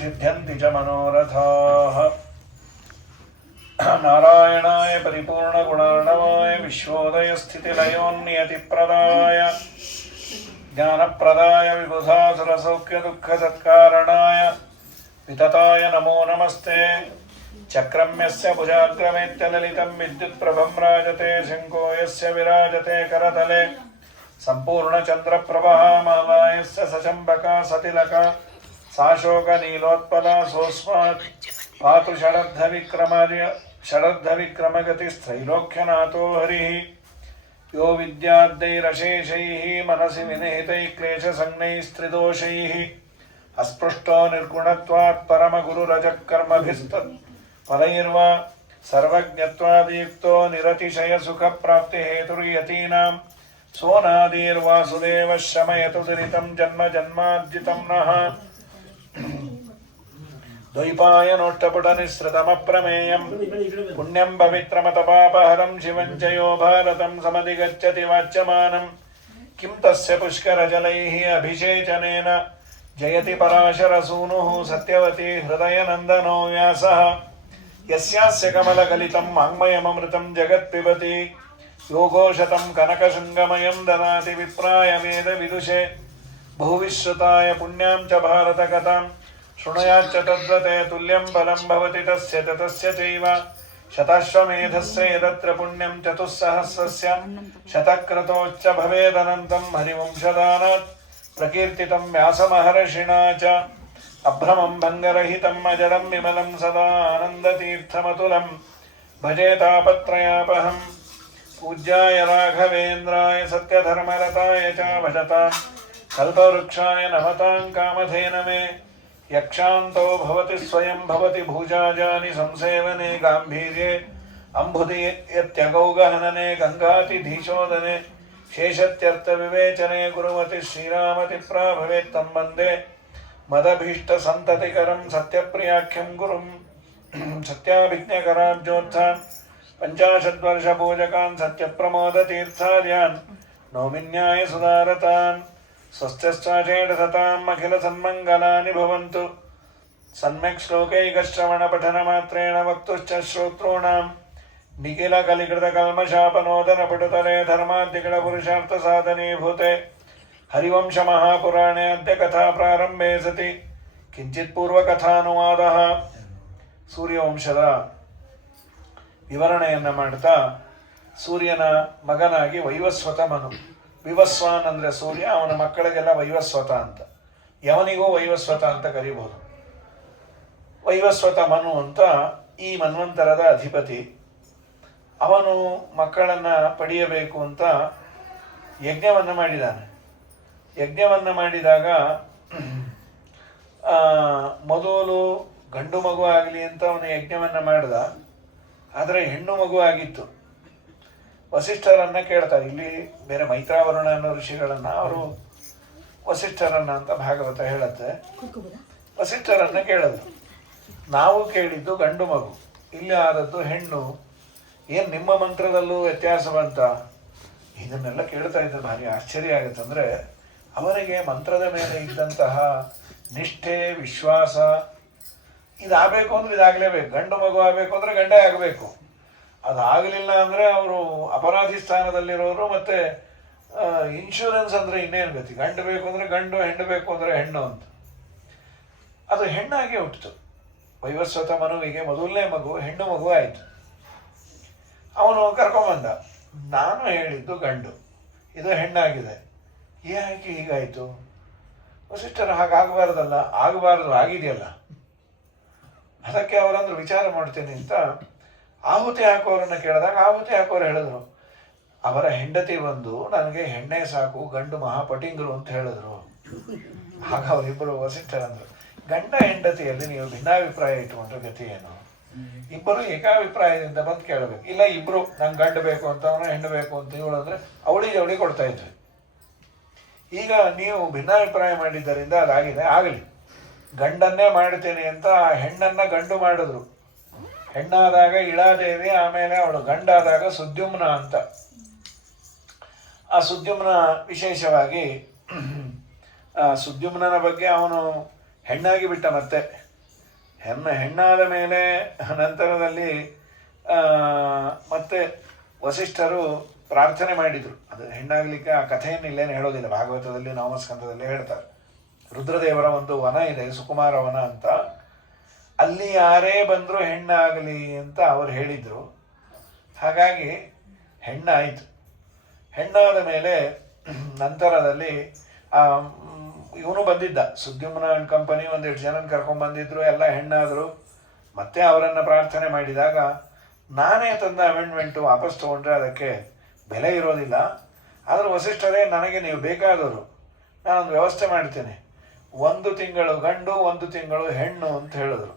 सिद्ध्यन्ति च मनोरथाः। नारायणाय परिपूर्णगुणार्णवाय विश्वोदयस्थितिलयोन्नियतिप्रदाय ज्ञानप्रदाय विबुधासुरसौख्यदुःखसत्कारणाय वितताय नमो नमस्ते। चक्रम्यस्य भुजाग्रमेत्य ललितं विद्युत्प्रभं राजते शङ्को यस्य विराजते करतले सम्पूर्णचन्द्रप्रभः मालायस्य सचम्बका सतिलका साशोकनीलोत्पला सोऽस्मात् पातु षडर्धविक्रमगतिस्त्रैलोक्यनाथो हरिः। यो विद्याद्यैरशेषैः मनसि विनिहितैः क्लेशसंज्ञैस्त्रिदोषैः अस्पृष्टो निर्गुणत्वात् परमगुरुरजकर्मभिस्तत् फलैर्वा सर्वज्ञत्वादीप्तो निरतिशयसुखप्राप्तिहेतुर्यतीनां सोनादीर्वासुदेवः श्रमयतु दुरितं जन्म जन्मार्जितं नः। द्वैपायनोष्टपुटनिःसृतमप्रमेयं पुण्यं पवित्रमतपापहरं शिवं च यो भारतं समधिगच्छति वाच्यमानं किं तस्य पुष्करजलैः अभिषेचनेन जयति पराशरसूनुः सत्यवती हृदयनन्दनो व्यासः। यस्यास्य कमलगलितं वाङ्मयममृतं जगत्पिबति योगोशतं कनकशृङ्गमयं ददाति विप्राय वेदविदुषे बहुविश्रुताय पुण्यां च भारतकथां शृणुयाच्च तद्वते तुल्यं फलं भवति तस्य ततस्य चैव शताश्वमेधस्य यदत्र पुण्यं चतुस्सहस्रस्य शतक्रतोच्च भवेदनन्तं हरिवंशदानात् प्रकीर्तितं व्यासमहर्षिणा च अभ्रमं भङ्गरहितम् अजडं विमलं सदा आनन्दतीर्थमतुलं भजे तापत्रयापहं पूज्याय राघवेन्द्राय सत्यधर्मरताय च भजतां कल्पवृक्षाय नमतां कामधेनवे यक्षान्तो भवति स्वयं भवति भुजाजानि संसेवने गाम्भीर्ये अम्बुदि यत्यगौगहनने गङ्गातिधीशोदने शेषत्यर्थविवेचने गुरुमति श्रीरामतिप्रा भवेत् तं वन्दे मदभीष्टसन्ततिकरं सत्यप्रियाख्यं गुरुं सत्याभिज्ञकराब्जोत्थान् पञ्चाशद्वर्षपूजकान् सत्यप्रमोदतीर्थार्यान् नौमिन्याय सुधारतान् स्वस्त्यश्चाचेटसताम् अखिलसन्मङ्गलानि भवन्तु। सम्यक् श्लोकैकश्रवणपठनमात्रेण वक्तुश्च श्रोतॄणां निखिलकलिकृतकल्मषापनोदनपटुतले धर्माद्यगणपुरुषार्थसाधनीभूते हरिवंशमहापुराणे अद्य कथा प्रारम्भे सति किञ्चित् पूर्वकथानुवादः। ಸೂರ್ಯವಂಶದ ವಿವರಣೆಯನ್ನು ಮಾಡ್ತಾ ಸೂರ್ಯನ ಮಗನಾಗಿ ವೈವಸ್ವತ ಮನು, ವಿವಸ್ವಾನ್ ಅಂದರೆ ಸೂರ್ಯ, ಅವನ ಮಕ್ಕಳಿಗೆಲ್ಲ ವೈವಸ್ವತ ಅಂತ, ಯವನಿಗೂ ವೈವಸ್ವತ ಅಂತ ಕರೀಬಹುದು. ವೈವಸ್ವತ ಮನು ಅಂತ ಈ ಮನ್ವಂತರದ ಅಧಿಪತಿ. ಅವನು ಮಕ್ಕಳನ್ನು ಪಡೆಯಬೇಕು ಅಂತ ಯಜ್ಞವನ್ನು ಮಾಡಿದ್ದಾನೆ. ಯಜ್ಞವನ್ನು ಮಾಡಿದಾಗ ಮೊದಲು ಗಂಡು ಮಗು ಆಗಲಿ ಅಂತ ಅವನು ಯಜ್ಞವನ್ನು ಮಾಡಿದ. ಆದರೆ ಹೆಣ್ಣು ಮಗು ಆಗಿತ್ತು. ವಸಿಷ್ಠರನ್ನು ಕೇಳ್ತಾರೆ. ಇಲ್ಲಿ ಬೇರೆ ಮೈತ್ರಾವರುಣ ಅನ್ನೋ ಋಷಿಗಳನ್ನು, ಅವರು ವಸಿಷ್ಠರನ್ನ ಅಂತ ಭಾಗವತ ಹೇಳುತ್ತೆ. ವಸಿಷ್ಠರನ್ನು ಕೇಳಿದ್ರು. ನಾವು ಕೇಳಿದ್ದು ಗಂಡು ಮಗು, ಇಲ್ಲಿ ಆದದ್ದು ಹೆಣ್ಣು, ಏನು ನಿಮ್ಮ ಮಂತ್ರದಲ್ಲೂ ವ್ಯತ್ಯಾಸ ಬಂತ? ಇದನ್ನೆಲ್ಲ ಕೇಳ್ತಾ ಇದ್ದ ಭಾರಿ ಆಶ್ಚರ್ಯ ಆಗುತ್ತೆ. ಅಂದರೆ ಅವನಿಗೆ ಮಂತ್ರದ ಮೇಲೆ ಇದ್ದಂತಹ ನಿಷ್ಠೆ, ವಿಶ್ವಾಸ, ಇದಾಗಬೇಕು ಅಂದರೆ ಇದಾಗಲೇಬೇಕು, ಗಂಡು ಮಗು ಆಗಬೇಕು ಅಂದರೆ ಗಂಡೇ ಆಗಬೇಕು. ಅದಾಗಲಿಲ್ಲ ಅಂದರೆ ಅವರು ಅಪರಾಧಿ ಸ್ಥಾನದಲ್ಲಿರೋರು. ಮತ್ತು ಇನ್ಶೂರೆನ್ಸ್ ಅಂದರೆ ಇನ್ನೇನು ಗತಿ, ಗಂಡು ಬೇಕು ಅಂದರೆ ಗಂಡು, ಹೆಣ್ಣು ಬೇಕು ಅಂದರೆ ಹೆಣ್ಣು ಅಂತ. ಅದು ಹೆಣ್ಣಾಗಿ ಹುಟ್ಟಿತು. ವೈವಸ್ವತ ಮನುವಿಗೆ ಮೊದಲನೇ ಮಗು ಹೆಣ್ಣು ಮಗು ಆಯಿತು. ಅವನು ಕರ್ಕೊಂಬಂದ. ನಾನು ಹೇಳಿದ್ದು ಗಂಡು, ಇದು ಹೆಣ್ಣಾಗಿದೆ, ಯಾಕೆ ಹೀಗಾಯಿತು? ವಸಿಷ್ಠರು ಹಾಗಾಗಬಾರ್ದಲ್ಲ, ಆಗಬಾರ್ದು, ಆಗಿದೆಯಲ್ಲ. ಅದಕ್ಕೆ ಅವರಂದ್ರು ವಿಚಾರ ಮಾಡ್ತೀನಿ ಅಂತ ಆಹುತಿ ಹಾಕೋರನ್ನು ಕೇಳಿದಾಗ ಆಹುತಿ ಹಾಕೋರು ಹೇಳಿದ್ರು, ಅವರ ಹೆಂಡತಿ ಬಂದು ನನಗೆ ಹೆಣ್ಣೆ ಸಾಕು, ಗಂಡು ಮಹಾಪಟಿಂಗರು ಅಂತ ಹೇಳಿದ್ರು. ಆಗ ಅವರಿಬ್ಬರು ವಸಿಷ್ಠರಂದ್ರು, ಗಂಡ ಹೆಂಡತಿಯಲ್ಲಿ ನೀವು ಭಿನ್ನಾಭಿಪ್ರಾಯ ಇಟ್ಟುಕೊಂಡ್ರೆ ಗತಿ ಏನು? ಇಬ್ಬರು ಏಕಾಭಿಪ್ರಾಯದಿಂದ ಬಂದು ಕೇಳಬೇಕು. ಇಲ್ಲ ಇಬ್ಬರು ನಂಗೆ ಗಂಡು ಬೇಕು ಅಂತ, ಅವನು ಹೆಣ್ಣು ಬೇಕು ಅಂತ ಇವಳು ಅಂದರೆ ಅವಳಿ ಕೊಡ್ತಾ ಇದ್ವಿ. ಈಗ ನೀವು ಭಿನ್ನಾಭಿಪ್ರಾಯ ಮಾಡಿದ್ದರಿಂದ ಅದಾಗಿದೆ, ಆಗಲಿ, ಗಂಡನ್ನೇ ಮಾಡ್ತೇನೆ ಅಂತ ಹೆಣ್ಣನ್ನು ಗಂಡು ಮಾಡಿದ್ರು. ಹೆಣ್ಣಾದಾಗ ಇಳಾದೇವಿ, ಆಮೇಲೆ ಅವಳು ಗಂಡಾದಾಗ ಸುದ್ಯುಮ್ನ ಅಂತ. ಆ ಸುದ್ಯುಮ್ನ ವಿಶೇಷವಾಗಿ ಸುದ್ಯುಮ್ನನ ಬಗ್ಗೆ ಅವನು ಹೆಣ್ಣಾಗಿ ಬಿಟ್ಟ. ಮತ್ತೆ ಹೆಣ್ಣಾದ ಮೇಲೆ ನಂತರದಲ್ಲಿ ಮತ್ತೆ ವಸಿಷ್ಠರು ಪ್ರಾರ್ಥನೆ ಮಾಡಿದರು. ಅದು ಹೆಣ್ಣಾಗಲಿಕ್ಕೆ ಆ ಕಥೆಯನ್ನು ಇಲ್ಲೇನು ಹೇಳೋದಿಲ್ಲ, ಭಾಗವತದಲ್ಲಿ ನವಮಸ್ಕಂದದಲ್ಲಿ ಹೇಳ್ತಾರೆ. ರುದ್ರದೇವರ ಒಂದು ವನ ಇದೆ, ಸುಕುಮಾರ ವನ ಅಂತ. ಅಲ್ಲಿ ಯಾರೇ ಬಂದರೂ ಹೆಣ್ಣಾಗಲಿ ಅಂತ ಅವರು ಹೇಳಿದರು. ಹಾಗಾಗಿ ಹೆಣ್ಣಾಯಿತು. ಹೆಣ್ಣಾದ ಮೇಲೆ ನಂತರದಲ್ಲಿ ಇವನು ಬಂದಿದ್ದ, ಸುದ್ಯುಮ್ನ ಅಂಡ್ ಕಂಪನಿ ಒಂದೆರಡು ಜನನ ಕರ್ಕೊಂಡು ಬಂದಿದ್ರು, ಎಲ್ಲ ಹೆಣ್ಣಾದರು. ಮತ್ತೆ ಅವರನ್ನು ಪ್ರಾರ್ಥನೆ ಮಾಡಿದಾಗ ನಾನೇ ತಂದ ಅಮೆಂಡ್ಮೆಂಟು ವಾಪಸ್ ತೊಗೊಂಡ್ರೆ ಅದಕ್ಕೆ ಬೆಲೆ ಇರೋದಿಲ್ಲ. ಆದರೂ ವಸಿಷ್ಠರೇ, ನನಗೆ ನೀವು ಬೇಕಾದವರು, ನಾನೊಂದು ವ್ಯವಸ್ಥೆ ಮಾಡ್ತೇನೆ, 1 ತಿಂಗಳು ಗಂಡು 1 ತಿಂಗಳು ಹೆಣ್ಣು ಅಂತ ಹೇಳಿದ್ರು.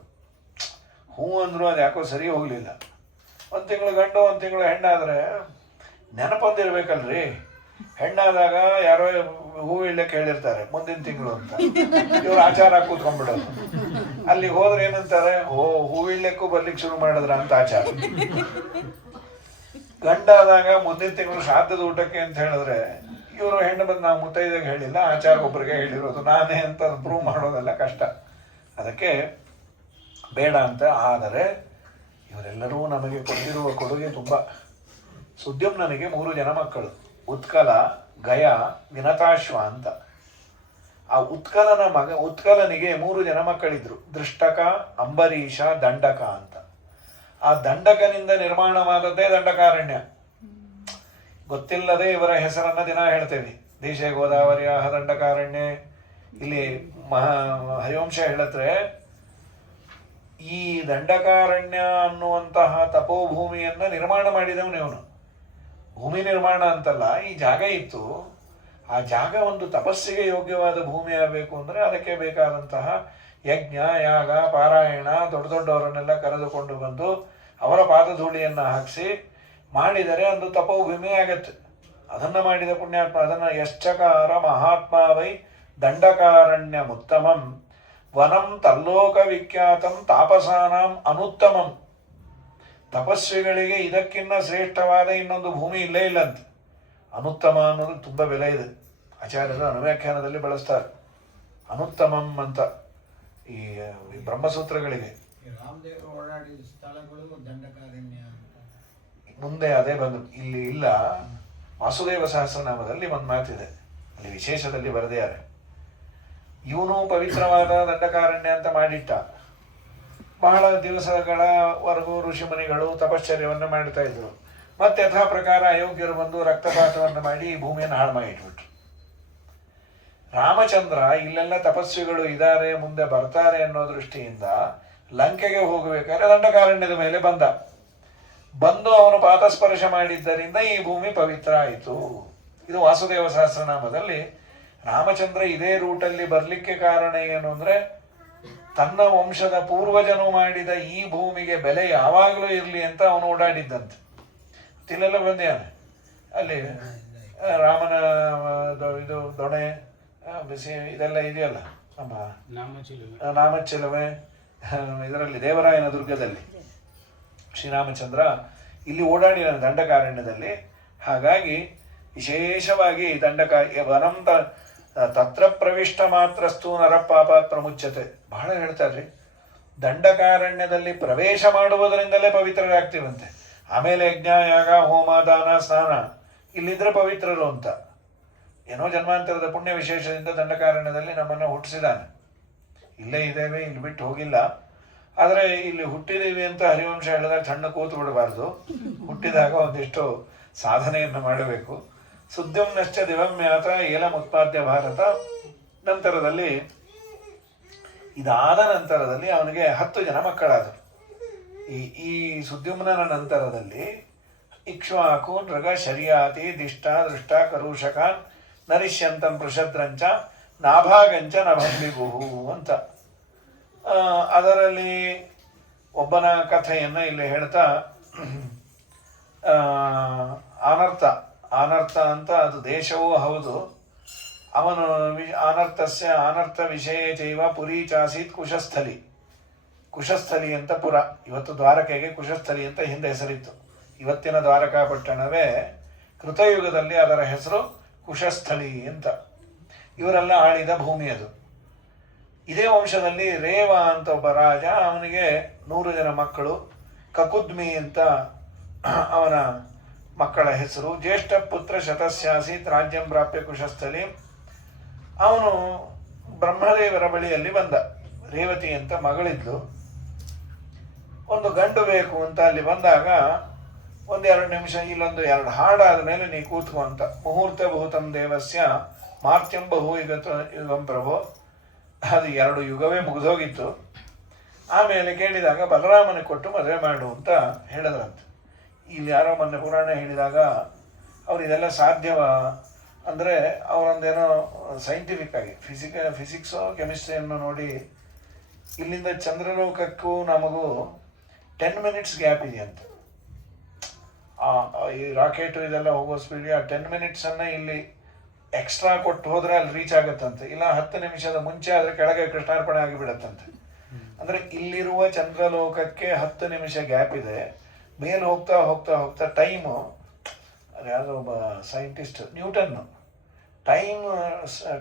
ಹ್ಞೂ ಅಂದರು. ಅದು ಯಾಕೋ ಸರಿ ಹೋಗಲಿಲ್ಲ. 1 ತಿಂಗಳು ಗಂಡು 1 ತಿಂಗಳು ಹೆಣ್ಣಾದರೆ ನೆನಪೊಂದಿರ್ಬೇಕಲ್ರಿ. ಹೆಣ್ಣಾದಾಗ ಯಾರೋ ಹೂ ಇಳ್ಳಕ್ಕೆ ಹೇಳಿರ್ತಾರೆ ಮುಂದಿನ ತಿಂಗಳು ಅಂತ, ಇವ್ರು ಆಚಾರ ಕೂತ್ಕೊಂಡ್ಬಿಡೋದು. ಅಲ್ಲಿಗೆ ಹೋದ್ರೆ ಏನಂತಾರೆ, ಹೂ ಇಳ್ಳಕ್ಕೂ ಬರ್ಲಿಕ್ಕೆ ಶುರು ಮಾಡಿದ್ರ ಅಂತ ಆಚಾರ. ಗಂಡಾದಾಗ ಮುಂದಿನ ತಿಂಗಳು ಶ್ರಾದ್ದದ ಊಟಕ್ಕೆ ಅಂತ ಹೇಳಿದ್ರೆ ಇವರು ಹೆಣ್ಣು ಬಂದು ನಾವು ಮುತ್ತೈದಾಗ ಹೇಳಿಲ್ಲ, ಆಚಾರ ಒಬ್ಬರಿಗೆ ಹೇಳಿರೋದು ನಾನೇ ಅಂತ ಪ್ರೂವ್ ಮಾಡೋದೆಲ್ಲ ಕಷ್ಟ. ಅದಕ್ಕೆ ಬೇಡ ಅಂತ. ಆದರೆ ಇವರೆಲ್ಲರೂ ನಮಗೆ ಕೊಟ್ಟಿರುವ ಕೊಡುಗೆ ತುಂಬ. ಸುದ್ಯುಮ್ನನಿಗೆ 3 ಜನ ಮಕ್ಕಳು, ಉತ್ಕಲ, ಗಯ, ವಿನತಾಶ್ವ ಅಂತ. ಆ ಉತ್ಕಲನಿಗೆ 3 ಜನ ಮಕ್ಕಳಿದ್ರು, ದೃಷ್ಟಕ, ಅಂಬರೀಷ, ದಂಡಕ ಅಂತ. ಆ ದಂಡಕನಿಂದ ನಿರ್ಮಾಣವಾದದ್ದೇ ದಂಡಕಾರಣ್ಯ. ಗೊತ್ತಿಲ್ಲದೆ ಇವರ ಹೆಸರನ್ನ ದಿನ ಹೇಳ್ತೇವೆ. ದೇಶೇ ಗೋದಾವರಿಯ ದಂಡಕಾರಣ್ಯ. ಇಲ್ಲಿ ಹರಿವಂಶ ಹೇಳತ್ರೆ, ಈ ದಂಡಕಾರಣ್ಯ ಅನ್ನುವಂತಹ ತಪೋಭೂಮಿಯನ್ನ ನಿರ್ಮಾಣ ಮಾಡಿದವನು ಇವನು. ಭೂಮಿ ನಿರ್ಮಾಣ ಅಂತಲ್ಲ, ಈ ಜಾಗ ಇತ್ತು. ಆ ಜಾಗ ಒಂದು ತಪಸ್ಸಿಗೆ ಯೋಗ್ಯವಾದ ಭೂಮಿ ಆಗಬೇಕು ಅಂದರೆ ಅದಕ್ಕೆ ಬೇಕಾದಂತಹ ಯಜ್ಞ, ಯಾಗ, ಪಾರಾಯಣ, ದೊಡ್ಡ ದೊಡ್ಡವರನ್ನೆಲ್ಲ ಕರೆದುಕೊಂಡು ಬಂದು ಅವರ ಪಾದಧೂಳಿಯನ್ನು ಹಾಕಿಸಿ ಮಾಡಿದರೆ ಒಂದು ತಪೋಭೂಮಿ ಆಗತ್ತೆ. ಅದನ್ನು ಮಾಡಿದ ಪುಣ್ಯಾತ್ಮ, ಅದನ್ನು ಯಶ್ಚಕಾರ ಮಹಾತ್ಮ ವೈ ದಂಡಕಾರಣ್ಯ ಮುತ್ತಮಂ ವನಂ ತಲ್ಲೋಕ ವಿಖ್ಯಾತಂ ತಾಪಸಾನಾಂ ಅನುತ್ತಮಂ. ತಪಸ್ವಿಗಳಿಗೆ ಇದಕ್ಕಿಂತ ಶ್ರೇಷ್ಠವಾದ ಇನ್ನೊಂದು ಭೂಮಿ ಇಲ್ಲೇ ಇಲ್ಲಂತ. ಅನುತ್ತಮ ಅನ್ನೋದು ತುಂಬ ಬೆಲೆ ಇದೆ. ಆಚಾರ್ಯರು ಅನುವ್ಯಾಖ್ಯಾನದಲ್ಲಿ ಬಳಸ್ತಾರೆ ಅನುತ್ತಮಂ ಅಂತ ಈ ಬ್ರಹ್ಮಸೂತ್ರಗಳಿಗೆ. ಮುಂದೆ ಅದೇ ಬಂದು ಇಲ್ಲಿ ಇಲ್ಲ. ವಾಸುದೇವ ಸಹಸ್ರನಾಮದಲ್ಲಿ ಒಂದು ಮಾತಿದೆ, ಅಲ್ಲಿ ವಿಶೇಷದಲ್ಲಿ ಬರೆದಿದ್ದಾರೆ. ಇವನು ಪವಿತ್ರವಾದ ದಂಡಕಾರಣ್ಯ ಅಂತ ಮಾಡಿಟ್ಟ. ಬಹಳ ದಿವಸಗಳವರೆಗೂ ಋಷಿಮುನಿಗಳು ತಪಶ್ಚರ್ಯವನ್ನು ಮಾಡ್ತಾ ಇದ್ರು. ಮತ್ತೆ ಯಥಾ ಪ್ರಕಾರ ಅಯೋಗ್ಯರು ಬಂದು ರಕ್ತಪಾತವನ್ನು ಮಾಡಿ ಈ ಭೂಮಿಯನ್ನು ಹಾಳು ಮಾಡಿಟ್ಬಿಟ್ರು. ರಾಮಚಂದ್ರ ಇಲ್ಲೆಲ್ಲ ತಪಸ್ವಿಗಳು ಇದ್ದಾರೆ, ಮುಂದೆ ಬರ್ತಾರೆ ಅನ್ನೋ ದೃಷ್ಟಿಯಿಂದ ಲಂಕೆಗೆ ಹೋಗಬೇಕಾದ್ರೆ ದಂಡಕಾರಣ್ಯದ ಮೇಲೆ ಬಂದು ಅವನು ಪಾದಸ್ಪರ್ಶ ಮಾಡಿದ್ದರಿಂದ ಈ ಭೂಮಿ ಪವಿತ್ರ ಆಯಿತು. ಇದು ವಾಸುದೇವ ಸಹಸ್ರನಾಮದಲ್ಲಿ. ರಾಮಚಂದ್ರ ಇದೇ ರೂಟಲ್ಲಿ ಬರಲಿಕ್ಕೆ ಕಾರಣ ಏನು ಅಂದರೆ, ತನ್ನ ವಂಶದ ಪೂರ್ವಜನು ಮಾಡಿದ ಈ ಭೂಮಿಗೆ ಬೆಲೆ ಯಾವಾಗಲೂ ಇರಲಿ ಅಂತ ಅವನು ಓಡಾಡಿದ್ದಂತೆ. ಇಲ್ಲೆಲ್ಲ ಬಂದಿಯಾನೆ. ಅಲ್ಲಿ ರಾಮನ ಇದು ದೊಣೆ ಬಿಸಿ ಇದೆಲ್ಲ ಇದೆಯಲ್ಲ, ನಮ್ಮ ನಾಮಚಿಲುವೆ, ಇದರಲ್ಲಿ ದೇವರಾಯನ ದುರ್ಗದಲ್ಲಿ ಶ್ರೀರಾಮಚಂದ್ರ ಇಲ್ಲಿ ಓಡಾಡಿದ ದಂಡಕಾರಣ್ಯದಲ್ಲಿ. ಹಾಗಾಗಿ ವಿಶೇಷವಾಗಿ ವನಂ ತತ್ರ ಪ್ರವಿಷ್ಟ ಮಾತ್ರಸ್ತು ನರಪಾಪಾತ್ರ ಮುಚ್ಚತೆ. ಬಹಳ ಹೇಳ್ತಾರ್ರಿ, ದಂಡಕಾರಣ್ಯದಲ್ಲಿ ಪ್ರವೇಶ ಮಾಡುವುದರಿಂದಲೇ ಪವಿತ್ರರಾಗ್ತೀವಂತೆ. ಆಮೇಲೆ ಯಜ್ಞ, ಯಾಗ, ಹೋಮ, ದಾನ, ಸ್ನಾನ ಇಲ್ಲಿದ್ರೆ ಪವಿತ್ರರು ಅಂತ. ಏನೋ ಜನ್ಮಾಂತರದ ಪುಣ್ಯ ವಿಶೇಷದಿಂದ ದಂಡಕಾರಣ್ಯದಲ್ಲಿ ನಮ್ಮನ್ನು ಹುಟ್ಟಿಸಿದಾನೆ. ಇಲ್ಲೇ ಇದ್ದೇವೆ, ಇಲ್ಲಿ ಬಿಟ್ಟು ಹೋಗಿಲ್ಲ. ಆದರೆ ಇಲ್ಲಿ ಹುಟ್ಟಿದ್ದೀವಿ ಅಂತ ಹರಿವಂಶ ಹೇಳಿದಾಗ ಸಣ್ಣ ಕೂತು ಬಿಡಬಾರ್ದು. ಹುಟ್ಟಿದಾಗ ಒಂದಿಷ್ಟು ಸಾಧನೆಯನ್ನು ಮಾಡಬೇಕು. ಸುದ್ಯುಮ್ನಶ್ಚ ದಿವಮ್ಯಾತ ಏಲಂ ಉತ್ಪಾದ್ಯ ಭಾರತ. ನಂತರದಲ್ಲಿ ಇದಾದ ನಂತರದಲ್ಲಿ ಅವನಿಗೆ 10 ಜನ ಮಕ್ಕಳಾದರು. ಈ ಸುದ್ಯುಮ್ನ ನಂತರದಲ್ಲಿ ಇಕ್ಷ್ವಾಕು, ನೃಗ, ಶರ್ಯಾತಿ, ದಿಷ್ಟ, ದೃಷ್ಟ, ಕರುಷಕಾನ್, ನರಿಷ್ಯಂತಂ ಪೃಷದ್ರಂಚ, ನಾಭಾಗಂಚ ನಭಂಬಿಗುಹು ಅಂತ. ಅದರಲ್ಲಿ ಒಬ್ಬನ ಕಥೆಯನ್ನು ಇಲ್ಲಿ ಹೇಳ್ತಾ, ಆನರ್ಥ ಅಂತ ಅದು ದೇಶವೂ ಹೌದು. ಅವನು ಆನರ್ಥ ವಿಷಯ ಚೈವ ಪುರಿ ಚಾಸೀತ್ ಕುಶಸ್ಥಲಿ ಅಂತ ಪುರ. ಇವತ್ತು ದ್ವಾರಕೆಗೆ ಕುಶಸ್ಥಲಿ ಅಂತ ಹಿಂದೆ ಹೆಸರಿತ್ತು. ಇವತ್ತಿನ ದ್ವಾರಕಾ ಪಟ್ಟಣವೇ ಕೃತಯುಗದಲ್ಲಿ ಅದರ ಹೆಸರು ಕುಶಸ್ಥಲಿ ಅಂತ. ಇವರೆಲ್ಲ ಆಳಿದ ಭೂಮಿ ಅದು. ಇದೇ ವಂಶದಲ್ಲಿ ರೇವ ಅಂತ ಒಬ್ಬ ರಾಜ, ಅವನಿಗೆ 100 ಜನ ಮಕ್ಕಳು. ಕಕುದ್ಮಿ ಅಂತ ಅವನ ಮಕ್ಕಳ ಹೆಸರು. ಜ್ಯೇಷ್ಠ ಪುತ್ರ ಶತಸ್ಯಾಸೀತ್ ರಾಜ್ಯಂ ಪ್ರಾಪ್ಯ ಕುಶಸ್ಥಲಿ. ಅವನು ಬ್ರಹ್ಮದೇವರ ಬಳಿಯಲ್ಲಿ ಬಂದ. ರೇವತಿ ಅಂತ ಮಗಳಿದ್ಲು. ಒಂದು ಗಂಡು ಬೇಕು ಅಂತ ಅಲ್ಲಿ ಬಂದಾಗ 1-2 ನಿಮಿಷ ಇಲ್ಲೊಂದು 2 ಹಾಡಾದ ಮೇಲೆ ನೀ ಕೂತ್ಕೊ ಅಂತ. ಮುಹೂರ್ತ ಭೂತಂ ದೇವಸ್ಯ ಮಾರ್ತ್ಯಂ ಬಹು ಯುಗಂ ಪ್ರಭೋ. ಅದು 2 ಯುಗವೇ ಮುಗಿದೋಗಿತ್ತು. ಆಮೇಲೆ ಕೇಳಿದಾಗ ಬಲರಾಮನಿಗೆ ಕೊಟ್ಟು ಮದುವೆ ಮಾಡು ಅಂತ ಹೇಳಿದ್ರಂತೆ. ಇಲ್ಲಿ ಯಾರೋ ಮೊನ್ನೆ ಪುರಾಣ ಹೇಳಿದಾಗ ಅವ್ರು ಇದೆಲ್ಲ ಸಾಧ್ಯವ ಅಂದರೆ ಅವರೊಂದೇನೋ ಸೈಂಟಿಫಿಕ್ ಆಗಿ ಫಿಸಿಕ್ಸೋ ಕೆಮಿಸ್ಟ್ರಿಯನ್ನು ನೋಡಿ ಇಲ್ಲಿಂದ ಚಂದ್ರಲೋಕಕ್ಕೂ ನಮಗೂ 10 ಮಿನಿಟ್ಸ್ ಗ್ಯಾಪ್ ಇದೆಯಂತ. ಈ ರಾಕೆಟು ಇದೆಲ್ಲ ಹೋಗೋ ಸ್ಪೀಡ್ಗೆ ಆ 10 ಮಿನಿಟ್ಸನ್ನು ಇಲ್ಲಿ ಎಕ್ಸ್ಟ್ರಾ ಕೊಟ್ಟು ಹೋದರೆ ಅಲ್ಲಿ ರೀಚ್ ಆಗುತ್ತಂತೆ. ಇಲ್ಲ 10 ನಿಮಿಷದ ಮುಂಚೆ ಆದರೆ ಕೆಳಗೆ ಕೃಷ್ಣಾರ್ಪಣೆ ಆಗಿಬಿಡತ್ತಂತೆ. ಅಂದರೆ ಇಲ್ಲಿರುವ ಚಂದ್ರಲೋಕಕ್ಕೆ 10 ನಿಮಿಷ ಗ್ಯಾಪ್ ಇದೆ. ಮೇಲೆ ಹೋಗ್ತಾ ಹೋಗ್ತಾ ಹೋಗ್ತಾ ಟೈಮು, ಅದು ಯಾವುದೋ ಒಬ್ಬ ಸೈಂಟಿಸ್ಟ್ ನ್ಯೂಟನ್ನು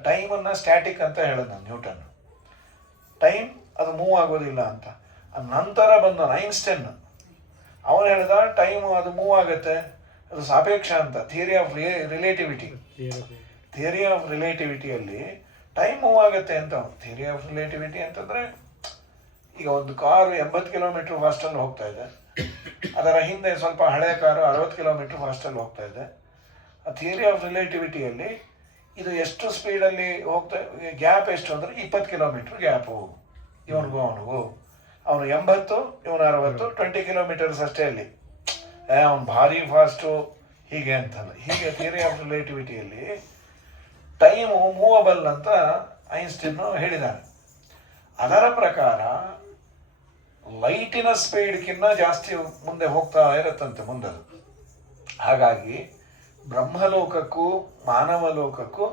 ಟೈಮನ್ನು ಸ್ಟ್ಯಾಟಿಕ್ ಅಂತ ಹೇಳಿದ ನ್ಯೂಟನ್. ಟೈಮ್ ಅದು ಮೂವ್ ಆಗೋದಿಲ್ಲ ಅಂತ. ನಂತರ ಬಂದ ಐನ್ಸ್ಟೈನ್ ಅವನು ಹೇಳಿದ ಟೈಮು ಅದು ಮೂವ್ ಆಗುತ್ತೆ, ಅದು ಸಾಪೇಕ್ಷ ಅಂತ. ಥಿಯರಿ ಆಫ್ ರಿಲೇಟಿವಿಟಿಯಲ್ಲಿ ಟೈಮ್ ಮೂವ್ ಆಗುತ್ತೆ ಅಂತ. ಥಿಯರಿ ಆಫ್ ರಿಲೇಟಿವಿಟಿ ಅಂತಂದರೆ ಈಗ ಒಂದು ಕಾರು 80 ಕಿಲೋಮೀಟ್ರ್ ಫಾಸ್ಟಲ್ಲಿ ಹೋಗ್ತಾ ಇದೆ, ಅದರ ಹಿಂದೆ ಸ್ವಲ್ಪ ಹಳೆಯ ಕಾರು 60 ಕಿಲೋಮೀಟ್ರ್ ಫಾಸ್ಟಲ್ಲಿ ಹೋಗ್ತಾ ಇದೆ. ಆ ಥಿಯರಿ ಆಫ್ ರಿಲೇಟಿವಿಟಿಯಲ್ಲಿ ಇದು ಎಷ್ಟು ಸ್ಪೀಡಲ್ಲಿ ಹೋಗ್ತಾ, ಗ್ಯಾಪ್ ಎಷ್ಟು ಅಂದರೆ 20 ಕಿಲೋಮೀಟ್ರ್ ಗ್ಯಾಪು ಇವನಿಗೂ ಅವನಿಗೂ. ಅವನು 80, ಇವನು 60, 20 ಕಿಲೋಮೀಟರ್ಸ್ ಅಷ್ಟೇ ಅಲ್ಲಿ. ಅವನು ಭಾರಿ ಫಾಸ್ಟು ಹೀಗೆ ಅಂತಲ್ಲ. ಹೀಗೆ ಥಿಯರಿ ಆಫ್ ರಿಲೇಟಿವಿಟಿಯಲ್ಲಿ ಟೈಮು ಮೂವಬಲ್ ಅಂತ ಐನ್ಸ್ಟೈನ್ ಹೇಳಿದ್ದಾನೆ. ಅದರ ಪ್ರಕಾರ ಲೈಟಿನ ಸ್ಪೀಡ್ಗಿನ್ನ ಜಾಸ್ತಿ ಮುಂದೆ ಹೋಗ್ತಾ ಇರುತ್ತಂತೆ ಮುಂದದು. ಹಾಗಾಗಿ ಬ್ರಹ್ಮಲೋಕಕ್ಕೂ ಮಾನವ ಲೋಕಕ್ಕೂ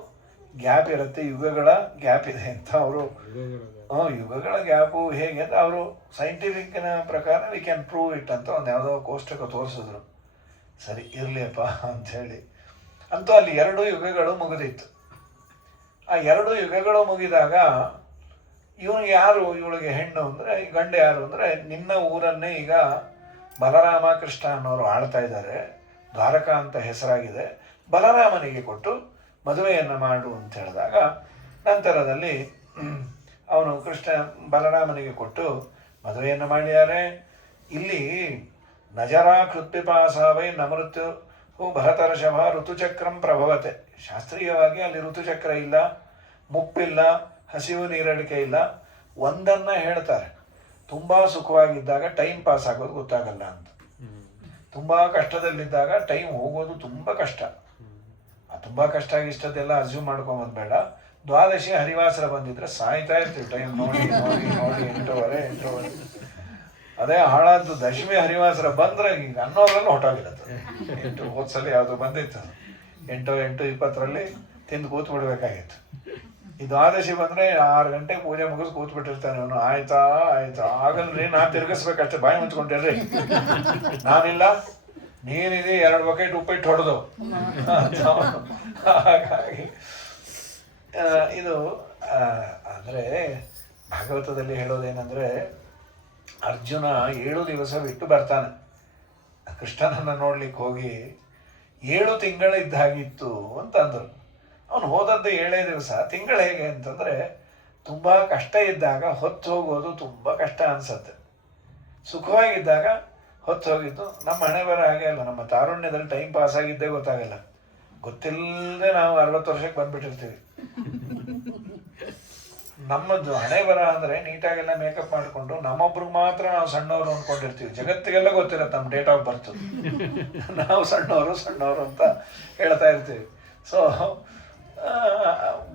ಗ್ಯಾಪ್ ಇರುತ್ತೆ, ಯುಗಗಳ ಗ್ಯಾಪ್ ಇದೆ ಅಂತ ಅವರು. ಯುಗಗಳ ಗ್ಯಾಪು ಹೇಗೆ ಅಂತ ಅವರು ಸೈಂಟಿಫಿಕ್ನ ಪ್ರಕಾರ ವಿ ಕ್ಯಾನ್ ಪ್ರೂವ್ ಇಟ್ ಅಂತ ಒಂದು ಯಾವುದೋ ಕೋಷ್ಟಕ ತೋರಿಸಿದ್ರು. ಸರಿ ಇರಲಿಯಪ್ಪ ಅಂಥೇಳಿ ಅಂತೂ ಅಲ್ಲಿ 2 ಯುಗಗಳು ಮುಗಿದಿತ್ತು. ಆ 2 ಯುಗಗಳು ಮುಗಿದಾಗ ಇವನಿಗೆ ಯಾರು, ಇವಳಿಗೆ ಹೆಣ್ಣು ಅಂದರೆ ಗಂಡ ಯಾರು ಅಂದರೆ ನಿನ್ನ ಊರನ್ನೇ ಈಗ ಬಲರಾಮ ಕೃಷ್ಣ ಅನ್ನೋರು ಆಳ್ತಾ ಇದ್ದಾರೆ, ದ್ವಾರಕಾ ಅಂತ ಹೆಸರಾಗಿದೆ, ಬಲರಾಮನಿಗೆ ಕೊಟ್ಟು ಮದುವೆಯನ್ನು ಮಾಡು ಅಂತ ಹೇಳಿದಾಗ ನಂತರದಲ್ಲಿ ಅವನು ಬಲರಾಮನಿಗೆ ಕೊಟ್ಟು ಮದುವೆಯನ್ನು ಮಾಡಿದ್ದಾರೆ. ಇಲ್ಲಿ ನಜರ ಕೃತ್ಪಿಪಾಸಾವೈ ನಮೃತ್ಯು ಭರತರ್ಷಭ ಋತುಚಕ್ರಂ ಪ್ರಭವತೆ. ಶಾಸ್ತ್ರೀಯವಾಗಿ ಅಲ್ಲಿ ಋತುಚಕ್ರ ಇಲ್ಲ, ಮುಪ್ಪಿಲ್ಲ, ಹಸಿವು ನೀರಡಿಕೆ ಇಲ್ಲ. ಒಂದನ್ನು ಹೇಳ್ತಾರೆ, ತುಂಬ ಸುಖವಾಗಿದ್ದಾಗ ಟೈಮ್ ಪಾಸ್ ಆಗೋದು ಗೊತ್ತಾಗಲ್ಲ ಅಂತ. ತುಂಬ ಕಷ್ಟದಲ್ಲಿದ್ದಾಗ ಟೈಮ್ ಹೋಗೋದು ತುಂಬ ಕಷ್ಟ. ತುಂಬ ಕಷ್ಟ ಇಷ್ಟದೆಲ್ಲ ಅಸ್ಯೂಮ್ ಮಾಡ್ಕೊಂಬಂದು ಬೇಡ. ದ್ವಾದಶಿ ಹರಿವಾಸರ ಬಂದಿದ್ರೆ ಸಾಯ್ತಾ ಇರ್ತೀವಿ ಟೈಮ್ ನೋಡಿ ನೋಡಿ ನೋಡಿ 8:30. ಅದೇ ಹಾಳಾದ್ದು ದಶಮಿ ಹರಿವಾಸರ ಬಂದರೆ ಈಗ ಅನ್ನೋದ್ರಲ್ಲಿ ಹೊಟ್ಟೋಗಿರುತ್ತೆ. 8 ಹೋದ್ಸಲ ಯಾವುದು ಬಂದಿತ್ತು 8:20 ತಿಂದು ಕೂತ್ ಬಿಡ್ಬೇಕಾಗಿತ್ತು. ಈ ದ್ವಾದಶಿ ಬಂದರೆ 6 ಗಂಟೆಗೆ ಪೂಜೆ ಮುಗಿಸ್ ಕೂತ್ಬಿಟ್ಟಿರ್ತಾನೆ ಅವನು. ಆಯ್ತಾ ಆಗಲ್ರಿ, ನಾನು ತಿರ್ಗಿಸ್ಬೇಕಷ್ಟೇ, ಬಾಯಿ ಮುಚ್ಕೊಂಡಿರ್ರಿ, ನಾನಿಲ್ಲ ನೀನಿದೆ 2 ಬಕೆಟ್ ಉಪ್ಪಿಟ್ಟು ಹೊಡೆದು. ಹಾಗಾಗಿ ಇದು ಅಂದರೆ ಭಾಗವತದಲ್ಲಿ ಹೇಳೋದೇನೆಂದರೆ ಅರ್ಜುನ 7 ದಿವಸ ಬಿಟ್ಟು ಬರ್ತಾನೆ ಕೃಷ್ಣನನ್ನು ನೋಡ್ಲಿಕ್ಕೆ ಹೋಗಿ. 7 ತಿಂಗಳಿದ್ದಾಗಿತ್ತು ಅಂತ ಅಂದರು. ಅವನು ಹೋದದ್ದು 7 ದಿವಸ. ತಿಂಗಳು ಹೇಗೆ ಅಂತಂದರೆ ತುಂಬ ಕಷ್ಟ ಇದ್ದಾಗ ಹೊತ್ತು ಹೋಗೋದು ತುಂಬ ಕಷ್ಟ ಅನಿಸುತ್ತೆ, ಸುಖವಾಗಿದ್ದಾಗ ಹೊತ್ತು ಹೋಗಿದ್ದು. ನಮ್ಮ ಹಣೆ ಬರ ಹಾಗೆ ಅಲ್ಲ, ನಮ್ಮ ತಾರುಣ್ಯದಲ್ಲಿ ಟೈಮ್ ಪಾಸ್ ಆಗಿದ್ದೇ ಗೊತ್ತಾಗಲ್ಲ. ಗೊತ್ತಿಲ್ಲದೆ ನಾವು 60 ವರ್ಷಕ್ಕೆ ಬಂದ್ಬಿಟ್ಟಿರ್ತೀವಿ. ನಮ್ಮದು ಹಣೆ ಬರ ಅಂದರೆ ನೀಟಾಗೆಲ್ಲ ಮೇಕಪ್ ಮಾಡಿಕೊಂಡು ನಮ್ಮೊಬ್ರಿಗೆ ಮಾತ್ರ ನಾವು ಸಣ್ಣವರು ಅಂದ್ಕೊಂಡಿರ್ತೀವಿ. ಜಗತ್ತಿಗೆಲ್ಲ ಗೊತ್ತಿರತ್ತೆ ನಮ್ಮ ಡೇಟ್ ಆಫ್ ಬರ್ತ್, ನಾವು ಸಣ್ಣವರು ಅಂತ ಹೇಳ್ತಾ ಇರ್ತೀವಿ. ಸೊ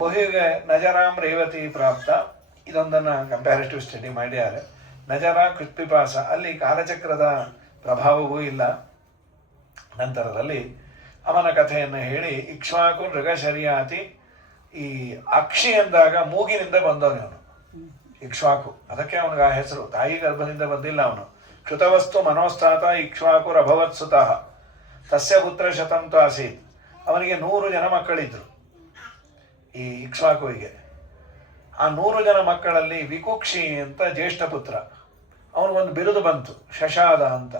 ಬಹುಗೆ ನಜರಾಮ್ ರೇವತಿ ಪ್ರಾಪ್ತ ಇದೊಂದನ್ನು ಕಂಪ್ಯಾರಿಟಿವ್ ಸ್ಟಡಿ ಮಾಡಿದ್ದಾರೆ. ನಜರ ಕೃತ್ಪಿಪಾಸ, ಅಲ್ಲಿ ಕಾಲಚಕ್ರದ ಪ್ರಭಾವವೂ ಇಲ್ಲ. ನಂತರದಲ್ಲಿ ಅವನ ಕಥೆಯನ್ನು ಹೇಳಿ ಇಕ್ಷ್ವಾಕು ಮೃಗಶರ್ಯಾತಿ, ಈ ಅಕ್ಷಿ ಎಂದಾಗ ಮೂಗಿನಿಂದ ಬಂದವನು ಇಕ್ಷ್ವಾಕು, ಅದಕ್ಕೆ ಅವನಿಗೆ ಆ ಹೆಸರು. ತಾಯಿ ಗರ್ಭದಿಂದ ಬಂದಿಲ್ಲ ಅವನು. ಕೃತವಸ್ತು ಮನೋಸ್ಥಾತ ಇಕ್ಷ್ವಾಕು ರಭವತ್ ಸುತಃ ತಸ್ಯ ಪುತ್ರ ಶತಂತು ಆಸೀತ್. ಅವನಿಗೆ 100 ಜನ ಮಕ್ಕಳಿದ್ರು ಈ ಇಕ್ಷ್ವಾಕುವಿಗೆ. ಆ 100 ಜನ ಮಕ್ಕಳಲ್ಲಿ ವಿಕುಕ್ಷಿ ಅಂತ ಜ್ಯೇಷ್ಠ ಪುತ್ರ, ಅವನಿಗೊಂದು ಬಿರುದು ಬಂತು, ಶಶಾದ ಅಂತ.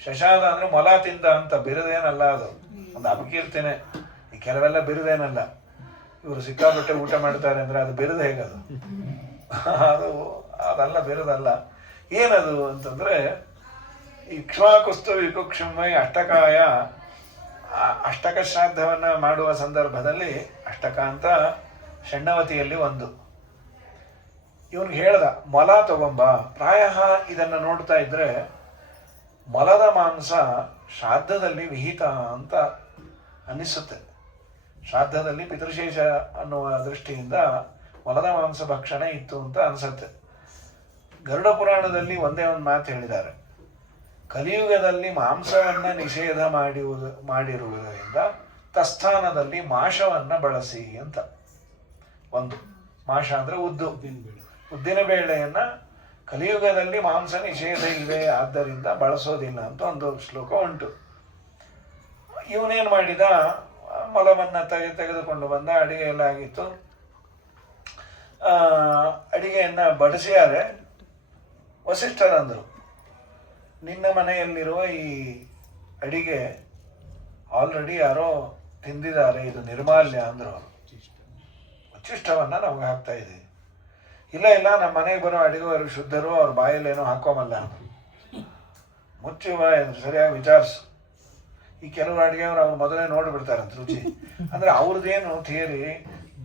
ಶಶಾದ ಅಂದರೆ ಮೊಲ ತಿಂದ ಅಂತ, ಬಿರುದೇನಲ್ಲ ಅದು, ಒಂದು ಅಪಕೀರ್ತಿನೇ. ಈ ಕೆಲವೆಲ್ಲ ಬಿರುದೇನಲ್ಲ. ಇವರು ಸಿಕ್ಕಾಪಟ್ಟೆ ಊಟ ಮಾಡ್ತಾರೆ ಅಂದರೆ ಅದು ಬಿರುದು ಹೇಗದು? ಅದಲ್ಲ, ಬಿರುದಲ್ಲ. ಏನದು ಅಂತಂದರೆ, ಇಕ್ಷ್ವಾಕುಸ್ತು ವಿಕುಕ್ಷುಮೈ ಅಷ್ಟಕಾಯ, ಅಷ್ಟಕ ಶ್ರಾದ್ದವನ್ನು ಮಾಡುವ ಸಂದರ್ಭದಲ್ಲಿ, ಅಷ್ಟಕ ಅಂತ ಷಣ್ಣವತಿಯಲ್ಲಿ ಒಂದು, ಇವನಿಗೆ ಹೇಳ್ದ ಮೊಲ ತಗೊಂಬ. ಪ್ರಾಯ ಇದನ್ನು ನೋಡ್ತಾ ಇದ್ರೆ ಮೊಲದ ಮಾಂಸ ಶ್ರಾದ್ದದಲ್ಲಿ ವಿಹಿತ ಅಂತ ಅನ್ನಿಸುತ್ತೆ. ಶ್ರಾದ್ದದಲ್ಲಿ ಪಿತೃಶೇಷ ಅನ್ನುವ ದೃಷ್ಟಿಯಿಂದ ಮೊಲದ ಮಾಂಸ ಭಕ್ಷಣೆ ಇತ್ತು ಅಂತ ಅನಿಸುತ್ತೆ. ಗರುಡ ಪುರಾಣದಲ್ಲಿ ಒಂದೇ ಒಂದು ಮಾತು ಹೇಳಿದ್ದಾರೆ, ಕಲಿಯುಗದಲ್ಲಿ ಮಾಂಸವನ್ನು ನಿಷೇಧ ಮಾಡಿರುವುದರಿಂದ ತಸ್ಥಾನದಲ್ಲಿ ಮಾಷವನ್ನು ಬಳಸಿ ಅಂತ. ಒಂದು ಮಾಷ ಅಂದರೆ ಉದ್ದಿನ ಬೇಳೆಯನ್ನು ಕಲಿಯುಗದಲ್ಲಿ ಮಾಂಸ ನಿಷೇಧ ಇವೆ, ಆದ್ದರಿಂದ ಬಳಸೋದಿಲ್ಲ ಅಂತ ಒಂದು ಶ್ಲೋಕ ಉಂಟು. ಇವನೇನು ಮಾಡಿದ, ಮೊಲವನ್ನು ತೆಗೆದುಕೊಂಡು ಬಂದ. ಅಡಿಗೆ ಎಲ್ಲ ಆಗಿತ್ತು. ಅಡಿಗೆಯನ್ನು ಬಡಿಸಿಯಾರೆ. ವಸಿಷ್ಠರಂದರು, ನಿನ್ನ ಮನೆಯಲ್ಲಿರುವ ಈ ಅಡಿಗೆ ಆಲ್ರೆಡಿ ಯಾರೋ ತಿಂದಿದ್ದಾರೆ, ಇದು ನಿರ್ಮಾಲ್ಯ ಅಂದರು. ಉಚ್ಚಿಷ್ಟವನ್ನು ನಮ್ಗೆ ಹಾಕ್ತಾ ಇದ್ದೀವಿ. ಇಲ್ಲ, ನಮ್ಮ ಮನೆಗೆ ಬರೋ ಅಡಿಗೆವರು ಶುದ್ಧರು, ಅವ್ರ ಬಾಯಲ್ಲೇನೋ ಹಾಕೋಮಲ್ಲ. ಮುಚ್ಚು ಬಾಯಿ ಅಂದ್ರೆ ಸರಿಯಾಗಿ ವಿಚಾರಿಸು. ಈ ಕೆಲವರು ಅಡುಗೆಯವರು ಅವ್ರು ಮೊದಲೇ ನೋಡಿಬಿಡ್ತಾರಂತ ರುಚಿ. ಅಂದರೆ ಅವ್ರದ್ದೇನು ಥಿಯರಿ,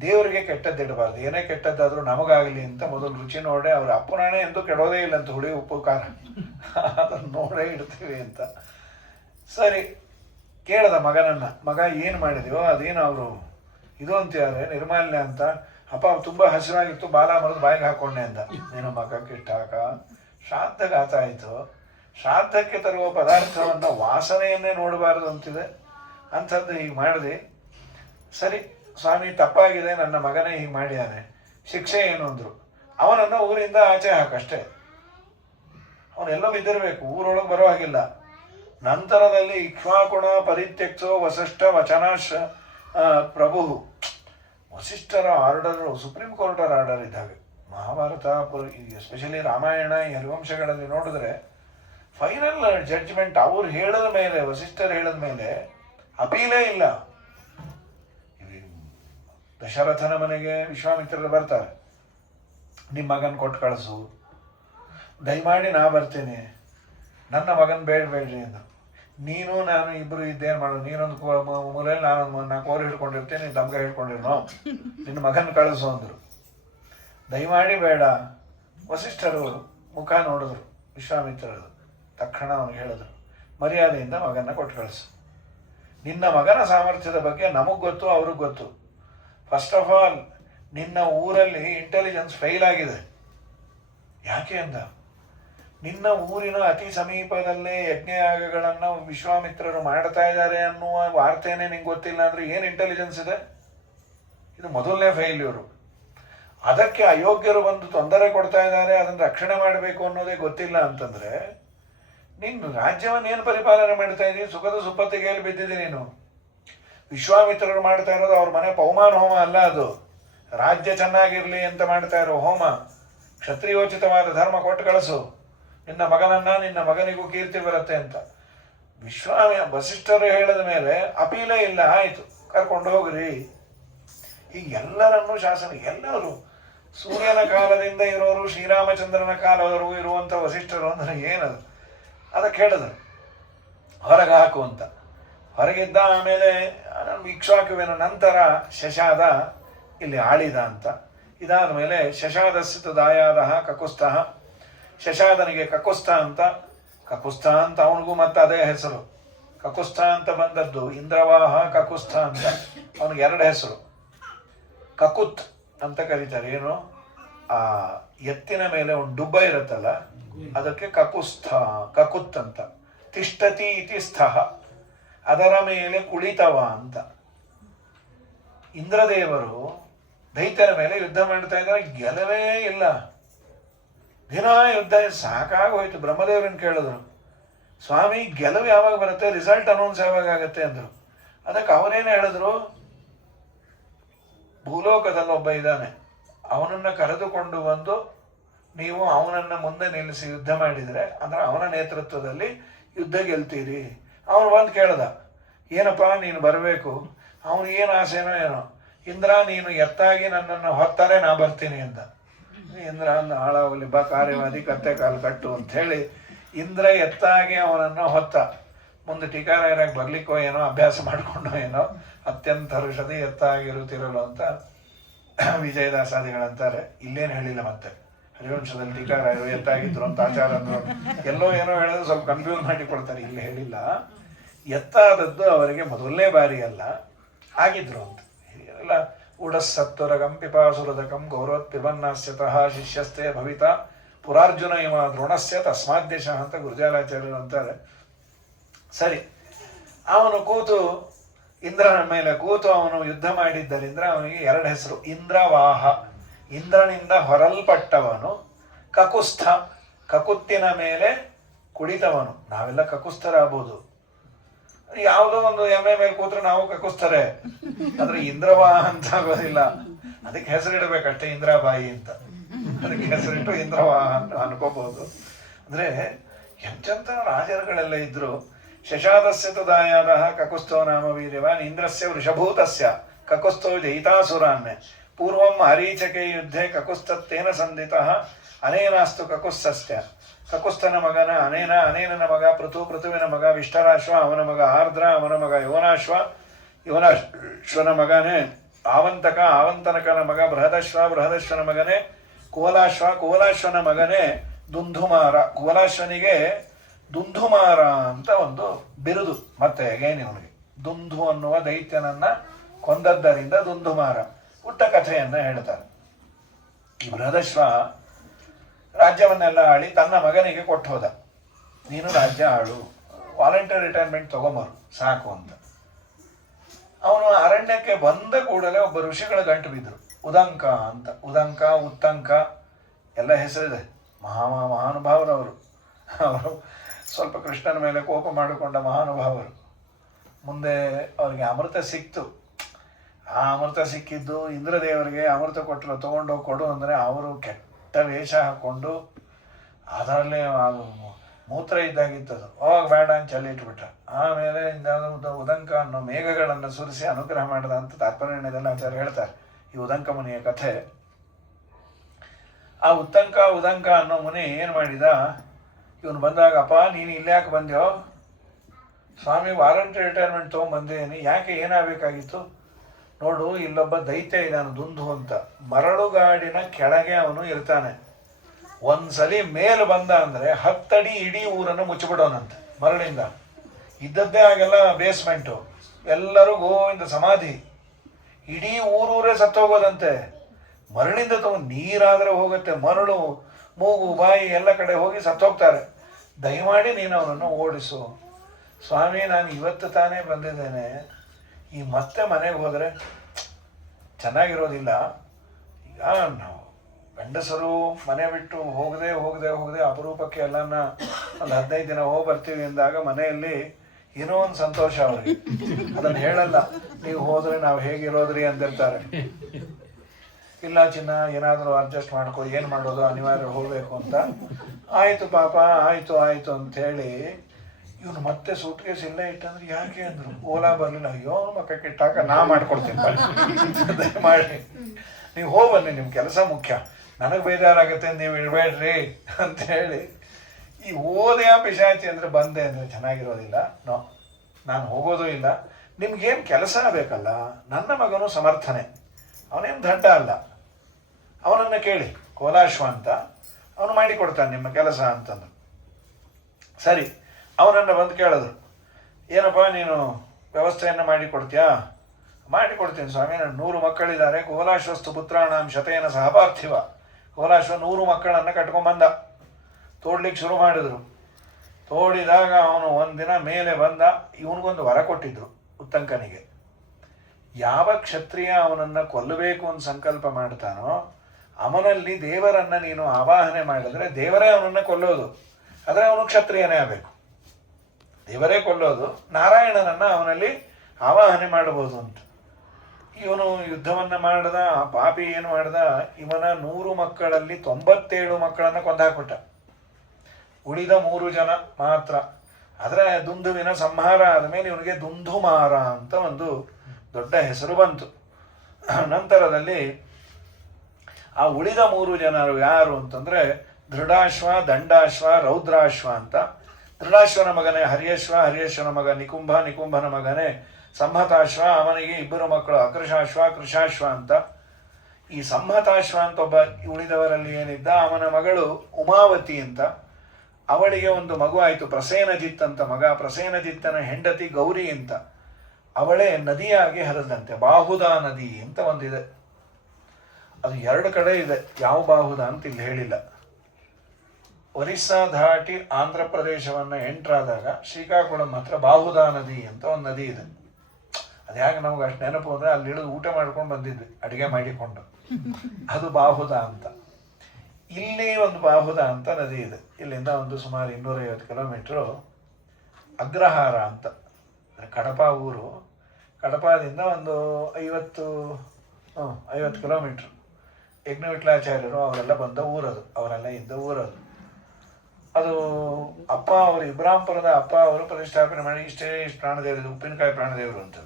ದೇವರಿಗೆ ಕೆಟ್ಟದ್ದಿಡಬಾರ್ದು, ಏನೇ ಕೆಟ್ಟದ್ದಾದರೂ ನಮಗಾಗಲಿ ಅಂತ ಮೊದಲು ರುಚಿ ನೋಡೇ. ಅವ್ರ ಅಪ್ಪನಾಣೆ ಎಂದು ಕೆಡೋದೇ ಇಲ್ಲ ಅಂತ, ಹುಳಿ ಉಪ್ಪು ಖಾರ ಅದನ್ನು ನೋಡೇ ಇಡ್ತೀವಿ ಅಂತ. ಸರಿ, ಕೇಳ್ದ ಮಗನನ್ನು, ಮಗ ಏನು ಮಾಡಿದೆಯೋ ಅದೇನು ಅವರು ಇದು ಅಂತಾರೆ ನಿರ್ಮಾಲ್ಯ ಅಂತ. ಅಪ್ಪ ತುಂಬ ಹಸಿರಾಗಿತ್ತು, ಬಾಲ ಮರದ ಬಾಯಿಗೆ ಹಾಕೊಂಡೆ ಅಂದ. ನೀನು ಮಗಕ್ಕೆ ಇಷ್ಟ ಹಾಕ, ಶ್ರಾದ್ದಘಾತ ಆಯಿತು. ಶ್ರಾದ್ದಕ್ಕೆ ತರುವ ಪದಾರ್ಥವನ್ನು ವಾಸನೆಯನ್ನೇ ನೋಡಬಾರದು ಅಂತಿದೆ, ಅಂಥದ್ದು ಹೀಗೆ ಮಾಡಿದೆ. ಸರಿ ಸ್ವಾಮಿ, ತಪ್ಪಾಗಿದೆ, ನನ್ನ ಮಗನೇ ಹೀಗೆ ಮಾಡಿದ್ದಾನೆ, ಶಿಕ್ಷೆ ಏನು ಅಂದರು. ಅವನನ್ನು ಊರಿಂದ ಆಚೆ ಹಾಕಷ್ಟೇ, ಅವನೆಲ್ಲೋ ಬಿದ್ದಿರಬೇಕು, ಊರೊಳಗೆ ಬರೋ ಹಾಗಿಲ್ಲ. ನಂತರದಲ್ಲಿ ಇಕ್ಷ್ವಾಕುಣ ಪರಿತ್ಯಕ್ತೋ ವಸಿಷ್ಠ ವಚನಾಶ ಪ್ರಭು, ವಸಿಷ್ಠರ ಆರ್ಡರು ಸುಪ್ರೀಂ ಕೋರ್ಟರ ಆರ್ಡರ್ ಇದ್ದಾವೆ. ಮಹಾಭಾರತ, ಎಸ್ಪೆಷಲಿ ರಾಮಾಯಣ, ಈ ಹರಿವಂಶಗಳಲ್ಲಿ ನೋಡಿದ್ರೆ ಫೈನಲ್ ಜಡ್ಜ್ಮೆಂಟ್ ಅವ್ರು ಹೇಳಿದ ಮೇಲೆ, ವಸಿಷ್ಠರು ಹೇಳಿದ ಮೇಲೆ ಅಪೀಲೇ ಇಲ್ಲ. ದಶರಥನ ಮನೆಗೆ ವಿಶ್ವಾಮಿತ್ರರು ಬರ್ತಾರೆ, ನಿಮ್ಮ ಮಗನ ಕೊಟ್ಟು ಕಳಿಸು, ದಯಮಾಡಿ ನಾ ಬರ್ತೇನೆ, ನನ್ನ ಮಗನ ಬೇಡಬೇಡ್ರಿ ಅಂದರು. ನೀನು ನಾನು ಇಬ್ಬರು ಇದ್ದೇನು ಮಾಡೋದು, ನೀನೊಂದು ಮೂಲೆಯಲ್ಲಿ ನಾನು ಕೋರು ಹಿಡ್ಕೊಂಡಿರ್ತೇನೆ, ನೀನು ತಮ್ಗೆ ಹಿಡ್ಕೊಂಡಿರೋ, ನಿನ್ನ ಮಗನ ಕಳಿಸು ಅಂದರು. ದಯಮಾಡಿ ಬೇಡ. ವಸಿಷ್ಠರು ಮುಖ ನೋಡಿದ್ರು ವಿಶ್ವಾಮಿತ್ರರು, ತಕ್ಷಣ ಅವನಿಗೆ ಹೇಳಿದ್ರು, ಮರ್ಯಾದೆಯಿಂದ ಮಗನ ಕೊಟ್ಟು ಕಳಿಸು. ನಿನ್ನ ಮಗನ ಸಾಮರ್ಥ್ಯದ ಬಗ್ಗೆ ನಮಗೆ ಗೊತ್ತು, ಅವ್ರಿಗೆ ಗೊತ್ತು. ಫಸ್ಟ್ ಆಫ್ ಆಲ್ ನಿನ್ನ ಊರಲ್ಲಿ ಇಂಟೆಲಿಜೆನ್ಸ್ ಫೇಲ್ ಆಗಿದೆ. ಯಾಕೆ ಅಂದ, ನಿನ್ನ ಊರಿನ ಅತಿ ಸಮೀಪದಲ್ಲೇ ಯಜ್ಞಯಾಗಗಳನ್ನು ವಿಶ್ವಾಮಿತ್ರರು ಮಾಡ್ತಾ ಇದ್ದಾರೆ ಅನ್ನುವ ವಾರ್ತೆನೇ ನಿಂಗೆ ಗೊತ್ತಿಲ್ಲ ಅಂದರೆ ಏನು ಇಂಟೆಲಿಜೆನ್ಸ್ ಇದೆ? ಇದು ಮೊದಲನೇ ಫೇಲ್ಯೂರು. ಅದಕ್ಕೆ ಅಯೋಗ್ಯರು ಬಂದು ತೊಂದರೆ ಕೊಡ್ತಾ ಇದ್ದಾರೆ, ಅದನ್ನು ರಕ್ಷಣೆ ಮಾಡಬೇಕು ಅನ್ನೋದೇ ಗೊತ್ತಿಲ್ಲ ಅಂತಂದರೆ ನೀನು ರಾಜ್ಯವನ್ನು ಏನು ಪರಿಪಾಲನೆ ಮಾಡ್ತಾ ಇದ್ದೀನಿ? ಸುಖದ ಸುಪ್ಪತ್ತಿಗೆಯಲ್ಲಿ ಬಿದ್ದಿದ್ದೀನಿ ನೀನು. ವಿಶ್ವಾಮಿತ್ರರು ಮಾಡ್ತಾ ಇರೋದು ಅವ್ರ ಮನೆ ಪೌಮಾನ ಹೋಮ ಅಲ್ಲ, ಅದು ರಾಜ್ಯ ಚೆನ್ನಾಗಿರಲಿ ಅಂತ ಮಾಡ್ತಾ ಇರೋ ಹೋಮ. ಕ್ಷತ್ರಿಯೋಚಿತವಾದ ಧರ್ಮ ಕೊಟ್ಟು ಕಳಿಸು, ನಿನ್ನ ಮಗನನ್ನ, ನಿನ್ನ ಮಗನಿಗೂ ಕೀರ್ತಿ ಬರುತ್ತೆ ಅಂತ. ವಸಿಷ್ಠರು ಹೇಳಿದ ಮೇಲೆ ಅಪೀಲೇ ಇಲ್ಲ, ಆಯಿತು ಕರ್ಕೊಂಡು ಹೋಗ್ರಿ. ಈಗ ಎಲ್ಲರನ್ನೂ ಶಾಸನ, ಎಲ್ಲರೂ ಸೂರ್ಯನ ಕಾಲದಿಂದ ಇರೋರು, ಶ್ರೀರಾಮಚಂದ್ರನ ಕಾಲದವರೆಗೂ ಇರುವಂಥ ವಸಿಷ್ಠರು ಅಂದರೆ ಏನದು? ಅದಕ್ಕೆ ಹೇಳಿದ್ರು ಹೊರಗೆ ಹಾಕು ಅಂತ. ಹೊರಗಿದ್ದ. ಆಮೇಲೆ ಇಕ್ಷ್ವಾಕುವಿನ ನಂತರ ಶಶಾದ ಇಲ್ಲಿ ಆಳಿದ ಅಂತ. ಇದಾದ ಮೇಲೆ ಶಶಾದಸ್ಸಿತ ದಾಯಾದ ಕಕುಸ್ಥಃ, ಶಶಾದನಿಗೆ ಕಕುಸ್ಥ ಅಂತ, ಕಕುಸ್ಥ ಅಂತ ಅವನಿಗೂ ಮತ್ತೆ ಅದೇ ಹೆಸರು. ಕಕುಸ್ಥ ಅಂತ ಬಂದದ್ದು ಇಂದ್ರವಾಹ, ಕಕುಸ್ಥ ಅಂತ ಅವನಿಗೆ ಎರಡು ಹೆಸರು. ಕಕುತ್ ಅಂತ ಕರೀತಾರೆ, ಏನು ಆ ಎತ್ತಿನ ಮೇಲೆ ಒಂದು ಡುಬ್ಬ ಇರುತ್ತಲ್ಲ ಅದಕ್ಕೆ ಕಕುತ್ ಅಂತ. ತಿಷ್ಠತಿ ಇತಿ ಸ್ಥಃ, ಅದರ ಮೇಲೆ ಕುಳಿತವ ಅಂತ. ಇಂದ್ರದೇವರು ದೈತ್ಯರ ಮೇಲೆ ಯುದ್ಧ ಮಾಡ್ತಾ ಇದ್ದಾರೆ, ಗೆಲವೇ ಇಲ್ಲ. ದಿನ ಯುದ್ಧ ಸಾಕಾಗೋಯ್ತು. ಬ್ರಹ್ಮದೇವರನ್ನು ಕೇಳಿದ್ರು, ಸ್ವಾಮಿ ಗೆಲುವು ಯಾವಾಗ ಬರುತ್ತೆ, ರಿಸಲ್ಟ್ ಅನೌನ್ಸ್ ಯಾವಾಗ ಆಗುತ್ತೆ ಅಂದರು. ಅದಕ್ಕೆ ಅವರೇನು ಹೇಳಿದ್ರು, ಭೂಲೋಕದಲ್ಲಿ ಒಬ್ಬ ಇದ್ದಾನೆ, ಅವನನ್ನು ಕರೆದುಕೊಂಡು ಬಂದು ನೀವು ಅವನನ್ನು ಮುಂದೆ ನಿಲ್ಲಿಸಿ ಯುದ್ಧ ಮಾಡಿದರೆ ಅಂದರೆ ಅವನ ನೇತೃತ್ವದಲ್ಲಿ ಯುದ್ಧ ಗೆಲ್ತೀರಿ. ಅವನು ಬಂದು ಕೇಳ್ದ, ಏನಪ್ಪ ನೀನು ಬರಬೇಕು. ಅವನು ಏನು ಆಸೆನೋ ಏನೋ, ಇಂದ್ರ ನೀನು ಎತ್ತಾಗಿ ನನ್ನನ್ನು ಹೊತ್ತಾರೆ ನಾ ಬರ್ತೀನಿ ಅಂದ. ಇಂದ್ರ ಅಂದ, ಹಾಳಾಗಲಿ ಬಾ ಕಾರ್ಯವಾದಿ ಕತ್ತೆ ಕಾಲು ಕಟ್ಟು ಅಂತ ಹೇಳಿ ಇಂದ್ರ ಎತ್ತಾಗಿ ಅವನನ್ನು ಹೊತ್ತ. ಮುಂದೆ ಟೀಕಾರಾಯರಾಗಿ ಬರ್ಲಿಕ್ಕೋ ಏನೋ ಅಭ್ಯಾಸ ಮಾಡಿಕೊಂಡೋ ಏನೋ, ಅತ್ಯಂತ ಹರುಷದಿ ಎತ್ತಾಗಿರುತ್ತಿರಲು ಅಂತ ವಿಜಯದಾಸಾದಿಗಳಂತಾರೆ. ಇಲ್ಲೇನು ಹೇಳಿಲ್ಲ. ಮತ್ತೆ ಹರಿವಂಶದಲ್ಲಿ ಟೀಕಾರಾಯರು ಎತ್ತಾಗಿದ್ರು ಅಂತ ಆಚಾರ ಅಂದ್ರು, ಎಲ್ಲೋ ಏನೋ ಹೇಳಿದ್ರೆ ಸ್ವಲ್ಪ ಕನ್ಫ್ಯೂಸ್ ಮಾಡಿಕೊಡ್ತಾರೆ. ಇಲ್ಲಿ ಹೇಳಿಲ್ಲ. ಎತ್ತಾದದ್ದು ಅವರಿಗೆ ಮೊದಲನೇ ಬಾರಿ ಅಲ್ಲ, ಆಗಿದ್ರು ಅಂತ ಎಲ್ಲ. ಉಡಸ್ಸತ್ವರಗಂ ಪಿಪಾಸುರದಕಂ ಗೌರವತ್ ಪಿಬನ್ನಾಸ್ಯತಃ ಶಿಷ್ಯಸ್ಥೆ ಭವಿತ ಪುರಾರ್ಜುನ ಇವ ದ್ರೋಣಸ್ಯ ತಸ್ಮಾದ್ಯಶ ಅಂತ ಗುರುಜಾಲಾಚಾರ್ಯರು ಅಂತಾರೆ. ಸರಿ, ಅವನು ಕೂತು ಇಂದ್ರನ ಮೇಲೆ ಕೂತು ಅವನು ಯುದ್ಧ ಮಾಡಿದ್ದರಿಂದ ಅವನಿಗೆ ಎರಡು ಹೆಸರು. ಇಂದ್ರವಾಹ, ಇಂದ್ರನಿಂದ ಹೊರಲ್ಪಟ್ಟವನು. ಕಕುಸ್ಥ, ಕಕುತ್ತಿನ ಮೇಲೆ ಕುಳಿತವನು. ನಾವೆಲ್ಲ ಕಕುಸ್ಥರಾಗ್ಬೋದು. ಯಾವುದೋ ಒಂದು ಎಮ್ಮೆ ಮೇಲೆ ಕೂತ್ರೆ ನಾವು ಕಕುಸ್ತರೆ, ಆದ್ರೆ ಇಂದ್ರವಾಹ ಅಂತ ಆಗೋದಿಲ್ಲ. ಅದಕ್ಕೆ ಹೆಸರಿಡಬೇಕಷ್ಟೇ, ಇಂದ್ರಾಬಾಯಿ ಅಂತ. ಅದಕ್ಕೆ ಹೆಸರಿಟ್ಟು ಇಂದ್ರವಾಹ ಅಂತ ಅನ್ಕೋಬಹುದು. ಅಂದ್ರೆ ಎಂತೆಂಥ ರಾಜರುಗಳೆಲ್ಲ ಇದ್ರು. ಶಶಾದಸ್ಯ ತು ದಾಯಾದ ಕಕುಸ್ಥೋ ನಾಮ ವೀರ್ಯವಾನ್ ಇಂದ್ರಸ್ಯ ವೃಷಭೂತಸ್ಯ ಕಕುಸ್ಥೋ ಜಯಿತಾಸುರಾನ್ನೇ ಪೂರ್ವಂ ಆರೀಚಕೆ ಯುದ್ಧೆ ಕಕುಸ್ತತ್ತೇನ ಸಂಧಿತಃ ಅನೇನಾಸ್ತು ಕಕುಸ್ತಸ್ಯ. ಕಕುಸ್ಥನ ಮಗನ ಅನೇನನ ಮಗ ಪೃಥು, ಪೃಥುವಿನ ಮಗ ವಿಷ್ಠರಾಶ್ವ, ಅವನ ಮಗ ಆರ್ದ್ರ, ಅವನ ಮಗ ಯುವನಾಶ್ವ, ಯುವನಾಶ್ವನ ಮಗನೇ ಆವಂತಕ, ಆವಂತನಕನ ಮಗ ಬೃಹದಶ್ವ, ಬೃಹದಶ್ವನ ಮಗನೇ ಕೋಲಾಶ್ವ, ಕೋಲಾಶ್ವನ ಮಗನೇ ದುಂಧುಮಾರ. ಕೋಲಾಶ್ವನಿಗೆ ದುಂಧುಮಾರ ಅಂತ ಒಂದು ಬಿರುದು. ಮತ್ತೆ ಹೇಗೇನು ಇವನಿಗೆ ದುಂಧು ಅನ್ನುವ ದೈತ್ಯನನ್ನ ಕೊಂದದ್ದರಿಂದ ದುಂಧುಮಾರ. ಪುಟ್ಟ ಕಥೆಯನ್ನ ಹೇಳ್ತಾರೆ. ಈ ಬೃಹದಶ್ವ ರಾಜ್ಯವನ್ನೆಲ್ಲ ಆಳಿ ತನ್ನ ಮಗನಿಗೆ ಕೊಟ್ಟು ಹೋದ. ನೀನು ರಾಜ್ಯ ಆಳು, ವಾಲಂಟಿಯರ್ ರಿಟೈರ್ಮೆಂಟ್ ತಗೊಂಬರು ಸಾಕು ಅಂತ. ಅವನು ಅರಣ್ಯಕ್ಕೆ ಬಂದ ಕೂಡಲೇ ಒಬ್ಬ ಋಷಿಗಳ ಗಂಟು ಬಿದ್ದರು. ಉದಂಕ ಅಂತ. ಉದಂಕ, ಉತ್ತಂಕ ಎಲ್ಲ ಹೆಸರಿದೆ. ಮಹಾನುಭಾವರವರು. ಅವರು ಸ್ವಲ್ಪ ಕೃಷ್ಣನ ಮೇಲೆ ಕೋಪ ಮಾಡಿಕೊಂಡ ಮಹಾನುಭಾವರು. ಮುಂದೆ ಅವರಿಗೆ ಅಮೃತ ಸಿಕ್ತು. ಆ ಅಮೃತ ಸಿಕ್ಕಿದ್ದು ಇಂದ್ರದೇವರಿಗೆ ಅಮೃತ ಕೊಟ್ಟರು. ತೊಗೊಂಡೋಗಿ ಕೊಡು ಅಂದರೆ ಅವರು ಕೆಟ್ಟ ವೇಷ ಹಾಕ್ಕೊಂಡು ಅದರಲ್ಲೇ ಮೂತ್ರ ಇದ್ದಾಗಿತ್ತದು. ಅವಾಗ ಬೇಡ ಅಂತ ಚಲ್ಲಿಟ್ಬಿಟ್ಟ. ಆಮೇಲೆ ಉದಂಕ ಅನ್ನೋ ಮೇಘಗಳನ್ನು ಸುರಿಸಿ ಅನುಗ್ರಹ ಮಾಡಿದ ಅಂತ ತಾತ್ಪರ್ಯದಲ್ಲಿ ಆಚಾರ್ಯ ಹೇಳ್ತಾರೆ ಈ ಉದಂಕ ಮುನಿಯ ಕಥೆ. ಆ ಉದಂಕ ಅನ್ನೋ ಮುನಿ ಏನು ಮಾಡಿದ, ಇವನು ಬಂದಾಗ, ಅಪ್ಪ ನೀನು ಇಲ್ಲಿ ಯಾಕೆ ಬಂದ್ಯೋ? ಸ್ವಾಮಿ ವಾರಂಟಿ ರಿಟೈರ್ಮೆಂಟ್ ತೊಗೊಂಡ್ಬಂದೇನಿ. ಯಾಕೆ, ಏನಾಗಬೇಕಾಗಿತ್ತು? ನೋಡು, ಇಲ್ಲೊಬ್ಬ ದೈತ್ಯ ಇದ್ದಾನೆ ದುಂದು ಅಂತ. ಮರಳುಗಾಡಿನ ಕೆಳಗೆ ಅವನು ಇರ್ತಾನೆ. ಒಂದ್ಸಲಿ ಮೇಲೆ ಬಂದ ಅಂದರೆ 10 ಅಡಿ ಇಡೀ ಊರನ್ನು ಮುಚ್ಚಿಬಿಡೋನಂತೆ ಮರಳಿಂದ. ಇದ್ದದ್ದೇ ಆಗೆಲ್ಲ ಬೇಸ್ಮೆಂಟು, ಎಲ್ಲರೂ ಗೋವಿಂದ ಸಮಾಧಿ. ಇಡೀ ಊರೂರೇ ಸತ್ತೋಗೋದಂತೆ. ಮರಳಿಂದ ತಗೊಂಡು ನೀರಾದರೆ ಹೋಗುತ್ತೆ, ಮರಳು ಮೂಗು ಬಾಯಿ ಎಲ್ಲ ಕಡೆ ಹೋಗಿ ಸತ್ತೋಗ್ತಾರೆ. ದಯಮಾಡಿ ನೀನು ಅವನನ್ನು ಓಡಿಸು. ಸ್ವಾಮಿ, ನಾನು ಇವತ್ತು ತಾನೇ ಬಂದಿದ್ದೇನೆ, ಈ ಮತ್ತೆ ಮನೆಗೆ ಹೋದರೆ ಚೆನ್ನಾಗಿರೋದಿಲ್ಲ. ಈಗ ನಾವು ಗಂಡಸರು ಮನೆ ಬಿಟ್ಟು ಹೋಗದೆ ಅಪರೂಪಕ್ಕೆ ಎಲ್ಲನ ಒಂದು 15 ದಿನ ಹೋಗಿ ಬರ್ತೀವಿ ಅಂದಾಗ ಮನೆಯಲ್ಲಿ ಏನೋ ಒಂದು ಸಂತೋಷ ಅವ್ರಿಗೆ. ಅದನ್ನು ಹೇಳಲ್ಲ, ನೀವು ಹೋದರೆ ನಾವು ಹೇಗಿರೋದ್ರಿ ಅಂದಿರ್ತಾರೆ. ಇಲ್ಲ ಚಿನ್ನ, ಏನಾದರೂ ಅಡ್ಜಸ್ಟ್ ಮಾಡ್ಕೊ, ಏನು ಮಾಡೋದು, ಅನಿವಾರ್ಯ ಹೋಗಬೇಕು ಅಂತ. ಆಯಿತು ಪಾಪ, ಆಯಿತು ಅಂಥೇಳಿ ಇವನು ಮತ್ತೆ ಸೂಟ್ಕೇಸ್ ಇಲ್ಲ ಇಟ್ಟಂದ್ರೆ ಯಾಕೆ ಅಂದರು. ಓಲಾ ಬರಲಿಲ್ಲ. ಅಯ್ಯೋ ಮಕ್ಕಕ್ಕೆ ಇಟ್ಟಾಕ ನಾ ಮಾಡ್ಕೊಡ್ತೀನಿ ದಯಮಾಡಿ ನೀವು ಹೋಗ್ಬನ್ನಿ, ನಿಮ್ಮ ಕೆಲಸ ಮುಖ್ಯ, ನನಗೆ ಬೇಜಾರಾಗುತ್ತೆ, ನೀವು ಇಡಬೇಡ್ರಿ ಅಂಥೇಳಿ. ಈ ಓದೆಯ ಪಿಶಾಚಿ ಅಂದರೆ ಬಂದೆ ಅಂದರೆ ಚೆನ್ನಾಗಿರೋದಿಲ್ಲ. ನಾನು ಹೋಗೋದು ಇಲ್ಲ. ನಿಮ್ಗೇನು ಕೆಲಸ ಬೇಕಲ್ಲ, ನನ್ನ ಮಗನು ಸಮರ್ಥನೆ, ಅವನೇನು ದಡ್ಡ ಅಲ್ಲ. ಅವನನ್ನು ಕೇಳಿ, ಕೋಲಾಶ್ವ ಅಂತ, ಅವನು ಮಾಡಿಕೊಡ್ತಾನೆ ನಿಮ್ಮ ಕೆಲಸ ಅಂತಂದು. ಸರಿ, ಅವನನ್ನು ಬಂದು ಕೇಳಿದ್ರು, ಏನಪ್ಪ ನೀನು ವ್ಯವಸ್ಥೆಯನ್ನು ಮಾಡಿಕೊಡ್ತೀಯಾ? ಮಾಡಿಕೊಡ್ತೀನಿ ಸ್ವಾಮಿ, ನಾನು 100 ಮಕ್ಕಳಿದ್ದಾರೆ. ಕೋಲಾಶ್ವಸ್ತು ಪುತ್ರಾಣಾಂ ಶತೇನ ಸಹಪಾರ್ಥಿವ. ಕೋಲಾಶ್ವ 100 ಮಕ್ಕಳನ್ನು ಕಟ್ಕೊಂಡ್ಬಂದ. ತೋಡ್ಲಿಕ್ಕೆ ಶುರು ಮಾಡಿದ್ರು. ತೋಡಿದಾಗ ಅವನು ಒಂದಿನ ಮೇಲೆ ಬಂದ. ಇವನಿಗೊಂದು ವರ ಕೊಟ್ಟಿದ್ರು ಉತ್ತಂಕನಿಗೆ. ಯಾವ ಕ್ಷತ್ರಿಯ ಅವನನ್ನು ಕೊಲ್ಲಬೇಕು ಅಂತ ಸಂಕಲ್ಪ ಮಾಡ್ತಾನೋ ಅವನಲ್ಲಿ ದೇವರನ್ನು ನೀನು ಆವಾಹನೆ ಮಾಡಿದ್ರೆ ದೇವರೇ ಅವನನ್ನು ಕೊಲ್ಲೋದು. ಆದರೆ ಅವನು ಕ್ಷತ್ರಿಯನೇ ಆಗಬೇಕು. ದೇವರೇ ಕೊಲ್ಲೋದು. ನಾರಾಯಣನನ್ನು ಅವನಲ್ಲಿ ಆವಾಹನೆ ಮಾಡಬಹುದು ಅಂತ. ಇವನು ಯುದ್ಧವನ್ನ ಮಾಡ್ದ. ಆ ಪಾಪಿ ಏನು ಮಾಡ್ದ, ಇವನ 100 ಮಕ್ಕಳಲ್ಲಿ 97 ಮಕ್ಕಳನ್ನ ಕೊಂದಾಕ್ಬಿಟ್ಟ, ಉಳಿದ 3 ಜನ ಮಾತ್ರ. ಆದರೆ ದುಂದುವಿನ ಸಂಹಾರ ಆದಮೇಲೆ ಇವನಿಗೆ ದುಂದುಮಾರ ಅಂತ ಒಂದು ದೊಡ್ಡ ಹೆಸರು ಬಂತು. ನಂತರದಲ್ಲಿ ಆ ಉಳಿದ 3 ಜನರು ಯಾರು ಅಂತಂದ್ರೆ ದೃಢಾಶ್ವ, ದಂಡಾಶ್ವ, ರೌದ್ರಾಶ್ವ ಅಂತ. ದೃಢಾಶ್ವನ ಮಗನೇ ಹರ್ಯಶ್ವ, ಹರ್ಯಶ್ವನ ಮಗ ನಿಕುಂಭ, ನಿಕುಂಭನ ಮಗನೇ ಸಂಹತಾಶ್ವ, ಅವನಿಗೆ 2 ಮಕ್ಕಳು ಅಕೃಶಾಶ್ವ, ಕೃಶಾಶ್ವ ಅಂತ. ಈ ಸಂಹತಾಶ್ವ ಅಂತ ಒಬ್ಬ ಉಳಿದವರಲ್ಲಿ ಏನಿದ್ದ, ಅವನ ಮಗಳು ಉಮಾವತಿ ಅಂತ. ಅವಳಿಗೆ ಒಂದು ಮಗು ಆಯಿತು, ಪ್ರಸೇನಜಿತ್ ಅಂತ ಮಗ. ಪ್ರಸೇನಜಿತ್ತನ ಹೆಂಡತಿ ಗೌರಿ ಅಂತ. ಅವಳೇ ನದಿಯಾಗಿ ಹರಿದಂತೆ, ಬಾಹುದಾ ನದಿ ಅಂತ ಒಂದಿದೆ. ಅದು 2 ಕಡೆ ಇದೆ, ಯಾವ ಬಾಹುದ ಅಂತ ಇಲ್ಲಿ ಹೇಳಿಲ್ಲ. ಒರಿಸ್ಸಾ ದಾಟಿ ಆಂಧ್ರ ಪ್ರದೇಶವನ್ನು ಎಂಟ್ರಾದಾಗ ಶ್ರೀಕಾಕುಳಂ ಹತ್ರ ಬಾಹುದಾ ನದಿ ಅಂತ ಒಂದು ನದಿ ಇದೆ. ಅದು ಹೇಗೆ ನಮ್ಗೆ ಅಷ್ಟು ನೆನಪು ಅಂದರೆ ಅಲ್ಲಿ ಇಳಿದು ಊಟ ಮಾಡ್ಕೊಂಡು ಬಂದಿದ್ವಿ, ಅಡುಗೆ ಮಾಡಿಕೊಂಡು. ಅದು ಬಾಹುದ ಅಂತ. ಇಲ್ಲಿ ಒಂದು ಬಾಹುದ ಅಂತ ನದಿ ಇದೆ. ಇಲ್ಲಿಂದ ಒಂದು ಸುಮಾರು 250 ಕಿಲೋಮೀಟ್ರು ಅಗ್ರಹಾರ ಅಂತ, ಕಡಪ ಊರು. ಕಡಪದಿಂದ ಒಂದು 50 ಕಿಲೋಮೀಟ್ರು. ಯಜ್ಞವಿಟ್ಲಾಚಾರ್ಯರು ಅವರೆಲ್ಲ ಬಂದ ಊರದು, ಅವರೆಲ್ಲ ಇದ್ದ ಊರದು. ಅದು ಅಪ್ಪ ಅವರು ಇಬ್ರಾಂಪುರದ ಅಪ್ಪ ಅವರು ಪ್ರತಿಷ್ಠಾಪನೆ ಮಾಡಿ ಇಷ್ಟು ಪ್ರಾಣದೇವರು, ಉಪ್ಪಿನಕಾಯಿ ಪ್ರಾಣದೇವರು ಅಂತ.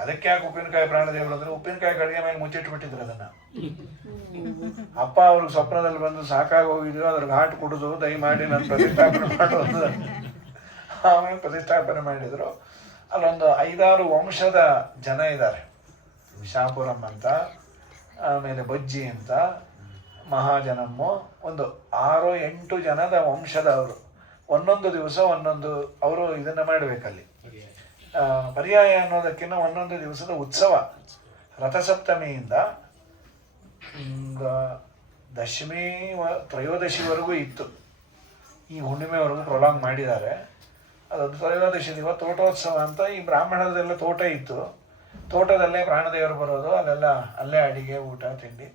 ಅದಕ್ಕೆ ಯಾಕೆ ಉಪ್ಪಿನಕಾಯಿ ಪ್ರಾಣದೇವರು ಅಂದ್ರೆ ಉಪ್ಪಿನಕಾಯಿ ಕಡೆಗೆ ಮೇಲೆ ಮುಚ್ಚಿಟ್ಬಿಟ್ಟಿದ್ರು ಅದನ್ನ. ಅಪ್ಪ ಅವ್ರಿಗೆ ಸ್ವಪ್ನದಲ್ಲಿ ಬಂದು ಸಾಕಾಗಿ ಹೋಗಿದ್ರು, ಅದ್ರ ಘಾಟ್ ಕುಡಿದು ದಯಮಾಡಿ ನಾನು ಪ್ರತಿಷ್ಠಾಪನೆ ಮಾಡೋದು. ಆಮೇಲೆ ಪ್ರತಿಷ್ಠಾಪನೆ ಮಾಡಿದ್ರು. ಅಲ್ಲೊಂದು 5-6 ವಂಶದ ಜನ ಇದ್ದಾರೆ. ವಿಶಾಪುರಂ ಅಂತ, ಆಮೇಲೆ ಬಜ್ಜಿ ಅಂತ, ಮಹಾಜನಮ್ಮು, ಒಂದು 6-8 ಜನದ ವಂಶದವರು. ಒಂದೊಂದು ದಿವಸ ಒಂದೊಂದು ಅವರು ಇದನ್ನು ಮಾಡಬೇಕಲ್ಲಿ. ಪರ್ಯಾಯ ಅನ್ನೋದಕ್ಕಿಂತ ಒಂದೊಂದು ದಿವಸದ ಉತ್ಸವ. ರಥಸಪ್ತಮಿಯಿಂದ ದಶಮಿ ತ್ರಯೋದಶಿವರೆಗೂ ಇತ್ತು. ಈ ಹುಣ್ಣಿಮೆವರೆಗೂ ಪ್ರೊಲಾಂಗ್ ಮಾಡಿದ್ದಾರೆ. ಅದೊಂದು ತ್ರಯೋದಶಿ ದಿವಸ ತೋಟೋತ್ಸವ ಅಂತ. ಈ ಬ್ರಾಹ್ಮಣರದೆಲ್ಲ ತೋಟ ಇತ್ತು, ತೋಟದಲ್ಲೇ ಪ್ರಾಣದೇವರು ಬರೋದು, ಅಲ್ಲೆಲ್ಲ ಅಲ್ಲೇ ಅಡಿಗೆ ಊಟ ತಿಂಡಿ.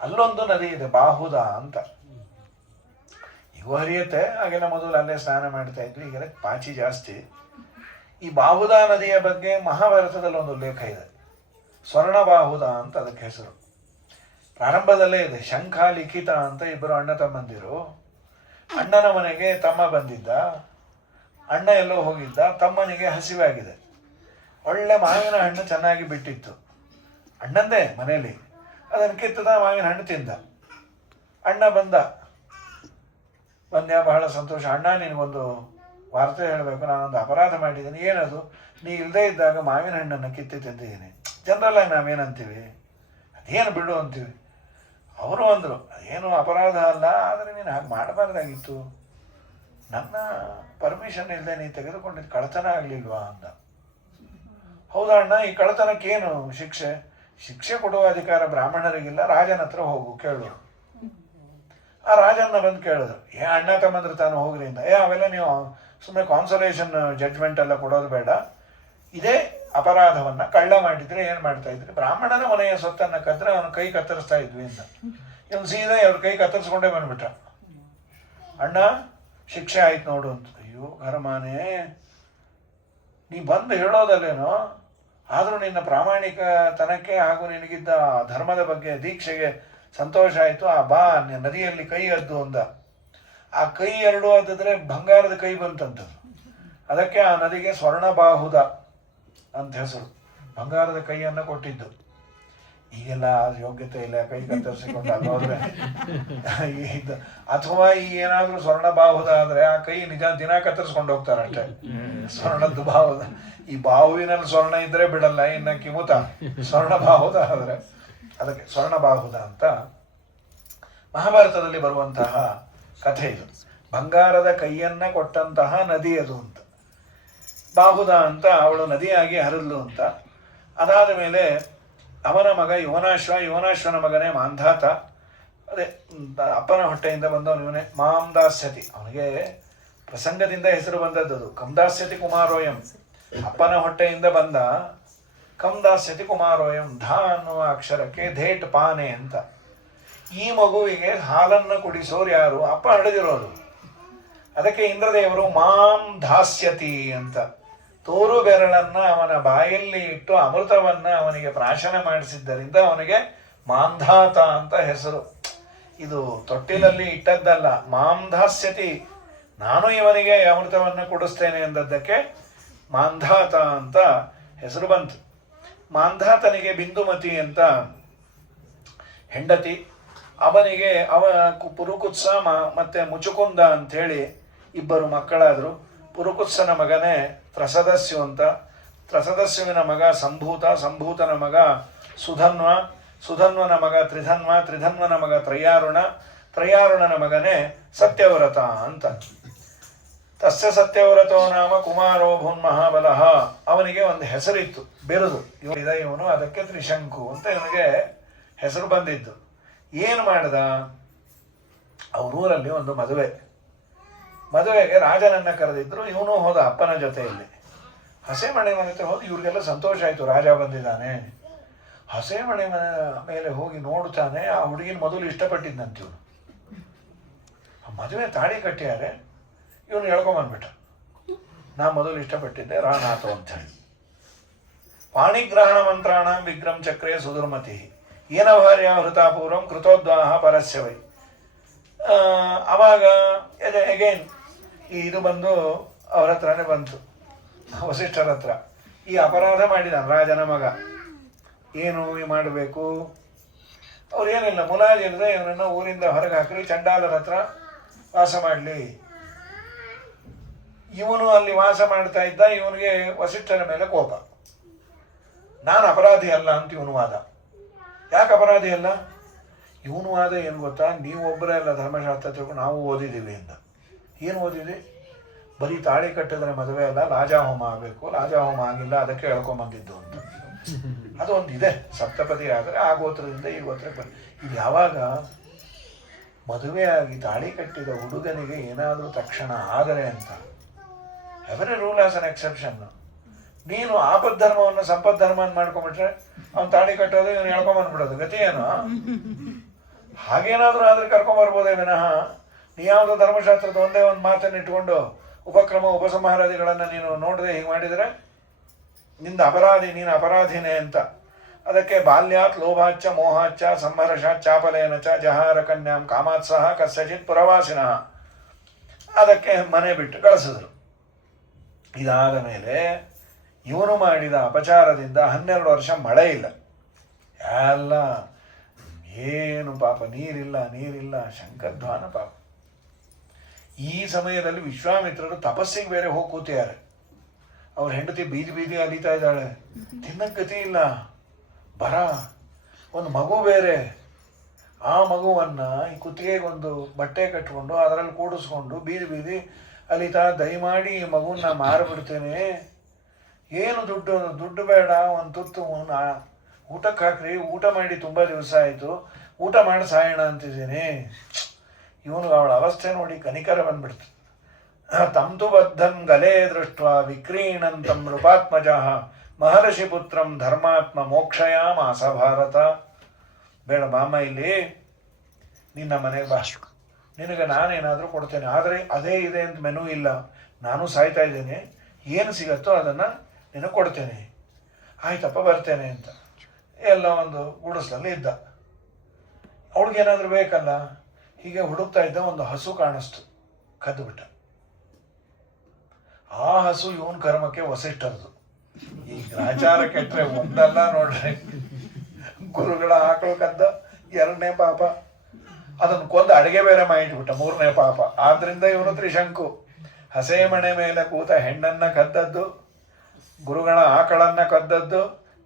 ಅಲ್ಲೊಂದು ನದಿ ಇದೆ ಬಾಹುದ ಅಂತ, ಈಗೂ ಹರಿಯುತ್ತೆ. ಹಾಗೆಲ್ಲ ಮೊದಲು ಅಲ್ಲೇ ಸ್ನಾನ ಮಾಡ್ತಾ ಇದ್ವಿ, ಈಗೆಲ್ಲ ಪಾಚಿ ಜಾಸ್ತಿ. ಈ ಬಾಹುದ ನದಿಯ ಬಗ್ಗೆ ಮಹಾಭಾರತದಲ್ಲಿ ಒಂದು ಉಲ್ಲೇಖ ಇದೆ, ಸ್ವರ್ಣಬಾಹುದ ಅಂತ ಅದಕ್ಕೆ ಹೆಸರು. ಪ್ರಾರಂಭದಲ್ಲೇ ಇದೆ. ಶಂಖ ಲಿಖಿತ ಅಂತ 2 ಅಣ್ಣ ತಮ್ಮಂದಿರು. ಅಣ್ಣನ ಮನೆಗೆ ತಮ್ಮ ಬಂದಿದ್ದ, ಅಣ್ಣ ಎಲ್ಲೋ ಹೋಗಿದ್ದ, ತಮ್ಮನಿಗೆ ಹಸಿವಾಗಿದೆ. ಒಳ್ಳೆ ಮಾವಿನ ಹಣ್ಣು ಚೆನ್ನಾಗಿ ಬಿಟ್ಟಿತ್ತು, ಅಣ್ಣಂದೇ ಮನೆಯಲ್ಲಿ. ಅದನ್ನು ಕಿತ್ತದ ಮಾವಿನ ಹಣ್ಣು ತಿಂದ. ಅಣ್ಣ ಬಂದ್ಯಾ, ಬಹಳ ಸಂತೋಷ. ಅಣ್ಣ ನಿನಗೊಂದು ವಾರ್ತೆ ಹೇಳಬೇಕು, ನಾನೊಂದು ಅಪರಾಧ ಮಾಡಿದ್ದೀನಿ. ಏನದು? ನೀ ಇಲ್ಲದೇ ಇದ್ದಾಗ ಮಾವಿನ ಹಣ್ಣನ್ನು ಕಿತ್ತಿ ತಿಂದಿದ್ದೀನಿ. ಜನರಲ್ಲಾಗಿ ನಾವೇನಂತೀವಿ, ಅದೇನು ಬಿಡು ಅಂತೀವಿ. ಅವರು ಅಂದರು, ಅದೇನು ಅಪರಾಧ ಅಲ್ಲ, ಆದರೆ ನೀನು ಹಾಗೆ ಮಾಡಬಾರ್ದಾಗಿತ್ತು. ನನ್ನ ಪರ್ಮಿಷನ್ ಇಲ್ಲದೆ ನೀನು ತೆಗೆದುಕೊಂಡಿದ್ದು ಕಳ್ಳತನ ಆಗಲಿಲ್ವಾ ಅಂದ. ಹೌದಾ ಅಣ್ಣ, ಈ ಕಳ್ಳತನಕ್ಕೇನು ಶಿಕ್ಷೆ? ಶಿಕ್ಷೆ ಕೊಡುವ ಅಧಿಕಾರ ಬ್ರಾಹ್ಮಣರಿಗಿಲ್ಲ, ರಾಜನ ಹತ್ರ ಹೋಗು ಕೇಳು. ಆ ರಾಜನ್ನ ಬಂದು ಕೇಳಿದ್ರು, ಅಣ್ಣ ತಮ್ಮಂದ್ರೆ ತಾನು ಹೋಗ್ರಿ ಅಂತ. ಅವೆಲ್ಲ ನೀವು ಸುಮ್ಮನೆ ಕಾನ್ಸಲೇಷನ್ ಜಡ್ಜ್ಮೆಂಟ್ ಎಲ್ಲ ಕೊಡೋದು ಬೇಡ. ಇದೇ ಅಪರಾಧವನ್ನ ಕಳ್ಳ ಮಾಡಿದ್ರೆ ಏನು ಮಾಡ್ತಾ ಇದ್ರಿ? ಬ್ರಾಹ್ಮಣನ ಮನೆಯ ಸೊತ್ತನ್ನು ಕದ್ರೆ ಅವನ ಕೈ ಕತ್ತರಿಸ್ತಾ ಇದ್ವಿ ಅಂತ. ಇವನು ಸೀದಾ ಅವ್ರ ಕೈ ಕತ್ತರಿಸ್ಕೊಂಡೇ ಬಂದ್ಬಿಟ್ಟ. ಅಣ್ಣ ಶಿಕ್ಷೆ ಆಯ್ತು ನೋಡು ಅಂತ. ಅಯ್ಯೋ ಘರಮಾನೆ, ನೀ ಬಂದು ಹೇಳೋದಲ್ಲೇನೋ, ಆದರೂ ನಿನ್ನ ಪ್ರಾಮಾಣಿಕತನಕ್ಕೆ ಹಾಗೂ ನಿನಗಿದ್ದ ಧರ್ಮದ ಬಗ್ಗೆ ದೀಕ್ಷೆಗೆ ಸಂತೋಷ ಆಯಿತು. ಆ ಬಾ ನದಿಯಲ್ಲಿ ಕೈ ಅದ್ದು ಅಂದ. ಆ ಕೈ 2 ಅದ್ದಿದ್ರೆ ಬಂಗಾರದ ಕೈ ಬಂತಂತದ್ದು. ಅದಕ್ಕೆ ಆ ನದಿಗೆ ಸ್ವರ್ಣಬಾಹುದ ಅಂತ ಹೆಸರು. ಬಂಗಾರದ ಕೈಯನ್ನು ಕೊಟ್ಟಿದ್ದು. ಈಗೆಲ್ಲ ಯೋಗ್ಯತೆ ಇಲ್ಲ, ಕೈ ಕತ್ತರಿಸಿಕೊಂಡು ಅಲ್ಲೋದ್ರೆ ಇದು. ಅಥವಾ ಈಗ ಏನಾದರೂ ಸ್ವರ್ಣಬಾಹುದ ಆದರೆ ಆ ಕೈ ನಿಜ ದಿನ ಕತ್ತರಿಸ್ಕೊಂಡು ಹೋಗ್ತಾರಷ್ಟೇ. ಸ್ವರ್ಣದ್ದು ಬಾಹುದ, ಈ ಬಾಹುವಿನಲ್ಲಿ ಸ್ವರ್ಣ ಇದ್ರೆ ಬಿಡಲ್ಲ, ಇನ್ನು ಕಿಮುತ ಸ್ವರ್ಣಬಾಹುದ ಆದರೆ ಅದಕ್ಕೆ ಸ್ವರ್ಣಬಾಹುದ ಅಂತ ಮಹಾಭಾರತದಲ್ಲಿ ಬರುವಂತಹ ಕಥೆ ಇದು. ಬಂಗಾರದ ಕೈಯನ್ನ ಕೊಟ್ಟಂತಹ ನದಿ ಅದು ಅಂತ. ಬಾಹುದ ಅಂತ ಅವಳು ನದಿಯಾಗಿ ಹರಿದ್ಲು ಅಂತ. ಅದಾದ ಮೇಲೆ ಅವನ ಮಗ ಯುವನಾಶ್ವ, ಯುವನಾಶ್ವನ ಮಗನೇ ಮಾಂಧಾತ. ಅದೇ ಅಪ್ಪನ ಹೊಟ್ಟೆಯಿಂದ ಬಂದವನು ಇವನೇ. ಮಾಂದಾಸ್ಯತಿ, ಅವನಿಗೆ ಪ್ರಸಂಗದಿಂದ ಹೆಸರು ಬಂದದ್ದು. ಕಂದಾಸ್ಯತಿ ಕುಮಾರೋಯಂ, ಅಪ್ಪನ ಹೊಟ್ಟೆಯಿಂದ ಬಂದ ಕಂದಾಸ್ಯತಿ ಕುಮಾರೋಯಂ. ಧಾ ಅನ್ನುವ ಅಕ್ಷರಕ್ಕೆ ಧೇಟ್ ಪಾನೆ ಅಂತ. ಈ ಮಗುವಿಗೆ ಹಾಲನ್ನು ಕುಡಿಸೋರು ಯಾರು? ಅಪ್ಪ ಹಡೆದಿರೋರು. ಅದಕ್ಕೆ ಇಂದ್ರದೇವರು ಮಾಂ ಧಾಸ್ಯತಿ ಅಂತ ತೋರು ಬೆರಳನ್ನು ಅವನ ಬಾಯಲ್ಲಿ ಇಟ್ಟು ಅಮೃತವನ್ನು ಅವನಿಗೆ ಪ್ರಾಶನ ಮಾಡಿಸಿದ್ದರಿಂದ ಅವನಿಗೆ ಮಾಂಧಾತ ಅಂತ ಹೆಸರು. ಇದು ತೊಟ್ಟಿಲಲ್ಲಿ ಇಟ್ಟದ್ದಲ್ಲ, ಮಾಂಧಾಸ್ಯತಿ, ನಾನು ಇವನಿಗೆ ಅಮೃತವನ್ನು ಕೊಡಿಸ್ತೇನೆ ಎಂದದ್ದಕ್ಕೆ ಮಾಂಧಾತ ಅಂತ ಹೆಸರು ಬಂತು. ಮಾಂಧಾತನಿಗೆ ಬಿಂದುಮತಿ ಅಂತ ಹೆಂಡತಿ, ಅವನಿಗೆ ಪುರುಕುತ್ಸ ಮತ್ತು ಮುಚುಕುಂದ ಅಂಥೇಳಿ ಇಬ್ಬರು ಮಕ್ಕಳಾದರು. ಪುರುಕುತ್ಸನ ಮಗನೇ ತ್ರಸದಸ್ಯು ಅಂತ, ತ್ರಸದಸ್ಯುವಿನ ಮಗ ಸಂಭೂತ, ಸಂಭೂತನ ಮಗ ಸುಧನ್ವ, ಸುಧನ್ವನ ಮಗ ತ್ರಿಧನ್ವ, ತ್ರಿಧನ್ವನ ಮಗ ತ್ರಯಾರುಣ, ತ್ರಯಾರುಣನ ಮಗನೇ ಸತ್ಯವ್ರತ ಅಂತ. ತಸ್ಯ ಸತ್ಯವ್ರತೋ ನಾಮ ಕುಮಾರೋ ಭೂನ್ ಮಹಾಬಲಃ. ಅವನಿಗೆ ಒಂದು ಹೆಸರಿತ್ತು, ಬಿರುದು, ಇವನು ಅದಕ್ಕೆ ತ್ರಿಶಂಕು ಅಂತ ಇವನಿಗೆ ಹೆಸರು ಬಂದಿದ್ದು. ಏನು ಮಾಡ್ದ, ಅವರೂರಲ್ಲಿ ಒಂದು ಮದುವೆಗೆ ರಾಜನನ್ನು ಕರೆದಿದ್ರು. ಇವನು ಹೋದ ಅಪ್ಪನ ಜೊತೆಯಲ್ಲಿ. ಹಸೆಮಣೆ ಮನೆ ಹತ್ರ ಹೋಗಿ ಇವ್ರಿಗೆಲ್ಲ ಸಂತೋಷ ಆಯಿತು, ರಾಜ ಬಂದಿದ್ದಾನೆ. ಹಸೆಮಣೆ ಮನೆ ಮೇಲೆ ಹೋಗಿ ನೋಡ್ತಾನೆ, ಆ ಹುಡುಗಿನ ಮೊದಲು ಇಷ್ಟಪಟ್ಟಿದ್ದಂತ ಇವನು. ಮದುವೆ ತಾಳಿ ಕಟ್ಟಿಯಾರೆ, ಇವನು ಹೇಳ್ಕೊಂಬಂದ್ಬಿಟ್ಟ, ನಾ ಮೊದಲು ಇಷ್ಟಪಟ್ಟಿದ್ದೆ ರಾನಾಥೋ ಅಂತೇಳಿ. ಪಾಣಿಗ್ರಹಣ ಮಂತ್ರಾಣ ವಿಗ್ರಹಂ ಚಕ್ರೇ ಸುದುರ್ಮತಿ ಏನ ಭಾರ್ಯ ಹೃತಾಪೂರ್ವಂ ಕೃತೋದ್ವಾಹ ಪರಸ್ಯವೈ. ಆವಾಗ ಎಗೈನ್ ಇದು ಬಂದು ಅವ್ರ ಹತ್ರನೇ ಬಂತು, ವಸಿಷ್ಠರ ಹತ್ರ. ಈ ಅಪರಾಧ ಮಾಡಿದಾನ ರಾಜನ ಮಗ, ಏನು ಮಾಡಬೇಕು? ಅವ್ರು ಏನಿಲ್ಲ, ಮುಲಾಜಿಲ್ಲದೆ ಇವನನ್ನು ಊರಿಂದ ಹೊರಗೆ ಹಾಕಿ ಚಂಡಾಲರ ಹತ್ರ ವಾಸ ಮಾಡಲಿ. ಇವನು ಅಲ್ಲಿ ವಾಸ ಮಾಡ್ತಾ ಇದ್ದ. ಇವನಿಗೆ ವಸಿಷ್ಠರ ಮೇಲೆ ಕೋಪ, ನಾನು ಅಪರಾಧಿ ಅಲ್ಲ ಅಂತ ಇವನು ವಾದ. ಯಾಕೆ ಅಪರಾಧಿ ಅಲ್ಲ? ಇವನು ವಾದ ಏನು ಗೊತ್ತಾ, ನೀವು ಒಬ್ಬರೇ ಅಲ್ಲ ಧರ್ಮಶಾಸ್ತ್ರ ತಿಳ್ಕೊಂಡು ನಾವು ಓದಿದ್ದೀವಿ ಅಂತ. ಏನು ಓದಿದ್ವಿ? ಬರೀ ತಾಳಿ ಕಟ್ಟಿದ್ರೆ ಮದುವೆ ಅಲ್ಲ, ಲಾಜಾಹೋಮ ಆಗಬೇಕು, ಲಾಜಾಹೋಮ ಆಗಿಲ್ಲ, ಅದಕ್ಕೆ ಹೇಳ್ಕೊಂಬಂದಿದ್ದು ಅಂತ. ಅದು ಒಂದು ಇದೆ, ಸಪ್ತಪದಿ ಆದರೆ ಆ ಗೋತ್ರದಿಂದ ಈ ಗೋತ್ರಕ್ಕೆ ಬಂದು. ಇದು ಯಾವಾಗ ಮದುವೆಯಾಗಿ ತಾಳಿ ಕಟ್ಟಿದ ಹುಡುಗನಿಗೆ ಏನಾದರೂ ತಕ್ಷಣ ಆದರೆ ಅಂತ, every rule as an exception. ನೀನು ಆಪದ್ಧರ್ಮವನ್ನು ಸಂಪದ್ಧರ್ಮವನ್ನು ಮಾಡ್ಕೊಂಬಿಟ್ರೆ ಅವ್ನು ತಾಳಿ ಕಟ್ಟೋದು, ಇವನು ಹೇಳ್ಕೊಂಬಂದ್ಬಿಡೋದು, ಗತಿ ಏನು? ಹಾಗೇನಾದರೂ ಆದರೆ ಕರ್ಕೊಂಬರ್ಬೋದೇ ವಿನಃ ನೀ ಯಾವುದೋ ಧರ್ಮಶಾಸ್ತ್ರದ ಒಂದೇ ಒಂದು ಮಾತನ್ನು ಇಟ್ಕೊಂಡು ಉಪಕ್ರಮ ಉಪಸಂಹಾರಾದಿಗಳನ್ನು ನೀನು ನೋಡದೆ ಹೀಗೆ ಮಾಡಿದರೆ ನಿಂದ ಅಪರಾಧಿ, ನೀನು ಅಪರಾಧಿನೇ ಅಂತ. ಅದಕ್ಕೆ ಬಾಲ್ಯಾತ್ ಲೋಭಾಚ್ಚ ಮೋಹಾಚ್ಚ ಸಂಹರ್ಷಾತ್ ಚಾಪಲೇನ ಚ ಜಹಾರ ಕನ್ಯಾಂ ಕಾಮಾತ್ ಸಹ ಕಸ್ಯಚಿತ್ ಪುರವಾಸಿನಃ. ಅದಕ್ಕೆ ಮನೆ ಬಿಟ್ಟು ಕಳಿಸಿದ್ರು. ಇದಾದ ಮೇಲೆ ಇವನು ಮಾಡಿದ ಅಪಚಾರದಿಂದ 12 ವರ್ಷ ಮಳೆ ಇಲ್ಲ, ಎಲ್ಲ ಏನು ಪಾಪ, ನೀರಿಲ್ಲ, ಶಂಕಧ್ವಾನ ಪಾಪ. ಈ ಸಮಯದಲ್ಲಿ ವಿಶ್ವಾಮಿತ್ರರು ತಪಸ್ಸಿಗೆ ಬೇರೆ ಹೋಗಿ ಕೂತಿದ್ದಾರೆ. ಅವ್ರ ಹೆಂಡತಿ ಬೀದಿ ಅಲಿತಾ ಇದ್ದಾಳೆ, ತಿನ್ನಕ್ಕೆ ಗತಿ ಇಲ್ಲ, ಬರ, ಒಂದು ಮಗು ಬೇರೆ. ಆ ಮಗುವನ್ನು ಈ ಕುತ್ತಿಗೆಗೊಂದು ಬಟ್ಟೆ ಕಟ್ಕೊಂಡು ಅದರಲ್ಲಿ ಕೂಡಿಸ್ಕೊಂಡು ಬೀದಿ ಅಲಿತಾ, ದಯಮಾಡಿ ಈ ಮಗುನ ಮಾರಿಬಿಡ್ತೇನೆ, ಏನು ದುಡ್ಡು ಬೇಡ, ಒಂದು ತುತ್ತು ಊಟಕ್ಕೆ ಹಾಕ್ರಿ, ಊಟ ಮಾಡಿ ತುಂಬ ದಿವಸ ಆಯಿತು, ಊಟ ಮಾಡಿ ಸಾಯೋಣ ಅಂತಿದ್ದೀನಿ. ಇವನು ಅವಳ ಅವಸ್ಥೆ ನೋಡಿ ಕನಿಕರ ಬಂದ್ಬಿಡ್ತು. ತಂತು ಬದ್ಧಂ ಗಲೇ ದೃಷ್ಟ ವಿಕ್ರೀಣಂತಂ ನೃಪಾತ್ಮಜ ಮಹರ್ಷಿ ಪುತ್ರಂ ಧರ್ಮಾತ್ಮ ಮೋಕ್ಷಯಾಮಾಸ ಭಾರತ. ಬೇಡ ಬಾಮ್ಮ, ಇಲ್ಲಿ ನಿನ್ನ ಮನೆಗೆ ಬಾ, ನಿನಗೆ ನಾನೇನಾದರೂ ಕೊಡ್ತೇನೆ, ಆದರೆ ಅದೇ ಇದೆ ಅಂತ ಮೆನು ಇಲ್ಲ, ನಾನು ಸಾಯ್ತಾ ಇದ್ದೇನೆ, ಏನು ಸಿಗತ್ತೋ ಅದನ್ನು ನಿನಗೆ ಕೊಡ್ತೇನೆ. ಆಯ್ತಪ್ಪ ಬರ್ತೇನೆ ಅಂತ ಎಲ್ಲ ಒಂದು ಗುಡಿಸಲಲ್ಲಿ ಇದ್ದ. ಅವಳಿಗೇನಾದರೂ ಬೇಕಲ್ಲ, ಹೀಗೆ ಹುಡುಕ್ತಾ ಇದ್ದ. ಒಂದು ಹಸು ಕಾಣಿಸ್ತು, ಕದ್ದು ಬಿಟ್ಟ. ಆ ಹಸು ಇವನ್ ಕರ್ಮಕ್ಕೆ ವಸಿಷ್ಠರದು. ಈ ಗ್ರಾಚಾರ ಕೆಟ್ಟರೆ ಒಂದಲ್ಲ ನೋಡ್ರಿ, ಗುರುಗಳ ಆಕಳು ಕದ್ದ, 2ನೇ ಪಾಪ, ಅದನ್ನು ಕೊಂದು ಅಡಿಗೆ ಬೇರೆ ಮಾಡಿಟ್ಬಿಟ್ಟ, 3ನೇ ಪಾಪ. ಆದ್ರಿಂದ ಇವನು ತ್ರಿಶಂಕು. ಹಸೆಮಣೆ ಮೇಲೆ ಕೂತ ಹೆಣ್ಣನ್ನ ಕದ್ದದ್ದು, ಗುರುಗಳ ಆಕಳನ್ನ ಕದ್ದದ್ದು,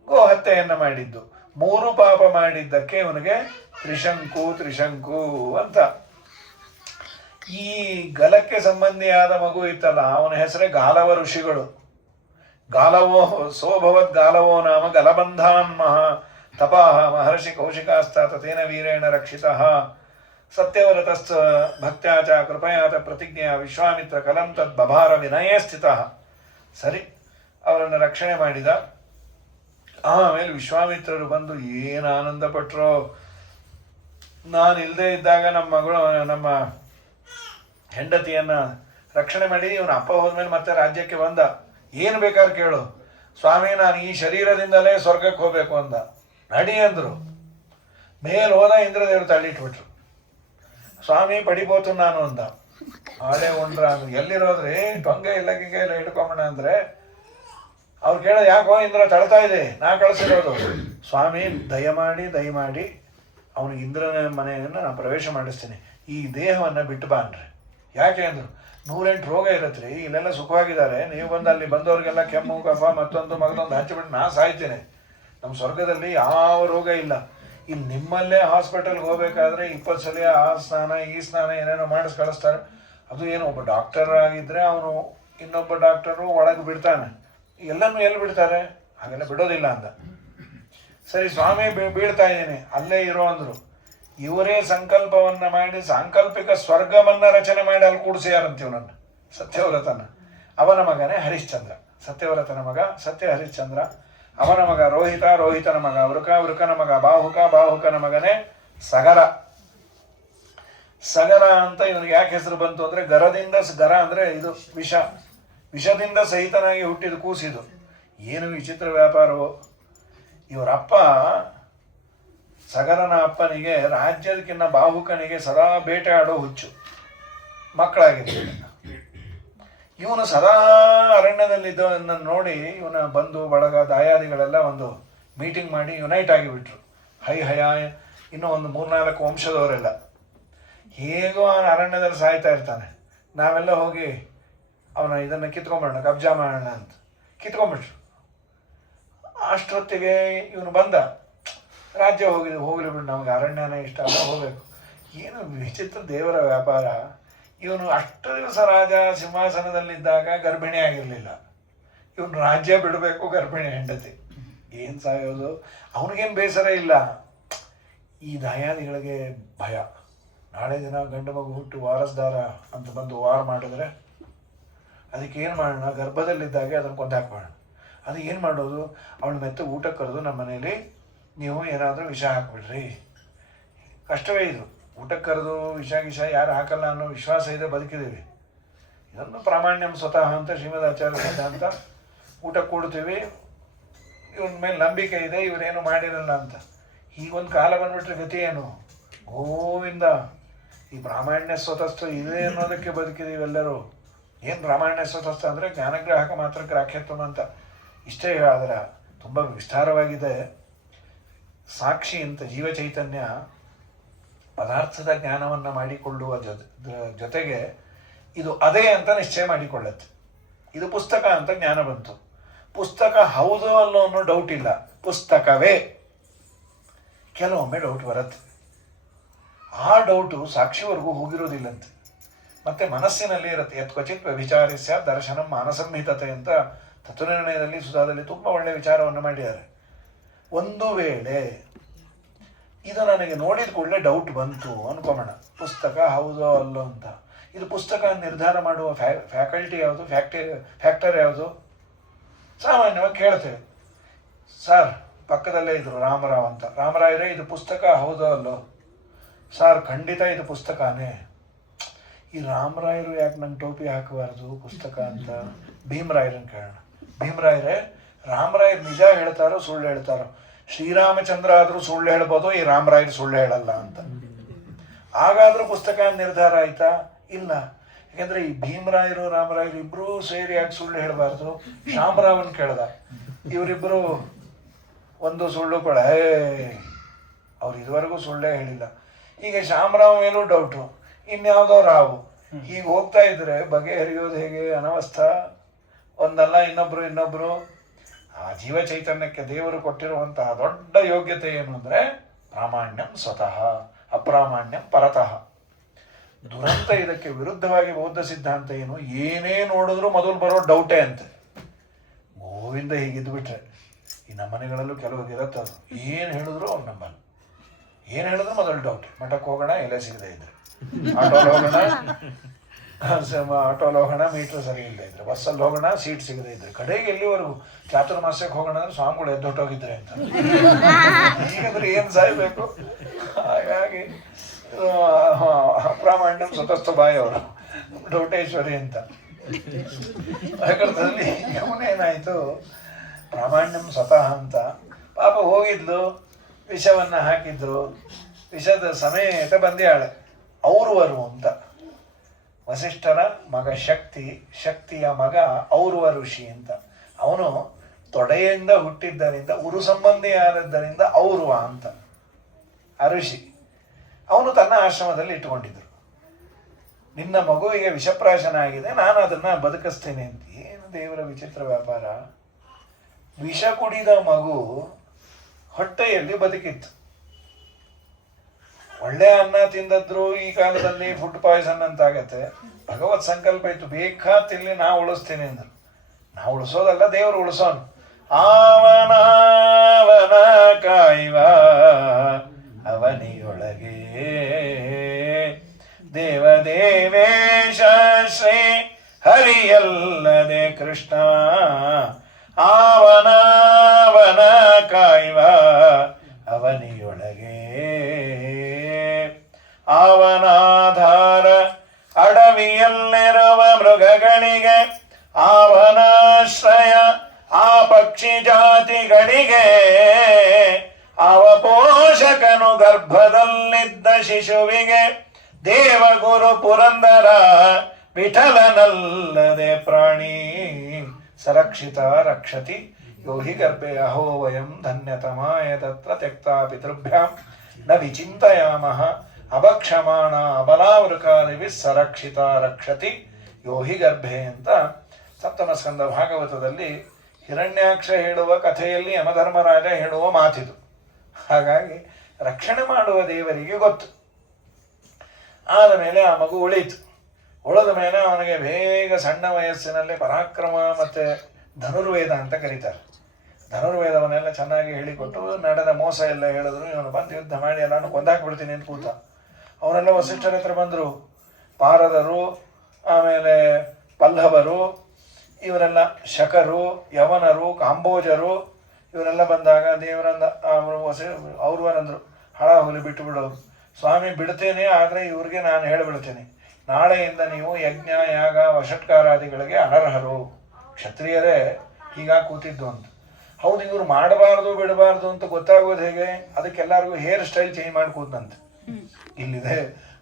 ಗೋಹತ್ಯೆಯನ್ನು ಮಾಡಿದ್ದು, 3 ಪಾಪ ಮಾಡಿದ್ದಕ್ಕೆ ಇವನಿಗೆ ತ್ರಿಶಂಕು ಅಂತ. ಈ ಗಲಕ್ಕೆ ಸಂಬಂಧಿಯಾದ ಮಗು ಇತ್ತಲ್ಲ, ಅವನ ಹೆಸರೇ ಗಾಲವ ಋಷಿಗಳು. ಗಾಲವೋ ಸೋಭವದ್ ಗಾಲವೋ ನಾಮ ಗಲಬಂಧಾನ್ ತಪಾಹ ಮಹರ್ಷಿ ಕೌಶಿಕಾಸ್ತಾತ ತೇನ ವೀರೇಣ ರಕ್ಷಿತಃ ಸತ್ಯವರತಸ್ಥ ಭಕ್ತ್ಯಾ ಚ ಕೃಪಯಾ ಚ ಪ್ರತಿಜ್ಞೆಯ ವಿಶ್ವಾಮಿತ್ರ ಕಲಂ ತದ್ ಬಭಾರ ವಿನಯೇ ಸ್ಥಿತಃ. ಸರಿ, ಅವರನ್ನು ರಕ್ಷಣೆ ಮಾಡಿದ. ಆಮೇಲೆ ವಿಶ್ವಾಮಿತ್ರರು ಬಂದು ಏನು ಆನಂದ ಪಟ್ರೋ. ನಾನು ಇಲ್ಲದೆ ಇದ್ದಾಗ ನಮ್ಮ ಹೆಂಡತಿಯನ್ನು ರಕ್ಷಣೆ ಮಾಡಿ ಇವನ ಅಪ್ಪ ಹೋದ್ಮೇಲೆ ಮತ್ತೆ ರಾಜ್ಯಕ್ಕೆ ಬಂದ. ಏನು ಬೇಕಾದ್ರೆ ಕೇಳು, ಸ್ವಾಮಿ ನಾನು ಈ ಶರೀರದಿಂದಲೇ ಸ್ವರ್ಗಕ್ಕೆ ಹೋಗ್ಬೇಕು ಅಂದ. ನಡಿ ಅಂದರು. ಮೇಲೆ ಹೋದ, ಇಂದ್ರದೇವರು ತಳ್ಳಿಟ್ಬಿಟ್ರು. ಸ್ವಾಮಿ ಪಡಿಬೋತು ನಾನು ಅಂದ. ಆಳೆ ಉಂಡ್ರ ಅಂದ್ರು. ಎಲ್ಲಿರೋದ್ರಿ? ಟೊಂಗೆ ಇಲ್ಲ ಗಿಂಗೆ ಇಲ್ಲ ಇಟ್ಕೊಂಬಣ ಅಂದ್ರೆ ಅವ್ರು ಕೇಳೋದು, ಯಾಕೋ ಇಂದ್ರ ತಳ್ತಾ ಇದೆ, ನಾ ಕಳಿಸಿರೋದು. ಸ್ವಾಮಿ ದಯಮಾಡಿ ಅವನು ಇಂದ್ರನ ಮನೆಯನ್ನು ನಾನು ಪ್ರವೇಶ ಮಾಡಿಸ್ತೀನಿ, ಈ ದೇಹವನ್ನು ಬಿಟ್ಟು ಬಾ ಅನ್ರಿ. ಯಾಕೆ ಅಂದರು, 108 ರೋಗ ಇರತ್ರಿ, ಇಲ್ಲೆಲ್ಲ ಸುಖವಾಗಿದ್ದಾರೆ, ನೀವು ಬಂದು ಅಲ್ಲಿ ಬಂದವ್ರಿಗೆಲ್ಲ ಕೆಮ್ಮು ಕಫ ಮತ್ತೊಂದು ಮಗದೊಂದು ಹಚ್ಚಿಬಿಟ್ಟು ನಾ ಸಾಯ್ತೇನೆ. ನಮ್ಮ ಸ್ವರ್ಗದಲ್ಲಿ ಯಾವ ರೋಗ ಇಲ್ಲ. ಇಲ್ಲಿ ನಿಮ್ಮಲ್ಲೇ ಹಾಸ್ಪಿಟಲ್ಗೆ ಹೋಗ್ಬೇಕಾದ್ರೆ 20 ಸಲ ಆ ಸ್ನಾನ ಈ ಸ್ನಾನ ಏನೇನೋ ಮಾಡಿಸ್ ಕಳಿಸ್ತಾರೆ. ಅದು ಏನು, ಒಬ್ಬ ಡಾಕ್ಟರ್ ಆಗಿದ್ರೆ ಅವನು ಇನ್ನೊಬ್ಬ ಡಾಕ್ಟರು ಒಳಗೆ ಬಿಡ್ತಾನೆ, ಎಲ್ಲನೂ ಎಲ್ಲಿ ಬಿಡ್ತಾರೆ? ಹಾಗೆಲ್ಲ ಬಿಡೋದಿಲ್ಲ ಅಂದ. ಸರಿ ಸ್ವಾಮಿ ಬೀಳ್ತಾ ಇದ್ದೀನಿ, ಅಲ್ಲೇ ಇರೋ ಅಂದರು. ಇವರೇ ಸಂಕಲ್ಪವನ್ನು ಮಾಡಿ ಸಾಂಕಲ್ಪಿಕ ಸ್ವರ್ಗವನ್ನ ರಚನೆ ಮಾಡಿ ಅಲ್ಲಿ ಕೂಡಿಸ್ಯಾರಂತೀವ್ ನನ್ನ ಸತ್ಯವ್ರತನ. ಅವನ ಮಗನೇ ಹರಿಶ್ಚಂದ್ರ, ಸತ್ಯವ್ರತನ ಮಗ ಸತ್ಯ ಹರಿಶ್ಚಂದ್ರ. ಅವನ ಮಗ ರೋಹಿತ, ರೋಹಿತನ ಮಗ ವೃಕ, ವೃಕನ ಮಗ ಬಾಹುಕ, ಬಾಹುಕನ ಮಗನೇ ಸಗರ. ಸಗರ ಅಂತ ಇವನಿಗೆ ಯಾಕೆ ಹೆಸರು ಬಂತು ಅಂದ್ರೆ, ಗರದಿಂದ, ಗರ ಅಂದ್ರೆ ಇದು ವಿಷ, ವಿಷದಿಂದ ಸಹಿತನಾಗಿ ಹುಟ್ಟಿದ ಕೂಸಿದು. ಏನು ವಿಚಿತ್ರ ವ್ಯಾಪಾರವೋ. ಇವರಪ್ಪ ಸಗರನ ಅಪ್ಪನಿಗೆ ರಾಜ್ಯದಕ್ಕಿನ್ನ ಬಾಹುಕನಿಗೆ ಸದಾ ಬೇಟೆ ಆಡೋ ಹುಚ್ಚು, ಮಕ್ಕಳಾಗಿರ್ಲಿಲ್ಲ. ಇವನು ಸದಾ ಅರಣ್ಯದಲ್ಲಿದ್ದವನ್ನ ನೋಡಿ ಇವನ ಬಂಧು ಬಳಗ ದಾಯಾದಿಗಳೆಲ್ಲ ಒಂದು ಮೀಟಿಂಗ್ ಮಾಡಿ ಯುನೈಟ್ ಆಗಿಬಿಟ್ರು. ಹಯ ಇನ್ನೂ ಒಂದು 3-4 ವಂಶದವರೆಲ್ಲ. ಹೇಗೋ ಅವನ ಅರಣ್ಯದಲ್ಲಿ ಸಾಯ್ತಾ ಇರ್ತಾನೆ, ನಾವೆಲ್ಲ ಹೋಗಿ ಅವನ ಇದನ್ನು ಕಿತ್ಕೊಂಡ್ಬಿಡೋಣ, ಕಬ್ಜಾ ಮಾಡೋಣ ಅಂತ ಕಿತ್ಕೊಂಡ್ಬಿಟ್ರು. ಅಷ್ಟೊತ್ತಿಗೆ ಇವನು ಬಂದ, ರಾಜ್ಯ ಹೋಗಲಿ ಬಿಡು, ನಮಗೆ ಅರಣ್ಯನೇ ಇಷ್ಟ ಅಲ್ಲ, ಹೋಗಬೇಕು. ಏನು ವಿಚಿತ್ರ ದೇವರ ವ್ಯಾಪಾರ. ಇವನು ಅಷ್ಟು ದಿವಸ ರಾಜ ಸಿಂಹಾಸನದಲ್ಲಿದ್ದಾಗ ಗರ್ಭಿಣಿ ಆಗಿರಲಿಲ್ಲ, ಇವನು ರಾಜ್ಯ ಬಿಡಬೇಕು, ಗರ್ಭಿಣಿ ಹೆಂಡತಿ. ಏನು ಸಾಯೋದು? ಅವನಿಗೇನು ಬೇಸರ ಇಲ್ಲ. ಈ ದಾಯಾದಿಗಳಿಗೆ ಭಯ, ನಾಳೆ ದಿನ ಗಂಡು ಮಗು ಹುಟ್ಟು ವಾರಸ್ದಾರ ಅಂತ ಬಂದು ವಾರ ಮಾಡಿದ್ರೆ ಅದಕ್ಕೆ ಏನು ಮಾಡೋಣ, ಗರ್ಭದಲ್ಲಿದ್ದಾಗೆ ಅದನ್ನು ಕೊಂದಾಕ್ಬೋಣ. ಅದು ಏನು ಮಾಡೋದು? ಅವಳ ಮೆತ್ತ ಊಟ ಕರೆದು ನಮ್ಮ ಮನೇಲಿ ನೀವು ಏನಾದರೂ ವಿಷ ಹಾಕ್ಬಿಡ್ರಿ. ಕಷ್ಟವೇ ಇದು. ಊಟಕ್ಕೆ ಕರೆದು ವಿಷ ಯಾರು ಹಾಕಲ್ಲ ಅನ್ನೋ ವಿಶ್ವಾಸ ಇದೆ, ಬದುಕಿದ್ದೀವಿ. ಇದನ್ನು ಪ್ರಾಮಾಣ್ಯಂ ಸ್ವತಃ ಅಂತ ಶ್ರೀಮದ್ ಆಚಾರ್ಯ ಸಿದ್ಧಾಂತ. ಊಟ ಕೊಡ್ತೀವಿ, ಇವನ ಮೇಲೆ ನಂಬಿಕೆ ಇದೆ, ಇವರೇನು ಮಾಡಿರಲ್ಲ ಅಂತ. ಹೀಗೊಂದು ಕಾಲ ಬಂದ್ಬಿಟ್ರೆ ಗತಿ ಏನು? ಗೋವಿಂದ. ಈ ಪ್ರಾಮಾಣ್ಯ ಸ್ವತಸ್ಥ ಇದೆ ಅನ್ನೋದಕ್ಕೆ ಬದುಕಿದೀವೆಲ್ಲರೂ. ಏನು ಪ್ರಾಮಾಣ್ಯ ಸ್ವತಸ್ಥ ಅಂದರೆ ಜ್ಞಾನಗ್ರಾಹಕ ಮಾತ್ರ ಗ್ರಾಹ್ಯತ್ವ ಅಂತ ಇಷ್ಟೇ ಆದರೆ ತುಂಬ ವಿಸ್ತಾರವಾಗಿದೆ. ಸಾಕ್ಷಿ ಅಂತ ಜೀವ ಚೈತನ್ಯ ಪದಾರ್ಥದ ಜ್ಞಾನವನ್ನು ಮಾಡಿಕೊಳ್ಳುವ ಜೊತೆಗೆ ಇದು ಅದೇ ಅಂತ ನಿಶ್ಚಯ ಮಾಡಿಕೊಳ್ಳುತ್ತೆ. ಇದು ಪುಸ್ತಕ ಅಂತ ಜ್ಞಾನ ಬಂತು. ಪುಸ್ತಕ ಹೌದು ಅಲ್ಲೋ ಅನ್ನೋ ಡೌಟ್ ಇಲ್ಲ, ಪುಸ್ತಕವೇ. ಕೆಲವೊಮ್ಮೆ ಡೌಟ್ ಬರುತ್ತೆ. ಆ ಡೌಟು ಸಾಕ್ಷಿವರೆಗೂ ಹೋಗಿರೋದಿಲ್ಲಂತೆ, ಮತ್ತೆ ಮನಸ್ಸಿನಲ್ಲಿ ಇರುತ್ತೆ. ಯತ್ಕ್ವಚಿತ್ ವ್ಯಭಿಚಾರಿಸ್ಯ ದರ್ಶನಂ ಮಾನಸಂಹಿತತೆ ಅಂತ ತತ್ವನಿರ್ಣಯದಲ್ಲಿ ಸುಧಾದಲ್ಲಿ ತುಂಬ ಒಳ್ಳೆಯ ವಿಚಾರವನ್ನು ಮಾಡಿದ್ದಾರೆ. ಒಂದು ವೇಳೆ ಇದು ನನಗೆ ನೋಡಿದ ಕೂಡಲೇ ಡೌಟ್ ಬಂತು ಅನ್ಕೋಣ, ಪುಸ್ತಕ ಹೌದೋ ಅಲ್ಲೋ ಅಂತ. ಇದು ಪುಸ್ತಕ ನಿರ್ಧಾರ ಮಾಡುವ ಫ್ಯಾಕಲ್ಟಿ ಯಾವುದು, ಫ್ಯಾಕ್ಟರ್ ಯಾವುದು? ಸಾಮಾನ್ಯವಾಗಿ ಕೇಳ್ತೇವೆ. ಸರ್ ಪಕ್ಕದಲ್ಲೇ ಇದ್ರು ರಾಮರಾವ್ ಅಂತ, ರಾಮರಾಯರೇ ಇದು ಪುಸ್ತಕ ಹೌದೋ ಅಲ್ಲೋ? ಸರ್ ಖಂಡಿತ ಇದು ಪುಸ್ತಕನೇ. ಈ ರಾಮರಾಯರು ಯಾಕೆ ನಂಗೆ ಟೋಪಿ ಹಾಕಬಾರ್ದು ಪುಸ್ತಕ ಅಂತ? ಭೀಮರಾಯರನ್ನು ಕೇಳೋಣ. ಭೀಮರಾಯರೇ, ರಾಮರಾಯರು ನಿಜ ಹೇಳ್ತಾರೋ ಸುಳ್ಳು ಹೇಳ್ತಾರೋ? ಶ್ರೀರಾಮಚಂದ್ರ ಆದರೂ ಸುಳ್ಳು ಹೇಳ್ಬೋದು, ಈ ರಾಮರಾಯರು ಸುಳ್ಳು ಹೇಳಲ್ಲ ಅಂತ. ಹಾಗಾದ್ರೂ ಪುಸ್ತಕ ನಿರ್ಧಾರ ಆಯ್ತಾ? ಇಲ್ಲ. ಯಾಕೆಂದ್ರೆ ಈ ಭೀಮರಾಯರು ರಾಮರಾಯರು ಇಬ್ಬರೂ ಸೇರಿ ಯಾಕೆ ಸುಳ್ಳು ಹೇಳಬಾರ್ದು? ಶಾಮರಾವನ್ ಕೇಳ್ದ, ಇವರಿಬ್ಬರು ಒಂದು ಸುಳ್ಳು ಕೂಡ ಅವ್ರು ಇದುವರೆಗೂ ಸುಳ್ಳೇ ಹೇಳಿಲ್ಲ. ಈಗ ಶಾಮರಾವ್ ಮೇಲೂ ಡೌಟು, ಇನ್ಯಾವುದೋ ರಾವು. ಹೀಗೆ ಹೋಗ್ತಾ ಇದ್ರೆ ಬಗೆಹರಿಯೋದು ಹೇಗೆ? ಅನವಸ್ಥ. ಒಂದಲ್ಲ ಇನ್ನೊಬ್ರು. ಆ ಜೀವ ಚೈತನ್ಯಕ್ಕೆ ದೇವರು ಕೊಟ್ಟಿರುವಂತಹ ದೊಡ್ಡ ಯೋಗ್ಯತೆ ಏನು ಅಂದರೆ ಪ್ರಾಮಾಣ್ಯಂ ಸ್ವತಃ, ಅಪ್ರಾಮಾಣ್ಯಂ ಪರತಃ. ದುರಂತ ಇದಕ್ಕೆ ವಿರುದ್ಧವಾಗಿ ಬೌದ್ಧ ಸಿದ್ಧಾಂತ ಏನು? ಏನೇ ನೋಡಿದ್ರು ಮೊದಲು ಬರೋ ಡೌಟೇ ಅಂತೆ. ಗೋವಿಂದ ಹೀಗಿದ್ಬಿಟ್ರೆ ಈ ನಮ್ಮನೆಗಳಲ್ಲೂ ಕೆಲವು ಇರುತ್ತೆ, ಅದು ಏನು ಹೇಳಿದ್ರು ಅವ್ರು ನಂಬಲ್ಲ. ಏನು ಹೇಳಿದ್ರು ಮೊದಲು ಡೌಟ್. ಮಠಕ್ಕೆ ಹೋಗೋಣ, ಎಲೆ ಸಿಗದೆ ಇದ್ರೆ, ಆಟೋಲ್ಲಿ ಹೋಗೋಣ ಮೀಟ್ರ್ ಸರಿ ಇಲ್ಲದೆ ಇದ್ರೆ, ಬಸ್ಸಲ್ಲಿ ಹೋಗೋಣ ಸೀಟ್ ಸಿಗದೆ ಇದ್ರೆ, ಕಡೆಗೆ ಎಲ್ಲಿವರೆಗೂ ಚಾತುರ್ಮಾಸ್ಯಕ್ಕೆ ಹೋಗೋಣ ಅಂದ್ರೆ ಸ್ವಾಮಿಗಳು ಎದ್ದೊಟ್ಟೋಗಿದ್ರೆ ಅಂತ. ಹೀಗಂದ್ರೆ ಏನು ಸಾಯ್ಬೇಕು? ಹಾಗಾಗಿ ಅಪ್ರಾಮಾಣ್ಯಂ ಸ್ವತಸ್ಥ ಬಾಯಿ ಅವರು ಡೌಟೇಶ್ವರಿ ಅಂತ. ಭಾಗವತದಲ್ಲಿ ಯಮುನೆ ಏನಾಯಿತು, ಪ್ರಾಮಾಣ್ಯಂ ಸ್ವತಃ ಅಂತ ಪಾಪ ಹೋಗಿದ್ಲು, ವಿಷವನ್ನು ಹಾಕಿದ್ರು, ವಿಷದ ಸಮೇತ ಬಂದ್ಯಾಳೆ. ಔರ್ವರು ಅಂತ ವಸಿಷ್ಠರ ಮಗ ಶಕ್ತಿ, ಶಕ್ತಿಯ ಮಗ ಔರ್ವ ಋಷಿ ಅಂತ. ಅವನು ತೊಡೆಯಿಂದ ಹುಟ್ಟಿದ್ದರಿಂದ, ಉರು ಸಂಬಂಧಿಯಾದದ್ದರಿಂದ ಔರ್ವ ಅಂತ ಆ ಋಷಿ. ಅವನು ತನ್ನ ಆಶ್ರಮದಲ್ಲಿ ಇಟ್ಟುಕೊಂಡಿದ್ದರು. ನಿನ್ನ ಮಗುವಿಗೆ ವಿಷಪ್ರಾಶನ ಆಗಿದೆ, ನಾನು ಅದನ್ನು ಬದುಕಿಸ್ತೇನೆ ಅಂತ. ಏನು ದೇವರ ವಿಚಿತ್ರ ವ್ಯಾಪಾರ! ವಿಷ ಕುಡಿದ ಮಗು ಹೊಟ್ಟೆಯಲ್ಲಿ ಬದುಕಿತ್ತು. ಒಳ್ಳೆ ಅನ್ನ ತಿಂದದ್ರು ಈ ಕಾಲದಲ್ಲಿ ಫುಡ್ ಪಾಯ್ಸನ್ ಅಂತಾಗತ್ತೆ. ಭಗವತ್ ಸಂಕಲ್ಪ ಇತ್ತು, ಬೇಕಾತಿಲ್ಲಿ ನಾ ಉಳಿಸ್ತೀನಿ ಅಂದರು. ನಾ ಉಳಿಸೋದಲ್ಲ, ದೇವರು ಉಳಿಸೋನು. ಅವನ ಕಾಯುವ ಅವನಿಯೊಳಗೆ ದೇವದೇವೇಶ ಶ್ರೀ ಹರಿಯಲ್ಲದೆ ಕೃಷ್ಣ. ಅವನ ಕಾಯುವ ಅವನಿಯೊಳಗೆ ಅವನಾಧಾರ ಅಡವಿಯಲ್ಲಿರುವ ಮೃಗಗಳಿಗೆ, ಅವನಾಶ್ರಯ ಆ ಪಕ್ಷಿ ಜಾತಿಗಳಿಗೆ, ಅವ ಪೋಷಕನು ಗರ್ಭದಲ್ಲಿದ್ದ ಶಿಶುವಿಗೆ, ದೇವಗುರು ಪುರಂದರ ವಿಠಲನಲ್ಲದೆ ಪ್ರಾಣಿ ಸರಕ್ಷಿತ ರಕ್ಷತಿ ಯೋ ಹಿ ಗರ್ಭೆ ಅಹೋ ವಯಂ ಧನ್ಯತಮಾಯ ತತ್ರ ತ್ಯಕ್ತಾ ಪಿತೃಭ್ಯಾಂ ನ ವಿಚಿಂತಯಾಮಃ ಅಭಕ್ಷಮಾಣ ಅಬಲಾವೃಕಾದಿವಿ ಸರಕ್ಷಿತ ರಕ್ಷತಿ ಯೋ ಹಿ ಗರ್ಭೆ ಅಂತ ಸಪ್ತಮ ಸ್ಕಂದ ಭಾಗವತದಲ್ಲಿ ಹಿರಣ್ಯಾಕ್ಷ ಹೇಳುವ ಕಥೆಯಲ್ಲಿ ಯಮಧರ್ಮರಾಜ ಹೇಳುವ ಮಾತಿದು. ಹಾಗಾಗಿ ರಕ್ಷಣೆ ಮಾಡುವ ದೇವರಿಗೆ ಗೊತ್ತು. ಆದ ಮೇಲೆ ಆ ಮಗು ಉಳಿತು. ಉಳಿದ ಮೇಲೆ ಅವನಿಗೆ ಬೇಗ ಸಣ್ಣ ವಯಸ್ಸಿನಲ್ಲಿ ಪರಾಕ್ರಮ ಮತ್ತು ಧನುರ್ವೇದ ಅಂತ ಕರೀತಾರೆ. ಧನುರ್ವೇದವನ್ನೆಲ್ಲ ಚೆನ್ನಾಗಿ ಹೇಳಿಕೊಟ್ಟು ನಡೆದ ಮೋಸ ಎಲ್ಲ ಹೇಳಿದ್ರು. ಇವನು ಬಂದು ಯುದ್ಧ ಮಾಡಿ ಎಲ್ಲಾನು ಕೊಂದಾಕ್ಬಿಡ್ತೀನಿ ಅಂತ ಕೂತ. ಅವರೆಲ್ಲ ವಸಿಷ್ಠರ ಹತ್ರ ಬಂದರು. ಪಾರದರು, ಆಮೇಲೆ ಪಲ್ಲವರು, ಇವರೆಲ್ಲ ಶಕರು, ಯವನರು, ಕಾಂಬೋಜರು, ಇವರೆಲ್ಲ ಬಂದಾಗ ದೇವರನ್ನ ಅವ್ರವರಂದರು, ಹಳ ಹೋಲಿ ಬಿಟ್ಟು ಬಿಡೋರು. ಸ್ವಾಮಿ ಬಿಡ್ತೇನೆ, ಆದರೆ ಇವ್ರಿಗೆ ನಾನು ಹೇಳಿಬಿಡ್ತೇನೆ, ನಾಳೆಯಿಂದ ನೀವು ಯಜ್ಞ ಯಾಗ ವಷಟ್ಕಾರಾದಿಗಳಿಗೆ ಅನರ್ಹರು. ಕ್ಷತ್ರಿಯರೇ ಹೀಗಾಗಿ ಕೂತಿದ್ದು ಅಂತ. ಹೌದು, ಇವ್ರು ಮಾಡಬಾರ್ದು ಬಿಡಬಾರ್ದು ಅಂತ ಗೊತ್ತಾಗೋದು ಹೇಗೆ? ಅದಕ್ಕೆಲ್ಲರಿಗೂ ಹೇರ್ ಸ್ಟೈಲ್ ಚೇಂಜ್ ಮಾಡಿ ಕೂತಂತೆ. ಇಲ್ಲಿದೆ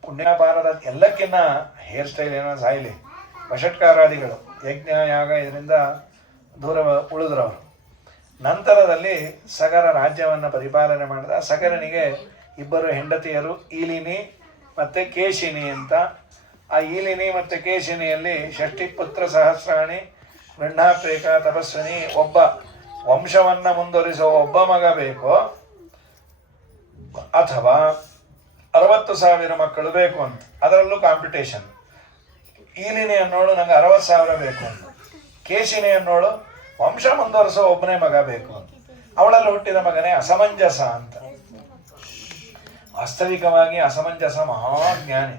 ಪುಣ್ಯಪಾರದ ಎಲ್ಲಕ್ಕಿನ್ನ ಹೇರ್ ಸ್ಟೈಲ್ ಏನೋ ಸಾಯಿಲಿ. ವಷಟ್ಕಾರಾದಿಗಳು ಯಜ್ಞ ಯಾಗ ಇದರಿಂದ ದೂರ ಉಳಿದ್ರವರು. ನಂತರದಲ್ಲಿ ಸಗರ ರಾಜ್ಯವನ್ನು ಪರಿಪಾಲನೆ ಮಾಡಿದ. ಸಗರನಿಗೆ ಇಬ್ಬರು ಹೆಂಡತಿಯರು, ಈಲಿನಿ ಮತ್ತು ಕೇಶಿನಿ ಅಂತ. ಆ ಈಲಿನಿ ಮತ್ತು ಕೇಶಿನಿಯಲ್ಲಿ ಷಷ್ಠಿ ಪುತ್ರ ಸಹಸ್ರಾಣಿ, ಗೃಹಾಪೇಕ ತಪಸ್ವಿನಿ, ಒಬ್ಬ ವಂಶವನ್ನು ಮುಂದುವರಿಸುವ ಒಬ್ಬ ಮಗ ಬೇಕೋ ಅಥವಾ 60,000 ಮಕ್ಕಳು ಬೇಕು ಅಂತ. ಅದರಲ್ಲೂ ಕಾಂಪಿಟೇಷನ್. ಈಲಿನಿ ಅನ್ನೋಳು ನಂಗೆ 60,000 ಬೇಕು ಅಂತ. ಕೇಶಿನಿ ಅನ್ನೋಳು ವಂಶ ಮುಂದುವರಿಸೋ ಒಬ್ಬನೇ ಮಗ ಬೇಕು ಅಂತ. ಅವಳಲ್ಲಿ ಹುಟ್ಟಿದ ಮಗನೇ ಅಸಮಂಜಸ ಅಂತ. ವಾಸ್ತವಿಕವಾಗಿ ಅಸಮಂಜಸ ಮಹಾಜ್ಞಾನಿ.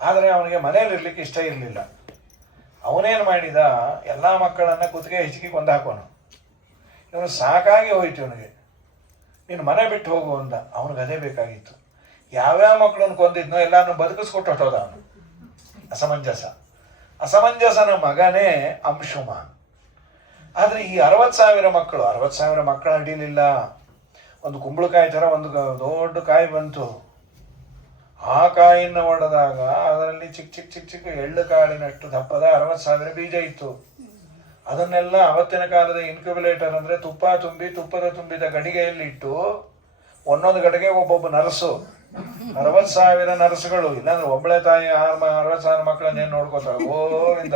ಆದರೆ ಅವನಿಗೆ ಮನೆಯಲ್ಲಿರ್ಲಿಕ್ಕೆ ಇಷ್ಟ ಇರಲಿಲ್ಲ. ಅವನೇನು ಮಾಡಿದ, ಎಲ್ಲ ಮಕ್ಕಳನ್ನು ಕುತ್ತಿಗೆ ಹಿಚಕಿ ಕೊಂದಾಕೋನು. ಇವನು ಸಾಕಾಗಿ ಹೋಯ್ತು ಇವನಿಗೆ. ನೀನು ಮನೆ ಬಿಟ್ಟು ಹೋಗು ಅಂದ. ಅವನಿಗೆ ಅದೇ ಬೇಕಾಗಿತ್ತು. ಯಾವ್ಯಾವ ಮಕ್ಕಳನ್ನು ಕೊಂದಿದ್ನೋ ಎಲ್ಲಾನು ಬದುಕಿಸ್ಕೊಟ್ಟು ಹೊಟ್ಟೋದ ಅವನು. ಅಸಮಂಜಸನ ಮಗನೇ ಅಂಶುಮಾನ್. ಆದರೆ ಈ 60,000 ಮಕ್ಕಳು, 60,000 ಮಕ್ಕಳು ಅಡಿಲಿಲ್ಲ. ಒಂದು ಕುಂಬಳಕಾಯಿ ಥರ ಒಂದು ದೊಡ್ಡ ಕಾಯಿ ಬಂತು. ಆ ಕಾಯಿಯನ್ನು ಒಡೆದಾಗ ಅದರಲ್ಲಿ ಚಿಕ್ಕ ಚಿಕ್ಕ ಚಿಕ್ಕ ಚಿಕ್ಕ ಎಳ್ಳು ಕಾಳಿನಷ್ಟು ದಪ್ಪದ 60,000 ಬೀಜ ಇತ್ತು. ಅದನ್ನೆಲ್ಲ ಅವತ್ತಿನ ಕಾಲದ ಇನ್ಕ್ಯುಬುಲೇಟರ್ ಅಂದರೆ ತುಪ್ಪ ತುಂಬಿ ತುಪ್ಪದ ತುಂಬಿದ ಗಡಿಗೆಯಲ್ಲಿ ಇಟ್ಟು ಒಂದೊಂದು ಗಡಿಗೆ ಒಬ್ಬೊಬ್ಬ ನರ್ಸು, 60,000 ನರ್ಸುಗಳು. ಇಲ್ಲಾಂದ್ರೆ ಒಬ್ಬಳೆ ತಾಯಿ 60,000 ಮಕ್ಕಳನ್ನೇನು ನೋಡ್ಕೋತಾಳೆ. ಗೋವಿಂದ.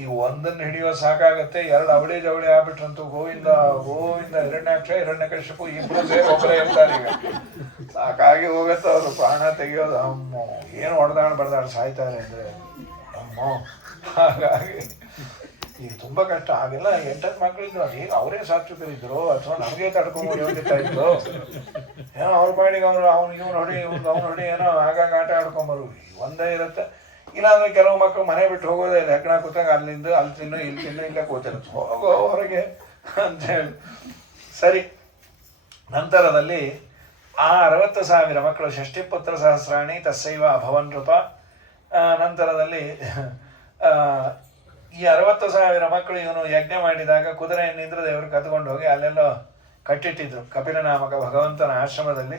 ಈಗ ಒಂದನ್ನು ಹಿಡಿಯೋ ಸಾಕಾಗತ್ತೆ, 2 ಅವಳಿ ಜವಳಿ ಆಗ್ಬಿಟ್ರಂತೂ ಗೋವಿಂದ ಗೋವಿಂದ. ಹಿರಣ್ಯಾಕ್ಷ ಹಿರಣ್ಯಕಶಿಪು ಇಬ್ಬರು ಸೇರಿ ಒಬ್ಬರೇ ಇರ್ತಾರೆ. ಈಗ ಸಾಕಾಗಿ ಹೋಗುತ್ತೆ ಅವರು ಪ್ರಾಣ ತೆಗೆಯೋದು. ಅಮ್ಮೋ ಏನು ಹೊಡೆದಾಣ ಬಡ್ದಾಡು ಸಾಯ್ತಾರೆ ಅಂದರೆ ಅಮ್ಮೋ. ಹಾಗಾಗಿ ಈಗ ತುಂಬ ಕಷ್ಟ. ಆಗೆಲ್ಲ 8 ಮಕ್ಕಳಿದ್ರು. ಅದು ಈಗ ಅವರೇ ಸಾತ್ವಿಕರಿದ್ರು ಅಥವಾ ನಮಗೆ ತಡ್ಕೊಂಡು ಯೋಗ್ಯತಾ ಇತ್ತು. ಏನೋ ಅವ್ರ ಪಾಡಿಗೆ ಅವ್ನು ಇವನು ಹೊಡಿ ಅವ್ನು ಹೊಡಿ ಏನೋ ಆಗಾಗ ಆಟ ಆಡ್ಕೊಂಬರು. ಒಂದೇ ಇರುತ್ತೆ. ಇಲ್ಲಾಂದ್ರೆ ಕೆಲವು ಮಕ್ಕಳು ಮನೆ ಬಿಟ್ಟು ಹೋಗೋದೇ ಇಲ್ಲ. ಹೆಗ್ಣ ಕೂತಾಗ ಅಲ್ಲಿಂದ ಅಲ್ಲಿ ತಿನ್ನು ಇಲ್ಲಿ ತಿನ್ನು ಇಲ್ಲ ಕೂತಿರುತ್ತೆ. ಹೋಗೋ ಹೊರಗೆ ಅಂತೇಳಿ. ಸರಿ, ನಂತರದಲ್ಲಿ ಆ 60,000 ಮಕ್ಕಳು ಷಷ್ಠಿ ಪುತ್ರ ಸಹಸ್ರಾಣಿ ತಸ್ಸೈವ ಅಭವನ್ ನೃಪ. ನಂತರದಲ್ಲಿ ಆ, ಈ 60,000 ಮಕ್ಕಳು ಇವನು ಯಜ್ಞ ಮಾಡಿದಾಗ ಕುದುರೆಯನ್ನಿಂದ್ರೆ ದೇವರು ಕದ್ಕೊಂಡು ಹೋಗಿ ಅಲ್ಲೆಲ್ಲೋ ಕಟ್ಟಿಟ್ಟಿದ್ರು ಕಪಿಲನಾಮಕ ಭಗವಂತನ ಆಶ್ರಮದಲ್ಲಿ.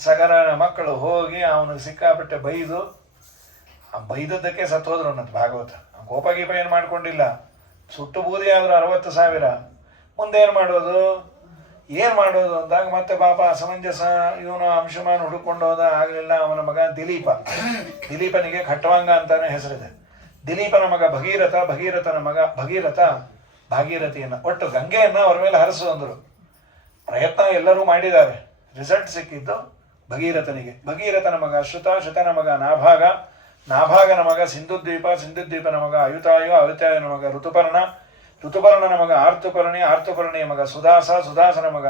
ಸಗರ ಮಕ್ಕಳು ಹೋಗಿ ಅವನಿಗೆ ಸಿಕ್ಕಾಪಟ್ಟೆ ಬೈದು ಬೈದದ್ದಕ್ಕೆ ಸತ್ತೋದ್ರು ಅನ್ನೋದು ಭಾಗವತ. ಕೋಪ ಗೀಪ ಏನು ಮಾಡ್ಕೊಂಡಿಲ್ಲ, ಸುಟ್ಟು ಬೂದಿ ಆದರೂ 60,000. ಮುಂದೆ ಏನು ಮಾಡೋದು ಅಂದಾಗ ಮತ್ತೆ ಪಾಪ ಅಸಮಂಜಸ ಇವನು ಅಂಶುಮಾನ್ ಹುಡುಕೊಂಡು ಹೋದ, ಆಗಲಿಲ್ಲ. ಅವನ ಮಗ ದಿಲೀಪನಿಗೆ ಖಟ್ವಾಂಗ ಅಂತಾನೆ ಹೆಸರಿದೆ. ದಿಲೀಪನ ಮಗ ಭಗೀರಥನ ಮಗ ಭಾಗೀರಥಿಯನ್ನ, ಒಟ್ಟು ಗಂಗೆಯನ್ನ ಅವ್ರ ಮೇಲೆ ಹರಿಸು ಅಂದರು. ಪ್ರಯತ್ನ ಎಲ್ಲರೂ ಮಾಡಿದ್ದಾರೆ, ರಿಸಲ್ಟ್ ಸಿಕ್ಕಿದ್ದು ಭಗೀರಥನ ಮಗ ಶ್ರುತನ ಮಗ ನಾಭಾಗನ ಮಗ ಸಿಂಧುದ್ವೀಪನ ಮಗ ಅಯುತಾಯನ ಮಗ ಋತುಪರ್ಣನ ಮಗ ಆರ್ತುಪರ್ಣಿಯ ಮಗ ಸುದಾಸನ ಮಗ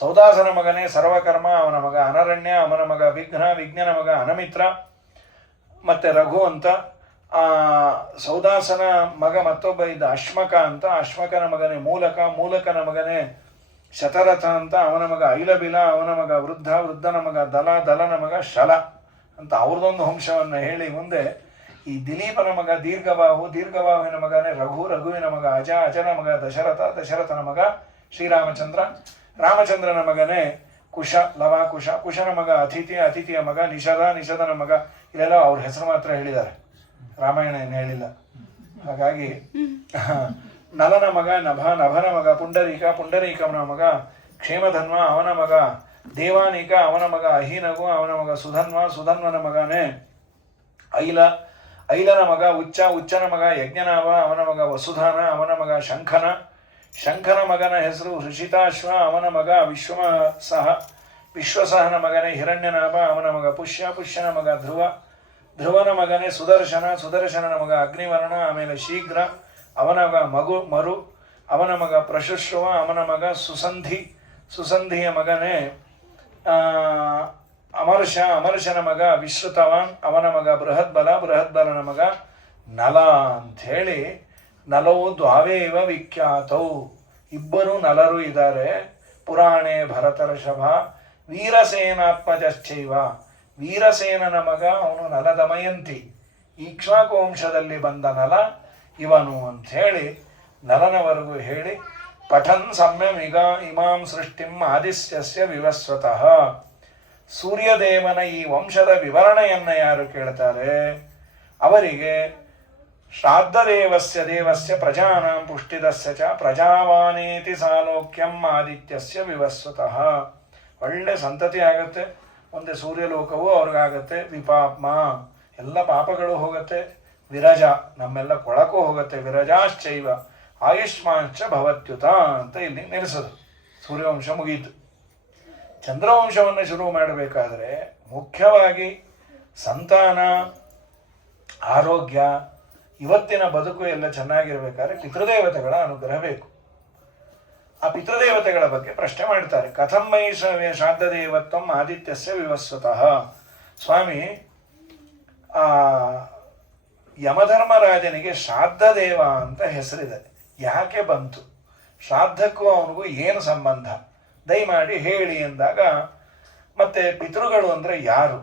ಸೌದಾಸನ ಮಗನೇ ಸರ್ವಕರ್ಮ, ಅವನ ಮಗ ಅನರಣ್ಯ, ಅವನ ಮಗ ವಿಘ್ನನ ಮಗ ಅನಮಿತ್ರ, ಮತ್ತೆ ರಘು ಅಂತ. ಸೌದಾಸನ ಮಗ ಮತ್ತೊಬ್ಬ ಇದ್ದ ಅಶ್ಮಕ ಅಂತ, ಅಶ್ಮಕನ ಮಗನೇ ಮೂಲಕನ ಮಗನೇ ಶತರಥ ಅಂತ, ಅವನ ಮಗ ಐಲಬಿಲ, ಅವನ ಮಗ ವೃದ್ಧನ ಮಗ ದಲನ ಮಗ ಶಲ ಅಂತ ಅವ್ರದೊಂದು ವಂಶವನ್ನು ಹೇಳಿ ಮುಂದೆ ಈ ದಿಲೀಪನ ಮಗ ದೀರ್ಘಬಾಹುವಿನ ಮಗನೇ ರಘುವಿನ ಮಗ ಅಜನ ಮಗ ದಶರಥನ ಮಗ ರಾಮಚಂದ್ರನ ಮಗನೇ ಕುಶನ ಮಗ ಅತಿಥಿಯ ಮಗ ನಿಷದನ ಮಗ. ಇಲ್ಲೆಲ್ಲ ಅವ್ರ ಹೆಸರು ಮಾತ್ರ ಹೇಳಿದ್ದಾರೆ, ರಾಮಾಯಣ ಏನು ಹೇಳಿಲ್ಲ. ಹಾಗಾಗಿ ನಲನ ಮಗ ನಭನ ಮಗ ಪುಂಡರೀಕನ ಮಗ ಕ್ಷೇಮಧನ್ವ, ಅವನ ಮಗ ದೇವಾನಿಕ, ಅವನ ಮಗ ಅಹಿನಗು, ಅವನ ಮಗ ಸುಧನ್ವನ ಮಗನೇ ಐಲನ ಮಗ ಉಚ್ಚನ ಮಗ ಯಜ್ಞನಾಭ, ಅವನ ಮಗ ವಸುಧಾನ, ಅವನ ಮಗ ಶಂಖನ ಮಗನ ಹೆಸರು ಹೃಷಿತಾಶ್ವ, ಅವನ ಮಗ ವಿಶ್ವಸಹನ ಮಗನೇ ಹಿರಣ್ಯನಾಭ, ಅವನ ಮಗ ಪುಷ್ಯನ ಮಗ ಧ್ರುವನ ಮಗನೇ ಸುದರ್ಶನನ ಮಗ ಅಗ್ನಿವರ್ಣ, ಆಮೇಲೆ ಶೀಘ್ರ, ಅವನ ಮಗ ಮರು, ಅವನ ಮಗ ಪ್ರಶುಶ್ರವ, ಅವನ ಮಗ ಸುಸಂಧಿಯ ಮಗನೇ ಅಮರ್ಷನ ಮಗ ವಿಶ್ರುತವಾನ್, ಅವನ ಮಗ ಬೃಹದ್ಬಲನ ಮಗ ನಲ ಅಂಥೇಳಿ ನಲವು ದ್ವಾವೇವ ವಿಖ್ಯಾತವು, ಇಬ್ಬರು ನಲರು ಇದ್ದಾರೆ. ಪುರಾಣೇ ಭರತರ್ಷಭ ವೀರಸೇನಾತ್ಮಜಶ್ಚೈವ, ವೀರಸೇನನ ಮಗ ಅವನು ನಲದಮಯಂತಿ, ಇಕ್ಷ್ವಾಕು ವಂಶದಲ್ಲಿ ಬಂದ ನಲ ಇವನು ಅಂಥೇಳಿ ನಲನವರೆಗೂ ಹೇಳಿ ಪಠನ್ ಸಮ್ಯಂ ಇಮಾಂ ಸೃಷ್ಟಿಂ ಆದಿಸ್ಯಸ್ಯ ವಿವಸ್ವತಃ. ಸೂರ್ಯದೇವನ ಈ ವಂಶದ ವಿವರಣೆಯನ್ನು ಯಾರು ಕೇಳ್ತಾರೆ ಅವರಿಗೆ ಶ್ರಾದ್ದದೇವಸ್ಯ ಪ್ರಜಾನಾಂ ಪುಷ್ಟಿದಸ್ಯ ಚ ಪ್ರಜಾವಾನೇತಿ ಸಾಲೋಕ್ಯಂ ಆದಿತ್ಯಸ್ಯ ವಿವಸ್ವತಃ. ಒಳ್ಳೆ ಸಂತತಿ ಆಗತ್ತೆ, ಮುಂದೆ ಸೂರ್ಯಲೋಕವೂ ಅವ್ರಿಗಾಗತ್ತೆ, ವಿಪಾಪ್ಮ ಎಲ್ಲ ಪಾಪಗಳು ಹೋಗುತ್ತೆ, ವಿರಜ ನಮ್ಮೆಲ್ಲ ಕೊಳಕು ಹೋಗುತ್ತೆ, ವಿರಜಾಶ್ಚೈವ ಆಯುಷ್ಮಾಂಚ ಭವತ್ಯುತ ಅಂತ ಇಲ್ಲಿ ನಿಲ್ಲಿಸೋದು. ಸೂರ್ಯವಂಶ ಮುಗಿಯಿತು. ಚಂದ್ರವಂಶವನ್ನು ಶುರು ಮಾಡಬೇಕಾದ್ರೆ ಮುಖ್ಯವಾಗಿ ಸಂತಾನ, ಆರೋಗ್ಯ, ಇವತ್ತಿನ ಬದುಕು ಎಲ್ಲ ಚೆನ್ನಾಗಿರ್ಬೇಕಾದ್ರೆ ಪಿತೃದೇವತೆಗಳ ಅನುಗ್ರಹ ಬೇಕು. ಆ ಪಿತೃದೇವತೆಗಳ ಬಗ್ಗೆ ಪ್ರಶ್ನೆ ಮಾಡ್ತಾರೆ. ಕಥಂ ಮೈ ಶ್ರಾದ್ದದೇವತ್ವಂ ಆದಿತ್ಯಸ್ಯ ವಿವಸ್ವತಃ. ಸ್ವಾಮಿ, ಯಮಧರ್ಮರಾಜನಿಗೆ ಶ್ರಾದ್ದದೇವ ಅಂತ ಹೆಸರಿದೆ, ಯಾಕೆ ಬಂತು? ಶ್ರಾದ್ದಕ್ಕೂ ಅವನಿಗೂ ಏನು ಸಂಬಂಧ? ದಯಮಾಡಿ ಹೇಳಿ ಎಂದಾಗ, ಮತ್ತೆ ಪಿತೃಗಳು ಅಂದರೆ ಯಾರು?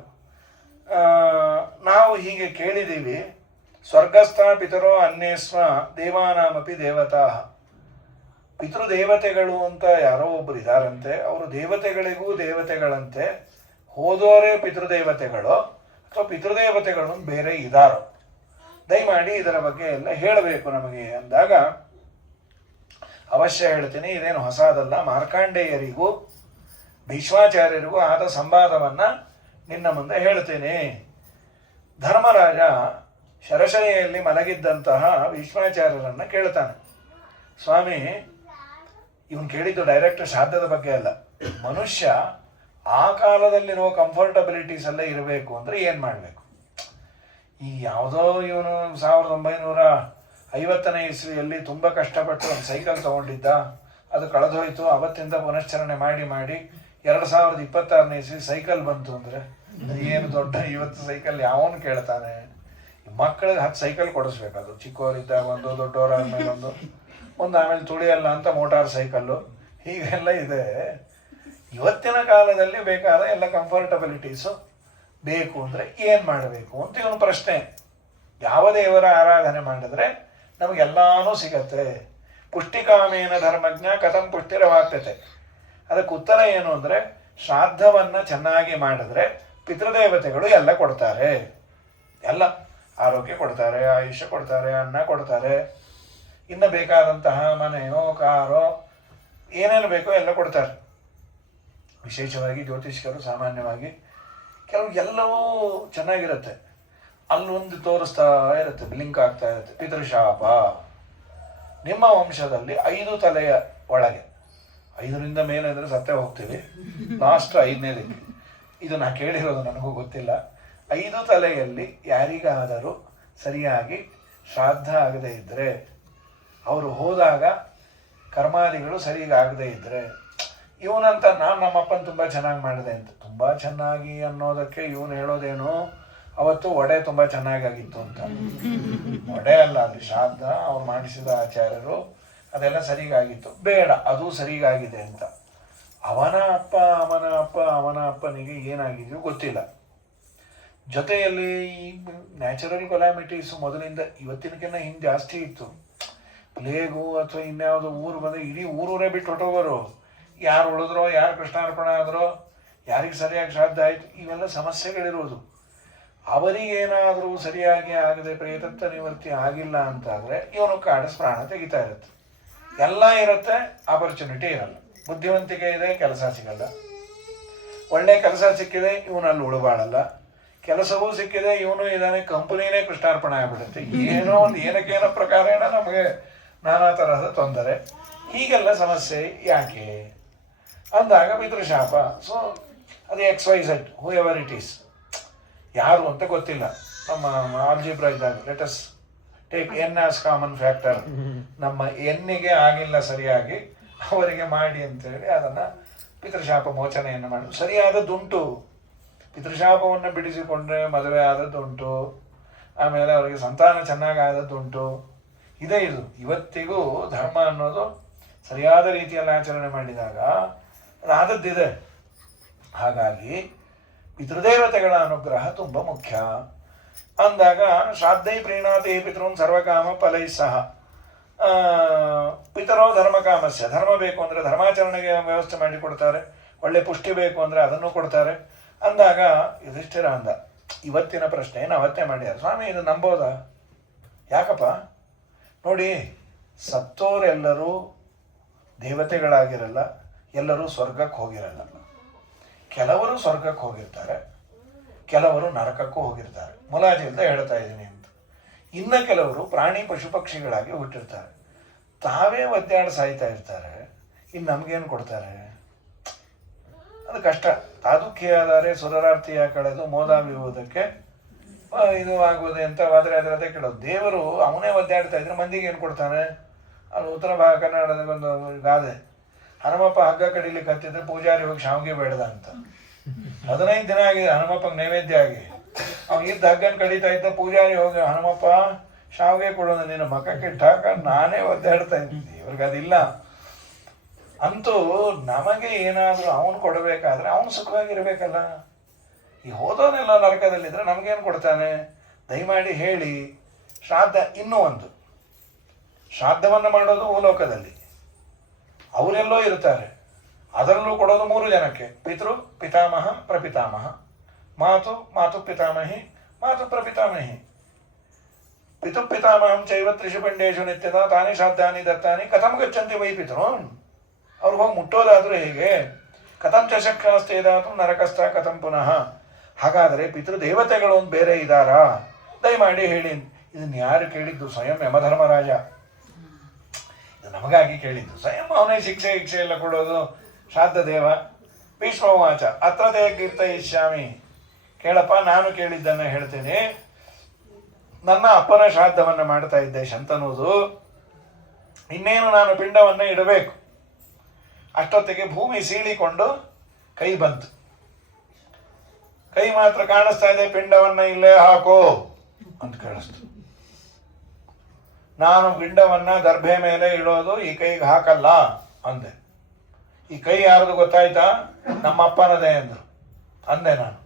ನಾವು ಹೀಗೆ ಕೇಳಿದ್ದೀವಿ, ಸ್ವರ್ಗಸ್ಥ ಪಿತರೋ ಅನ್ಯಸ್ವ ದೇವಾನಾಮಪಿ ದೇವತಾ. ಪಿತೃದೇವತೆಗಳು ಅಂತ ಯಾರೋ ಒಬ್ಬರು ಇದ್ದಾರಂತೆ, ಅವರು ದೇವತೆಗಳಿಗೂ ದೇವತೆಗಳಂತೆ. ಹೋದವರೇ ಪಿತೃದೇವತೆಗಳು ಅಥವಾ ಪಿತೃದೇವತೆಗಳು ಬೇರೆ ಇದ್ದಾರೋ? ದಯಮಾಡಿ ಇದರ ಬಗ್ಗೆ ಎಲ್ಲ ಹೇಳಬೇಕು ನಮಗೆ ಅಂದಾಗ, ಅವಶ್ಯ ಹೇಳ್ತೀನಿ, ಇದೇನು ಹೊಸದಲ್ಲ. ಮಾರ್ಕಾಂಡೇಯರಿಗೂ ಭೀಷ್ಮಾಚಾರ್ಯರಿಗೂ ಆದ ಸಂವಾದವನ್ನು ನಿನ್ನ ಮುಂದೆ ಹೇಳ್ತೇನೆ. ಧರ್ಮರಾಜ ಶರಶೈಯಲ್ಲಿ ಮಲಗಿದ್ದಂತಹ ಭೀಷ್ಮಾಚಾರ್ಯರನ್ನು ಕೇಳ್ತಾನೆ, ಸ್ವಾಮಿ, ಇವನು ಕೇಳಿದ್ದು ಡೈರೆಕ್ಟ್ ಶ್ರಾದ್ದದ ಬಗ್ಗೆ ಅಲ್ಲ, ಮನುಷ್ಯ ಆ ಕಾಲದಲ್ಲಿರೋ ಕಂಫರ್ಟಬಿಲಿಟೀಸ್ ಎಲ್ಲ ಇರಬೇಕು ಅಂದರೆ ಏನು ಮಾಡಬೇಕು? ಈ ಯಾವುದೋ ಇವನು 1950ನೇ ಇಸ್ವಿಯಲ್ಲಿ ತುಂಬ ಕಷ್ಟಪಟ್ಟು ಒಂದು ಸೈಕಲ್ ತೊಗೊಂಡಿದ್ದ, ಅದು ಕಳೆದೋಯ್ತು. ಅವತ್ತಿಂದ ಪುನಶ್ಚರಣೆ ಮಾಡಿ 2026ನೇ ಇಸ್ವಿ ಸೈಕಲ್ ಬಂತು ಅಂದರೆ ಏನು ದೊಡ್ಡ ಇವತ್ತು ಸೈಕಲ್ ಯಾವನು ಕೇಳ್ತಾನೆ? ಮಕ್ಕಳಿಗೆ 10 ಸೈಕಲ್ ಕೊಡಿಸ್ಬೇಕು. ಅದು ಚಿಕ್ಕವರಿದ್ದಾಗ ಒಂದು, ದೊಡ್ಡವರ ಮೇಲೆ ಒಂದು ಆಮೇಲೆ ತುಳಿಯಲ್ಲ ಅಂತ ಮೋಟಾರ್ ಸೈಕಲ್ಲು, ಹೀಗೆಲ್ಲ ಇದೆ. ಇವತ್ತಿನ ಕಾಲದಲ್ಲಿ ಬೇಕಾದ ಎಲ್ಲ ಕಂಫರ್ಟಬಿಲಿಟೀಸು ಬೇಕು ಅಂದರೆ ಏನು ಮಾಡಬೇಕು ಅಂತ ಇವನು ಪ್ರಶ್ನೆ. ಯಾವ ದೇವರ ಆರಾಧನೆ ಮಾಡಿದ್ರೆ ನಮಗೆಲ್ಲಾನು ಸಿಗತ್ತೆ. ಪುಷ್ಟಿಕಾಮೇನ ಧರ್ಮಜ್ಞ ಕಥಂ ಪುಷ್ಟಿರವಾಗ್ತತೆ. ಅದಕ್ಕೆ ಉತ್ತರ ಏನು ಅಂದರೆ, ಶ್ರಾದ್ದವನ್ನು ಚೆನ್ನಾಗಿ ಮಾಡಿದ್ರೆ ಪಿತೃದೇವತೆಗಳು ಎಲ್ಲ ಕೊಡ್ತಾರೆ. ಎಲ್ಲ ಆರೋಗ್ಯ ಕೊಡ್ತಾರೆ, ಆಯುಷ್ಯ ಕೊಡ್ತಾರೆ, ಅನ್ನ ಕೊಡ್ತಾರೆ, ಇನ್ನು ಬೇಕಾದಂತಹ ಮನೆಯೋ ಕಾರೋ ಏನೇನು ಬೇಕೋ ಎಲ್ಲ ಕೊಡ್ತಾರೆ. ವಿಶೇಷವಾಗಿ ಜ್ಯೋತಿಷ್ಕರು ಸಾಮಾನ್ಯವಾಗಿ ಕೆಲವು ಎಲ್ಲವೂ ಚೆನ್ನಾಗಿರುತ್ತೆ, ಅಲ್ಲೊಂದು ತೋರಿಸ್ತಾ ಇರುತ್ತೆ, ಬ್ಲಿಂಕ್ ಆಗ್ತಾ ಇರುತ್ತೆ. ಪಿತೃಶಾಪ, ನಿಮ್ಮ ವಂಶದಲ್ಲಿ 5 ತಲೆಯ ಒಳಗೆ, 5ರಿಂದ ಮೇಲೆ ಅಂದರೆ ಸತ್ತೇ ಹೋಗ್ತೀವಿ, ಲಾಸ್ಟ್ 5ನೇದಕ್ಕೆ, ಇದು ನಾ ಕೇಳಿರೋದು, ನನಗೂ ಗೊತ್ತಿಲ್ಲ. 5 ತಲೆಯಲ್ಲಿ ಯಾರಿಗಾದರೂ ಸರಿಯಾಗಿ ಶ್ರಾದ್ದ ಆಗದೇ ಇದ್ದರೆ, ಅವರು ಹೋದಾಗ ಕರ್ಮಾದಿಗಳು ಸರಿಯಾಗದೇ ಇದ್ದರೆ, ಇವನಂತ ನಾನು ನಮ್ಮಪ್ಪನ ತುಂಬ ಚೆನ್ನಾಗಿ ಮಾಡಿದೆ ಅಂತ, ತುಂಬ ಚೆನ್ನಾಗಿ ಅನ್ನೋದಕ್ಕೆ ಇವನು ಹೇಳೋದೇನು, ಅವತ್ತು ಒಡೆ ತುಂಬ ಚೆನ್ನಾಗಾಗಿತ್ತು ಅಂತ. ಒಡೆ ಅಲ್ಲ, ಅಲ್ಲಿ ಶ್ರಾದ್ದ ಅವ್ರು ಮಾಡಿಸಿದ ಆಚಾರ್ಯರು ಅದೆಲ್ಲ ಸರಿಗಾಗಿತ್ತು, ಬೇಡ ಅದು ಸರಿಗಾಗಿದೆ ಅಂತ. ಅವನ ಅಪ್ಪನಿಗೆ ಏನಾಗಿದೆಯೋ ಗೊತ್ತಿಲ್ಲ. ಜೊತೆಯಲ್ಲಿ ಈ ನ್ಯಾಚುರಲ್ ಕೊಲಾಮಿಟೀಸು ಮೊದಲಿಂದ ಇವತ್ತಿನಕ್ಕಿಂತ ಹಿಂದೆ ಜಾಸ್ತಿ ಇತ್ತು. ಪ್ಲೇಗು ಅಥವಾ ಇನ್ಯಾವುದೋ ಊರು ಬಂದರೆ ಇಡೀ ಊರೂರೇ ಬಿಟ್ಟು ಹೊಟ್ಟೋಗೋರು. ಯಾರು ಉಳಿದ್ರೋ, ಯಾರು ಕೃಷ್ಣಾರ್ಪಣ ಆದರೋ, ಯಾರಿಗೆ ಸರಿಯಾಗಿ ಶ್ರಾದ್ದ ಆಯಿತು, ಇವೆಲ್ಲ ಸಮಸ್ಯೆಗಳಿರೋದು. ಅವರಿಗೇನಾದರೂ ಸರಿಯಾಗಿ ಆಗದೆ ಪ್ರೇತತ್ವ ನಿವೃತ್ತಿ ಆಗಿಲ್ಲ ಅಂತಾದರೆ ಇವನು ಕಾಡಿಸ್ ಪ್ರಾಣ ತೆಗಿತಾ ಇರುತ್ತೆ. ಎಲ್ಲ ಇರುತ್ತೆ, ಆಪರ್ಚುನಿಟಿ ಇರಲ್ಲ. ಬುದ್ಧಿವಂತಿಕೆ ಇದೆ, ಕೆಲಸ ಸಿಗಲ್ಲ. ಒಳ್ಳೆ ಕೆಲಸ ಸಿಕ್ಕಿದೆ, ಇವನಲ್ಲಿ ಉಳುಬಾಳಲ್ಲ. ಕೆಲಸವೂ ಸಿಕ್ಕಿದೆ, ಇವನು ಇದ್ದಾನೆ, ಕಂಪನಿನೇ ಕೃಷ್ಣಾರ್ಪಣ ಆಗಿಬಿಡುತ್ತೆ. ಏನೋ ಒಂದು ಏನಕ್ಕೇನೋ ಪ್ರಕಾರ ನಮಗೆ ನಾನಾ ತರಹದ ತೊಂದರೆ. ಹೀಗೆಲ್ಲ ಸಮಸ್ಯೆ ಯಾಕೆ ಅಂದಾಗ ಪಿತೃಶಾಪ. ಸೊ ಅದು XYZ whoever it is, ಯಾರು ಅಂತ ಗೊತ್ತಿಲ್ಲ. ನಮ್ಮ ಆಲ್ಜಿಬ್ರಾ ಇದ್ದಾಗ let's take n as common factor. ನಮ್ಮ ಎನ್ನಿಗೆ ಆಗಿಲ್ಲ ಸರಿಯಾಗಿ, ಅವರಿಗೆ ಮಾಡಿ ಅಂತೇಳಿ ಅದನ್ನು ಪಿತೃಶಾಪ ಮೋಚನೆಯನ್ನು ಮಾಡಿ. ಸರಿಯಾದದ್ದುಂಟು, ಪಿತೃಶಾಪವನ್ನು ಬಿಡಿಸಿಕೊಂಡ್ರೆ ಮದುವೆ ಆದದ್ದುಂಟು, ಆಮೇಲೆ ಅವರಿಗೆ ಸಂತಾನ ಚೆನ್ನಾಗಿ ಆದದ್ದುಂಟು. ಇದೇ ಇದು ಇವತ್ತಿಗೂ ಧರ್ಮ ಅನ್ನೋದು ಸರಿಯಾದ ರೀತಿಯಲ್ಲಿ ಆಚರಣೆ ಮಾಡಿದಾಗ ಅದಾದದ್ದಿದೆ. ಹಾಗಾಗಿ ಪಿತೃದೇವತೆಗಳ ಅನುಗ್ರಹ ತುಂಬ ಮುಖ್ಯ ಅಂದಾಗ ಶ್ರಾದ್ದೈ ಪ್ರೀಣಾತಿ ಪಿತೃನ್ ಸರ್ವಕಾಮ ಫಲೈ ಸಹ. ಪಿತರೋ ಧರ್ಮಕಾಮಸ್ಯ, ಧರ್ಮ ಬೇಕು ಅಂದರೆ ಧರ್ಮಾಚರಣೆಗೆ ವ್ಯವಸ್ಥೆ ಮಾಡಿ ಕೊಡ್ತಾರೆ, ಒಳ್ಳೆ ಪುಷ್ಟಿ ಬೇಕು ಅಂದರೆ ಅದನ್ನು ಕೊಡ್ತಾರೆ ಅಂದಾಗ ಯುಧಿಷ್ಠಿರ ಅಂದ, ಇವತ್ತಿನ ಪ್ರಶ್ನೆ ಏನು ಅವತ್ತೇ ಮಾಡ್ಯಾರ ಸ್ವಾಮಿ, ಇದು ನಂಬೋದಾ? ಯಾಕಪ್ಪ ನೋಡಿ, ಸತ್ತೋರೆಲ್ಲರೂ ದೇವತೆಗಳಾಗಿರಲ್ಲ, ಎಲ್ಲರೂ ಸ್ವರ್ಗಕ್ಕೆ ಹೋಗಿರಲ್ಲ. ಕೆಲವರು ಸ್ವರ್ಗಕ್ಕೆ ಹೋಗಿರ್ತಾರೆ, ಕೆಲವರು ನರಕಕ್ಕೂ ಹೋಗಿರ್ತಾರೆ. ಮುಲಾಜಿ ಅಂತ ಹೇಳ್ತಾ ಇದ್ದೀನಿ ಅಂತ. ಇನ್ನು ಕೆಲವರು ಪ್ರಾಣಿ ಪಶು ಪಕ್ಷಿಗಳಾಗಿ ಹುಟ್ಟಿರ್ತಾರೆ, ತಾವೇ ಒದ್ದಾಡಿ ಸಾಯ್ತಾ ಇರ್ತಾರೆ. ಇನ್ನು ನಮಗೇನು ಕೊಡ್ತಾರೆ? ಅದು ಕಷ್ಟ. ತಾದುಖ್ಯಾದರೆ ಸುರರಾರ್ತಿಯ ಕಳೆದು ಮೋದಾವಿರುವುದಕ್ಕೆ ಇದು ಆಗುವುದೇ ಅಂತ ಆದರೆ ಅದರದೇ ಕೇಳೋದು. ದೇವರು ಅವನೇ ಒದ್ದಾಡ್ತಾ ಇದ್ರೆ ಮಂದಿಗೆ ಏನು ಕೊಡ್ತಾನೆ? ಅಲ್ಲಿ ಉತ್ತರ ಕನ್ನಡದ ಒಂದು ಗಾದೆ, ಹನುಮಪ್ಪ ಹಗ್ಗ ಕಡಿಲಿಕ್ಕೆ ಹತ್ತಿದ್ರೆ ಪೂಜಾರಿ ಹೋಗಿ ಶಾವಿಗೆ ಬೇಡದ ಅಂತ. 15 ದಿನ ಆಗಿದೆ ಹನುಮಪ್ಪಗೆ ನೈವೇದ್ಯ ಆಗಿ, ಅವ್ನು ಇದ್ದ ಹಗ್ಗನ ಕಡಿತಾ ಇದ್ದ, ಪೂಜಾರಿ ಹೋಗಿ ಹನುಮಪ್ಪ ಶಾವಿಗೆ ಕೊಡೋದು ನಿನ್ನ ಮಕ್ಕಕ್ಕೆ ಇಟ್ಟಾಕ ನಾನೇ ಒದ್ದಾಡ್ತಾ ಇದ್ದೀನಿ. ಇವ್ರಿಗೆ ಅದಿಲ್ಲ. ಅಂತೂ ನಮಗೆ ಏನಾದರೂ ಅವನು ಕೊಡಬೇಕಾದ್ರೆ ಅವನು ಸುಖವಾಗಿರ್ಬೇಕಲ್ಲ. ಈ ಹೋದವನೆಲ್ಲ ನರಕದಲ್ಲಿದ್ದರೆ ನಮಗೇನು ಕೊಡ್ತಾನೆ? ದಯಮಾಡಿ ಹೇಳಿ. ಶ್ರಾದ್ದ ಇನ್ನೂ ಒಂದು, ಶ್ರಾದ್ದವನ್ನು ಮಾಡೋದು ಭೂಲೋಕದಲ್ಲಿ, ಅವರೆಲ್ಲೋ ಇರ್ತಾರೆ, ಅದರಲ್ಲೂ ಕೊಡೋದು 3 ಜನಕ್ಕೆ: ಪಿತೃ ಪಿತಾಮಹ ಪ್ರಪಿತಾಮಹ, ಮಾತು ಮಾತು ಪಿತಾಮಹಿ ಮಾತು ಪ್ರಪಿತಾಮಹಿ. ಪಿತು ಪಿತಾಮಹಂ ಚೈವ ತ್ರಿಷುಪಿಂಡೇಶು ನಿತ್ಯದ ತಾನೇ ಶ್ರಾದ್ದಾನಿ ದತ್ತಾನಿ ಕಥಂ ಗಚ್ಚಂತಿ ವೈ ಪಿತೃನ್. ಅವ್ರಿಗೆ ಹೋಗಿ ಮುಟ್ಟೋದಾದರೂ ಹೇಗೆ? ಕಥಂ ಚಶಕ್ಕಾಸ್ತೇದಾತು ನರಕಸ್ಥ ಕಥಂ ಪುನಃ. ಹಾಗಾದರೆ ಪಿತೃದೇವತೆಗಳು ಒಂದು ಬೇರೆ ಇದ್ದಾರಾ? ದಯಮಾಡಿ ಹೇಳಿ. ಇದನ್ನು ಯಾರು ಕೇಳಿದ್ದು? ಸ್ವಯಂ ಯಮಧರ್ಮರಾಜ. ಇದು ನಮಗಾಗಿ ಕೇಳಿದ್ದು. ಸ್ವಯಂ ಅವನೇ ಶಿಕ್ಷೆ ಎಲ್ಲ ಕೊಡೋದು ಶ್ರಾದ್ದ ದೇವ. ಭೀಷ್ಮವಾಚ ಅತ್ರತೆ ಕೀರ್ತಯಿಷ್ಯಾಮಿ. ಕೇಳಪ್ಪ, ನಾನು ಕೇಳಿದ್ದನ್ನು ಹೇಳ್ತೇನೆ. ನನ್ನ ಅಪ್ಪನ ಶ್ರಾದ್ದವನ್ನು ಮಾಡ್ತಾ ಇದ್ದೆ ಶಂತನುವುದು. ಇನ್ನೇನು ನಾನು ಪಿಂಡವನ್ನು ಇಡಬೇಕು. ಅಷ್ಟೊತ್ತಿಗೆ ಭೂಮಿ ಸೀಳಿಕೊಂಡು ಕೈ ಬಂತು. ಕೈ ಮಾತ್ರ ಕಾಣಿಸ್ತಾ ಇದೆ, ಪಿಂಡವನ್ನು ಇಲ್ಲೇ ಹಾಕೋ ಅಂತ ಕೇಳಿಸ್ತು. ನಾನು ಪಿಂಡವನ್ನು ದರ್ಭೆ ಮೇಲೆ ಇಡೋದು ಈ ಕೈಗೆ ಹಾಕಲ್ಲ ಅಂದೆ. ಈ ಕೈ ಯಾರದು ಗೊತ್ತಾಯ್ತಾ? ನಮ್ಮಪ್ಪನದೇ ಅಂದರು. ಅಂದೆ ನಾನು.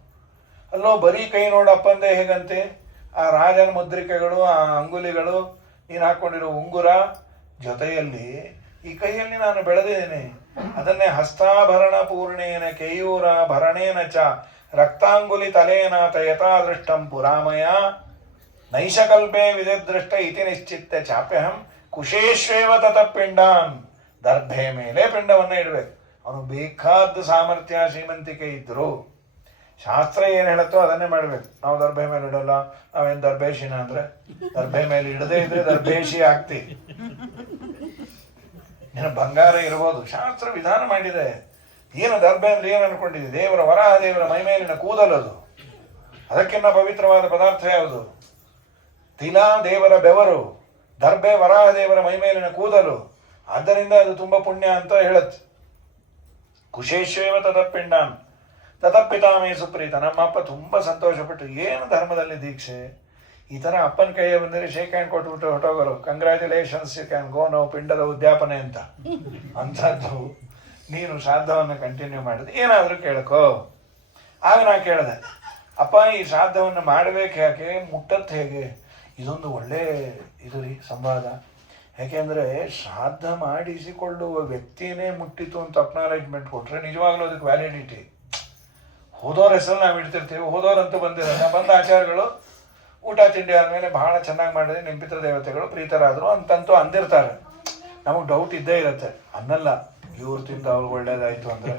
ಅಲ್ಲೋ, ಬರೀ ಕೈ ನೋಡಪ್ಪಂದೆ ಹೇಗಂತೆ? ಆ ರಾಜನ ಮುದ್ರಿಕೆಗಳು, ಆ ಅಂಗುಲಿಗಳು, ನೀನು ಹಾಕ್ಕೊಂಡಿರೋ ಉಂಗುರ, ಜೊತೆಯಲ್ಲಿ ಈ ಕೈಯಲ್ಲಿ ನಾನು ಬೆಳೆದಿದ್ದೇನೆ, ಅದನ್ನೇ ಹಸ್ತಾಭರಣ ಪೂರ್ಣೇನ ಕೇಯೂರ ಭರಣೇನ ಚ ರಕ್ತಾಂಗುಲಿ ತಲೇನಾಥ ಯಥಾದೃಷ್ಟಂ ಪುರಾಮಯ ನೈಷಕಲ್ಪೆ ವಿದದೃಷ್ಟ ಇತಿ ನಿಶ್ಚಿತ್ಯ ಚಾಪ್ಯಹಂ ಕುಶೇಶ್ವೇವ ತತ ಪಿಂಡಾನ್. ದರ್ಭೆ ಮೇಲೆ ಪಿಂಡವನ್ನು ಇಡಬೇಕು. ಅವನು ಬೇಕಾದ ಸಾಮರ್ಥ್ಯ ಶ್ರೀಮಂತಿಕೆ ಇದ್ದರು ಶಾಸ್ತ್ರ ಏನು ಹೇಳುತ್ತೋ ಅದನ್ನೇ ಮಾಡಬೇಕು. ನಾವು ದರ್ಭೆ ಮೇಲೆ ಇಡೋಲ್ಲ, ನಾವೇನು ದರ್ಭೇಶಿನ ಅಂದರೆ ದರ್ಭೆ ಮೇಲೆ ಇಡದೇ ಇದ್ರೆ ದರ್ಭೇಶಿ ಆಗ್ತೀವಿ. ನೀನು ಬಂಗಾರ ಇರ್ಬೋದು, ಶಾಸ್ತ್ರ ವಿಧಾನ ಮಾಡಿದೆ. ಏನು ದರ್ಭೆ ಅಂದ್ರೆ ಏನು ಅನ್ಕೊಂಡಿದೆ? ದೇವರ ವರಾಹ ದೇವರ ಮೈಮೇಲಿನ ಕೂದಲದು. ಅದಕ್ಕಿಂತ ಪವಿತ್ರವಾದ ಪದಾರ್ಥ ಯಾವುದು? ತಿಲ ದೇವರ ಬೆವರು, ದರ್ಭೆ ವರಾಹ ದೇವರ ಮೈಮೇಲಿನ ಕೂದಲು. ಆದ್ದರಿಂದ ಅದು ತುಂಬ ಪುಣ್ಯ ಅಂತ ಹೇಳುತ್ತೆ. ಕುಶೇಶ್ವೇವ ತದಪಿಂಡಾನ್ ತದಪಿತಾಮೇ ಸುಪ್ರೀತ. ನಮ್ಮ ಅಪ್ಪ ತುಂಬ ಸಂತೋಷಪಟ್ಟು, ಏನು ಧರ್ಮದಲ್ಲಿ ದೀಕ್ಷೆ, ಈ ಥರ ಅಪ್ಪನ ಕೈಯ ಬಂದರೆ ಶೇಕ್ ಹ್ಯಾಂಡ್ ಕೊಟ್ಬಿಟ್ಟು ಹೊಟ್ಟೋಗೋರು, congratulations you can go no, ಪಿಂಡದ ಉದ್ಯಾಪನೆ ಅಂತ. ಅಂಥದ್ದು ನೀನು ಶ್ರಾದ್ದವನ್ನು ಕಂಟಿನ್ಯೂ ಮಾಡಿದೆ, ಏನಾದರೂ ಕೇಳ್ಕೋ. ಆಗ ನಾ ಕೇಳಿದೆ, ಅಪ್ಪ ಈ ಶ್ರಾದ್ದವನ್ನು ಮಾಡಬೇಕು ಯಾಕೆ, ಮುಟ್ಟತ್ತು ಹೇಗೆ? ಇದೊಂದು ಒಳ್ಳೆ ಇದು ರೀ ಸಂವಾದ. ಯಾಕೆಂದರೆ ಶ್ರಾದ್ದ ಮಾಡಿಸಿಕೊಳ್ಳುವ ವ್ಯಕ್ತಿಯೇ ಮುಟ್ಟಿತು ಅಂತ ಅಕ್ನಾಲೇಜ್ಮೆಂಟ್ ಕೊಟ್ಟರೆ ನಿಜವಾಗ್ಲೂ ಅದಕ್ಕೆ ವ್ಯಾಲಿಡಿಟಿ. ಹೋದೋರ ಹೆಸರು ನಾವು ಇಡ್ತಿರ್ತೀವಿ, ಹೋದೋರಂತೂ ಬಂದಿರಲ್ಲ. ಬಂದ ಆಚಾರಗಳು ಊಟ ತಿಂಡಿ ಆದಮೇಲೆ ಬಹಳ ಚೆನ್ನಾಗಿ ಮಾಡಿದ್ರೆ ನಿಮ್ಮ ಪಿತೃ ದೇವತೆಗಳು ಪ್ರೀತರಾದರು ಅಂತಂತೂ ಅಂದಿರ್ತಾರೆ. ನಮಗೆ ಡೌಟ್ ಇದ್ದೇ ಇರುತ್ತೆ, ಅನ್ನಲ್ಲ ಇವ್ರು ತಿಂದು ಅವ್ರಿಗೆ ಒಳ್ಳೇದಾಯಿತು ಅಂದರೆ.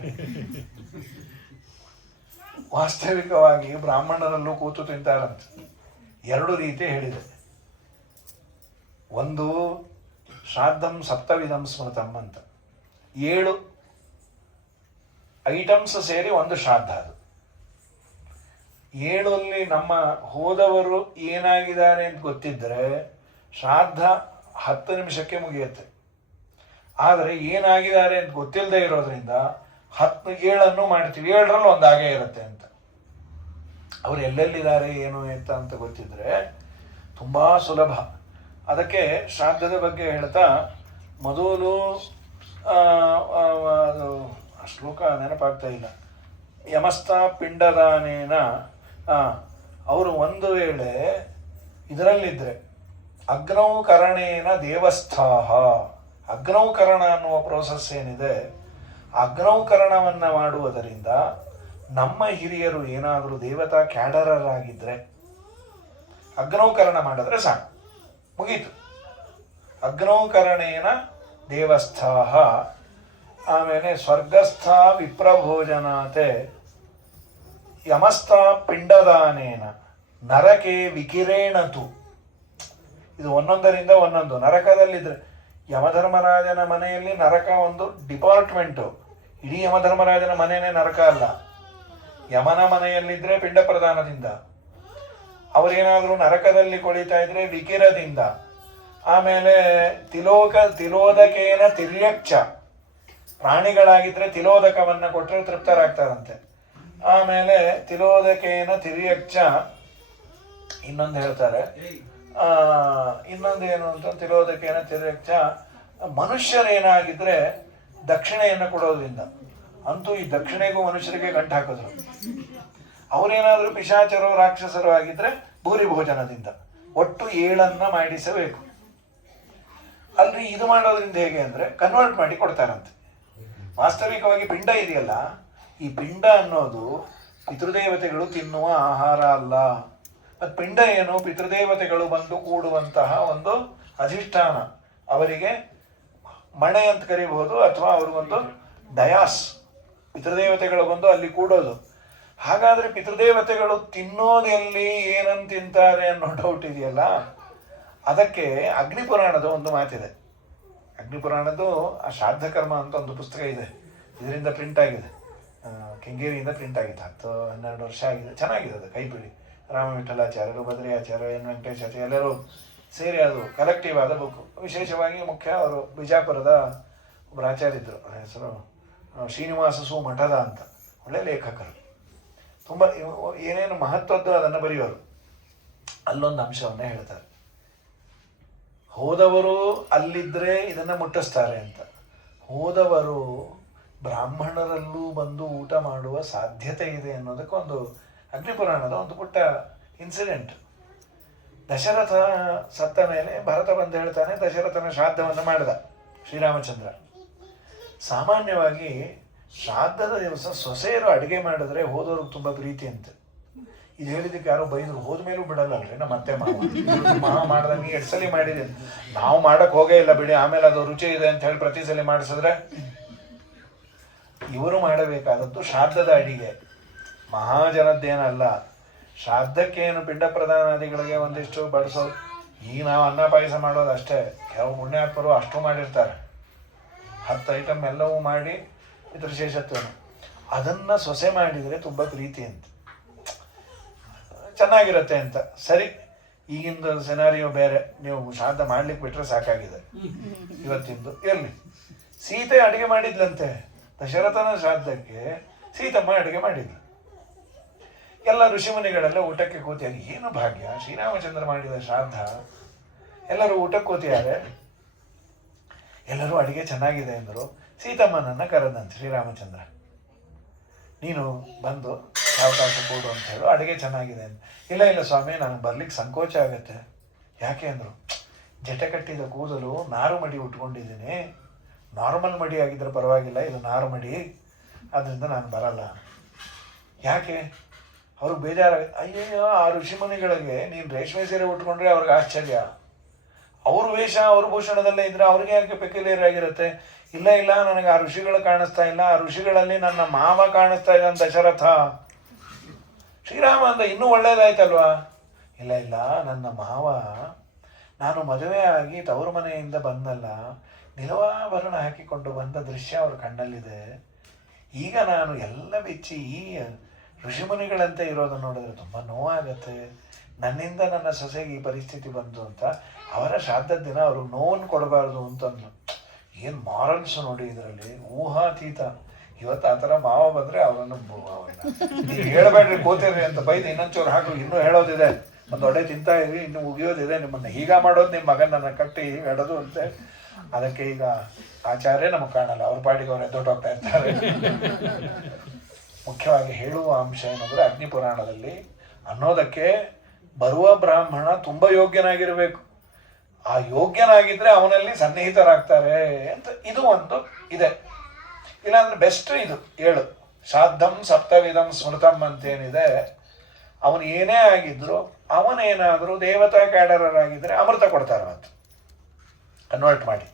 ವಾಸ್ತವಿಕವಾಗಿ ಬ್ರಾಹ್ಮಣರಲ್ಲೂ ಕೂತು ತಿಂತಾರಂತೆ. ಎರಡು ರೀತಿ ಹೇಳಿದೆ. ಒಂದು ಶ್ರಾದ್ದಂ ಸಪ್ತವಿಧಂ ಸ್ಮೃತಂ ಅಂತ, 7 ಐಟಮ್ಸ್ ಸೇರಿ ಒಂದು ಶ್ರಾದ್ದ. ಅದು 7 ನಮ್ಮ ಹೋದವರು ಏನಾಗಿದ್ದಾರೆ ಅಂತ ಗೊತ್ತಿದ್ದರೆ ಶ್ರಾದ್ದ 10 ನಿಮಿಷಕ್ಕೆ ಮುಗಿಯುತ್ತೆ. ಆದರೆ ಏನಾಗಿದ್ದಾರೆ ಅಂತ ಗೊತ್ತಿಲ್ಲದೆ ಇರೋದ್ರಿಂದ 7 ಮಾಡ್ತೀವಿ, 7ರಲ್ಲಿ ಒಂದು ಹಾಗೆ ಇರುತ್ತೆ ಅಂತ. ಅವ್ರು ಎಲ್ಲೆಲ್ಲಿದ್ದಾರೆ ಏನು ಅಂತ ಗೊತ್ತಿದ್ರೆ ತುಂಬ ಸುಲಭ. ಅದಕ್ಕೆ ಶ್ರಾದ್ದದ ಬಗ್ಗೆ ಹೇಳ್ತಾ ಮೊದಲು ಅದು ಶ್ಲೋಕ ನೆನಪಾಗ್ತಾ ಇಲ್ಲ. ಯಮಸ್ತ ಪಿಂಡದಾನೇನ ಅವರು ಒಂದು ವೇಳೆ ಇದರಲ್ಲಿದ್ದರೆ ಅಗ್ನೌಕರಣೇನ ದೇವಸ್ಥಾಹ. ಅಗ್ನೌಕರಣ ಅನ್ನುವ ಪ್ರೋಸೆಸ್ ಏನಿದೆ, ಅಗ್ನೌಕರಣವನ್ನು ಮಾಡುವುದರಿಂದ ನಮ್ಮ ಹಿರಿಯರು ಏನಾದರೂ ದೇವತಾ ಕ್ಯಾಡರರಾಗಿದ್ದರೆ ಅಗ್ನೌಕರಣ ಮಾಡಿದ್ರೆ ಸಾಕು, ಮುಗೀತು. ಅಗ್ನೌಕರಣೇನ ದೇವಸ್ಥಾಹ. ಆಮೇಲೆ ಸ್ವರ್ಗಸ್ಥ ವಿಪ್ರಭೋಜನಾತೆ ಯಮಸ್ಥ ಪಿಂಡದಾನೇನ ನರಕೆ ವಿಕಿರೇಣತು. ಇದು ಒಂದೊಂದರಿಂದ ಒಂದೊಂದು. ನರಕದಲ್ಲಿದ್ದರೆ ಯಮಧರ್ಮರಾಜನ ಮನೆಯಲ್ಲಿ ನರಕ ಒಂದು ಡಿಪಾರ್ಟ್ಮೆಂಟು, ಇಡೀ ಯಮಧರ್ಮರಾಜನ ಮನೆಯೇ ನರಕ ಅಲ್ಲ. ಯಮನ ಮನೆಯಲ್ಲಿದ್ದರೆ ಪಿಂಡ ಪ್ರದಾನದಿಂದ, ಅವರೇನಾದರೂ ನರಕದಲ್ಲಿ ಕೊಳಿತಾ ಇದ್ರೆ ವಿಕಿರದಿಂದ. ಆಮೇಲೆ ತಿಲೋದಕೇನ ತಿರ್ಯಕ್ಷ, ಪ್ರಾಣಿಗಳಾಗಿದ್ದರೆ ತಿಲೋದಕವನ್ನು ಕೊಟ್ಟರೆ ತೃಪ್ತರಾಗ್ತಾರಂತೆ. ಆಮೇಲೆ ತಿಲೋದಕೇನ ತಿರ್ಯಕ್ಷ ಇನ್ನೊಂದು ಹೇಳ್ತಾರೆ, ಇನ್ನೊಂದು ಏನು ಅಂತ, ತಿಲೋದಕೇನ ತಿರ್ಯಕ್ಷ ಮನುಷ್ಯರೇನಾಗಿದ್ದರೆ ದಕ್ಷಿಣೆಯನ್ನು ಕೊಡೋದ್ರಿಂದ. ಅಂತೂ ಈ ದಕ್ಷಿಣೆಗೂ ಮನುಷ್ಯರಿಗೆ ಗಂಟು ಹಾಕಿದ್ರು. ಅವರೇನಾದರೂ ಪಿಶಾಚರು ರಾಕ್ಷಸರು ಆಗಿದ್ದರೆ ಭೂರಿ ಭೋಜನದಿಂದ. ಒಟ್ಟು 7 ಮಾಡಿಸಬೇಕು. ಅಲ್ರಿ ಇದು ಮಾಡೋದ್ರಿಂದ ಹೇಗೆ ಅಂದರೆ ಕನ್ವರ್ಟ್ ಮಾಡಿ ಕೊಡ್ತಾರಂತೆ. ವಾಸ್ತವಿಕವಾಗಿ ಪಿಂಡ ಇದೆಯಲ್ಲ, ಈ ಪಿಂಡ ಅನ್ನೋದು ಪಿತೃದೇವತೆಗಳು ತಿನ್ನುವ ಆಹಾರ ಅಲ್ಲ. ಮತ್ತು ಪಿಂಡ ಏನು, ಪಿತೃದೇವತೆಗಳು ಬಂದು ಕೂಡುವಂತಹ ಒಂದು ಅಧಿಷ್ಠಾನ. ಅವರಿಗೆ ಮಣೆ ಅಂತ ಕರಿಬಹುದು, ಅಥವಾ ಅವ್ರಿಗೊಂದು ಡಯಾಸ್, ಪಿತೃದೇವತೆಗಳು ಬಂದು ಅಲ್ಲಿ ಕೂಡೋದು. ಹಾಗಾದರೆ ಪಿತೃದೇವತೆಗಳು ತಿನ್ನೋದೆಲ್ಲಿ, ಏನಂತ ತಿಂತಾರೆ ಅನ್ನೋ ಡೌಟ್ ಇದೆಯಲ್ಲ. ಅದಕ್ಕೆ ಅಗ್ನಿಪುರಾಣದ ಒಂದು ಮಾತಿದೆ. ಅಗ್ನಿಪುರಾಣದ್ದು ಆ ಶ್ರಾದ್ದಕರ್ಮ ಅಂತ ಒಂದು ಪುಸ್ತಕ ಇದೆ, ಇದರಿಂದ ಪ್ರಿಂಟ್ ಆಗಿದೆ, ಕೆಂಗೇರಿಯಿಂದ ಪ್ರಿಂಟ್ ಆಗಿತ್ತು. 10-12 ವರ್ಷ ಆಗಿದೆ. ಚೆನ್ನಾಗಿದೆ ಅದು, ಕೈಪಿಡಿ. ರಾಮ ವಿಠಲಾಚಾರ್ಯರು, ಬದ್ರಿ ಆಚಾರ್ಯ, ಎನ್ ವೆಂಕಟೇಶಾಚಾರ್ಯ ಎಲ್ಲರೂ ಸೇರಿ ಅದು ಕಲೆಕ್ಟಿವ್ ಆದ ಬುಕ್. ವಿಶೇಷವಾಗಿ ಮುಖ್ಯ ಅವರು ಬಿಜಾಪುರದ ಒಬ್ಬರು ಆಚಾರ್ಯ ಇದ್ದರು, ಹೆಸರು ಶ್ರೀನಿವಾಸ ಸು ಮಠದ ಅಂತ, ಒಳ್ಳೆ ಲೇಖಕರು. ತುಂಬ ಏನೇನು ಮಹತ್ವದ್ದು ಅದನ್ನು ಬರೆಯೋರು. ಅಲ್ಲೊಂದು ಅಂಶವನ್ನೇ ಹೇಳ್ತಾರೆ, ಹೋದವರು ಅಲ್ಲಿದ್ದರೆ ಇದನ್ನು ಮುಟ್ಟಿಸ್ತಾರೆ ಅಂತ. ಹೋದವರು ಬ್ರಾಹ್ಮಣರಲ್ಲೂ ಬಂದು ಊಟ ಮಾಡುವ ಸಾಧ್ಯತೆ ಇದೆ ಅನ್ನೋದಕ್ಕೆ ಒಂದು ಅಗ್ನಿಪುರಾಣದ ಒಂದು ಪುಟ್ಟ ಇನ್ಸಿಡೆಂಟ್. ದಶರಥ ಸತ್ತ ಮೇಲೆ ಭರತ ಬಂದು ಹೇಳ್ತಾನೆ, ದಶರಥನ ಶ್ರಾದ್ದವನ್ನು ಮಾಡಿದ ಶ್ರೀರಾಮಚಂದ್ರ. ಸಾಮಾನ್ಯವಾಗಿ ಶ್ರಾದ್ದದ ದಿವಸ ಸೊಸೆಯರು ಅಡುಗೆ ಮಾಡಿದ್ರೆ ಹೋದವ್ರಿಗೆ ತುಂಬ ಪ್ರೀತಿ ಅಂತ. ಇದು ಹೇಳಿದ್ದಕ್ಕೆ ಯಾರೋ ಬೈದರು, ಹೋದ ಮೇಲೂ ಬಿಡಲ್ಲಲ್ರಿ ನಮ್ಮ ಅತ್ತೆ ಮಾವ ಮಾಡ್ದಂಗೆ 2 ಸಲ ಮಾಡಿದ್ದೀನಿ, ನಾವು ಮಾಡಕ್ಕೆ ಹೋಗೇ ಇಲ್ಲ ಬಿಡಿ, ಆಮೇಲೆ ಅದು ರುಚಿ ಇದೆ ಅಂತ ಹೇಳಿ ಪ್ರತಿ ಸಲ ಮಾಡಿಸಿದ್ರೆ. ಇವರು ಮಾಡಬೇಕಾದದ್ದು ಶ್ರಾದ್ದದ ಅಡಿಗೆ, ಮಹಾಜನದ್ದೇನಲ್ಲ. ಶ್ರಾದ್ದಕ್ಕೇನು ಪಿಂಡ ಪ್ರಧಾನಾದಿಗಳಿಗೆ ಒಂದಿಷ್ಟು ಬಡಿಸೋದು. ಈಗ ನಾವು ಅನ್ನ ಪಾಯಸ ಮಾಡೋದು ಅಷ್ಟೇ. ಕೆಲವು ಪುಣ್ಯಾತ್ಮರು ಅಷ್ಟು ಮಾಡಿರ್ತಾರೆ, 10 ಐಟಮ್ ಎಲ್ಲವೂ ಮಾಡಿ ಇದ್ರ ವಿಶೇಷತ್ವನು. ಅದನ್ನು ಸೊಸೆ ಮಾಡಿದರೆ ತುಂಬ ಪ್ರೀತಿ ಅಂತ, ಚೆನ್ನಾಗಿರುತ್ತೆ ಅಂತ. ಸರಿ, ಈಗಿಂದ ಸೆನಾರಿಯೋ ಬೇರೆ, ನೀವು ಶ್ರಾದ್ದ ಮಾಡ್ಲಿಕ್ಕೆ ಬಿಟ್ರೆ ಸಾಕಾಗಿದೆ ಇವತ್ತಿಂದು. ಇರಲಿ, ಸೀತೆ ಅಡುಗೆ ಮಾಡಿದ್ಲಂತೆ ದಶರಥನ ಶ್ರಾದ್ದಕ್ಕೆ. ಸೀತಮ್ಮ ಅಡುಗೆ ಮಾಡಿದ್ಲು. ಎಲ್ಲ ಋಷಿಮುನಿಗಳೆಲ್ಲ ಊಟಕ್ಕೆ ಕೂತಿಯಾಗಿ, ಏನು ಭಾಗ್ಯ, ಶ್ರೀರಾಮಚಂದ್ರ ಮಾಡಿದ ಶ್ರಾದ್ದ, ಎಲ್ಲರೂ ಊಟಕ್ಕೆ ಕೂತಿದ್ದಾರೆ. ಎಲ್ಲರೂ ಅಡುಗೆ ಚೆನ್ನಾಗಿದೆ ಎಂದರು. ಸೀತಮ್ಮನನ್ನು ಕರೆದಂತೆ ಶ್ರೀರಾಮಚಂದ್ರ, ನೀನು ಬಂದು ಅವಕಾಶ ಕೊಡು ಅಂತ ಹೇಳು, ಅಡುಗೆ ಚೆನ್ನಾಗಿದೆ ಅಂತ. ಇಲ್ಲ ಸ್ವಾಮಿ, ನನಗೆ ಬರ್ಲಿಕ್ಕೆ ಸಂಕೋಚ ಆಗುತ್ತೆ. ಯಾಕೆ ಅಂದರು, ಜಟೆ ಕಟ್ಟಿದ ಕೂದಲು ನಾರು ಮಡಿ ಉಟ್ಕೊಂಡಿದ್ದೀನಿ, ನಾರ್ಮಲ್ ಮಡಿ ಆಗಿದ್ರೆ ಪರವಾಗಿಲ್ಲ, ಇದು ನಾರು ಮಡಿ, ಅದರಿಂದ ನಾನು ಬರಲ್ಲ. ಯಾಕೆ? ಅವ್ರಿಗೆ ಬೇಜಾರ. ಅಯ್ಯಯ್ಯೋ, ಆ ಋಷಿಮುನಿಗಳಿಗೆ ನೀನು ರೇಷ್ಮೆ ಸೀರೆ ಉಟ್ಕೊಂಡ್ರೆ ಅವ್ರಿಗೆ ಆಶ್ಚರ್ಯ, ಅವ್ರ ವೇಷ ಅವ್ರ ಭೂಷಣದಲ್ಲೇ ಇದ್ರೆ ಅವ್ರಿಗೆ ಯಾಕೆ ಪೆಕ್ಯುಲಿಯರ್ ಆಗಿರುತ್ತೆ. ಇಲ್ಲ ನನಗೆ ಆ ಋಷಿಗಳು ಕಾಣಿಸ್ತಾ ಇಲ್ಲ, ಆ ಋಷಿಗಳಲ್ಲಿ ನನ್ನ ಮಾವ ಕಾಣಿಸ್ತಾ ಇದ್ದಾನೆ ದಶರಥ. ಶ್ರೀರಾಮ ಅಂತ ಇನ್ನೂ ಒಳ್ಳೇದಾಯ್ತಲ್ವಾ? ಇಲ್ಲ ನನ್ನ ಮಾವ, ನಾನು ಮದುವೆ ಆಗಿ ತವರು ಮನೆಯಿಂದ ಬಂದಲ್ಲ, ನಿಲವಾಭರಣ ಹಾಕಿಕೊಂಡು ಬಂದ ದೃಶ್ಯ ಅವ್ರ ಕಣ್ಣಲ್ಲಿದೆ. ಈಗ ನಾನು ಎಲ್ಲ ಬೆಚ್ಚಿ ಈ ಋಷಿಮುನಿಗಳಂತೆ ಇರೋದನ್ನು ನೋಡಿದ್ರೆ ತುಂಬ ನೋವಾಗತ್ತೆ. ನನ್ನಿಂದ ನನ್ನ ಸೊಸೆಗೆ ಈ ಪರಿಸ್ಥಿತಿ ಬಂತು ಅಂತ. ಅವರ ಶ್ರಾದ್ದದ ದಿನ ಅವ್ರಿಗೆ ನೋವನ್ನು ಕೊಡಬಾರ್ದು ಅಂತಂದು. ಏನು ಮಾರಲ್ಸ್ ನೋಡಿ ಇದರಲ್ಲಿ, ಊಹಾತೀತ. ಇವತ್ತು ಆ ಥರ ಮಾವ ಬಂದರೆ ಅವರನ್ನು ನೀವು ಹೇಳಬೇಡ್ರಿ, ಕೂತಿರ್ರಿ ಅಂತ ಬೈದು ಇನ್ನೊಂಚೂರು ಹಾಕು, ಇನ್ನೂ ಹೇಳೋದಿದೆ, ಒಂದು ಒಡೆ ತಿಂತಾ ಇರಿ, ಇನ್ನೂ ಉಗಿಯೋದಿದೆ, ನಿಮ್ಮನ್ನು ಹೀಗ ಮಾಡೋದು, ನಿಮ್ಮ ಮಗನನ್ನು ಕಟ್ಟಿ ಹೇಳೋದು ಅಂತೆ. ಅದಕ್ಕೆ ಈಗ ಆಚಾರ್ಯ ನಮಗೆ ಕಾಣಲ್ಲ, ಅವ್ರ ಪಾಡಿಗೆ ಅವ್ರು ಎದ್ದೊಟ್ಟೋಗ್ತಾ ಇರ್ತಾರೆ. ಮುಖ್ಯವಾಗಿ ಹೇಳುವ ಅಂಶ ಏನಂದರೆ, ಅಗ್ನಿಪುರಾಣದಲ್ಲಿ ಅನ್ನೋದಕ್ಕೆ ಬರುವ ಬ್ರಾಹ್ಮಣ ತುಂಬ ಯೋಗ್ಯನಾಗಿರಬೇಕು. ಆ ಯೋಗ್ಯನಾಗಿದ್ದರೆ ಅವನಲ್ಲಿ ಸನ್ನಿಹಿತರಾಗ್ತಾರೆ ಅಂತ ಇದು ಒಂದು ಇದೆ. ಇಲ್ಲಾಂದ್ರೆ ಬೆಸ್ಟ್ ಇದು 7 ಶ್ರಾದ್ದಂ ಸಪ್ತವಿಧಂ ಸ್ಮೃತಂ ಅಂತೇನಿದೆ. ಅವನು ಏನೇ ಆಗಿದ್ರು, ಅವನೇನಾದರೂ ದೇವತಾ ಕ್ಯಾಡರರಾಗಿದ್ದರೆ ಅಮೃತ ಕೊಡ್ತಾರೆ ಮತ್ತು ಕನ್ವರ್ಟ್ ಮಾಡಿ.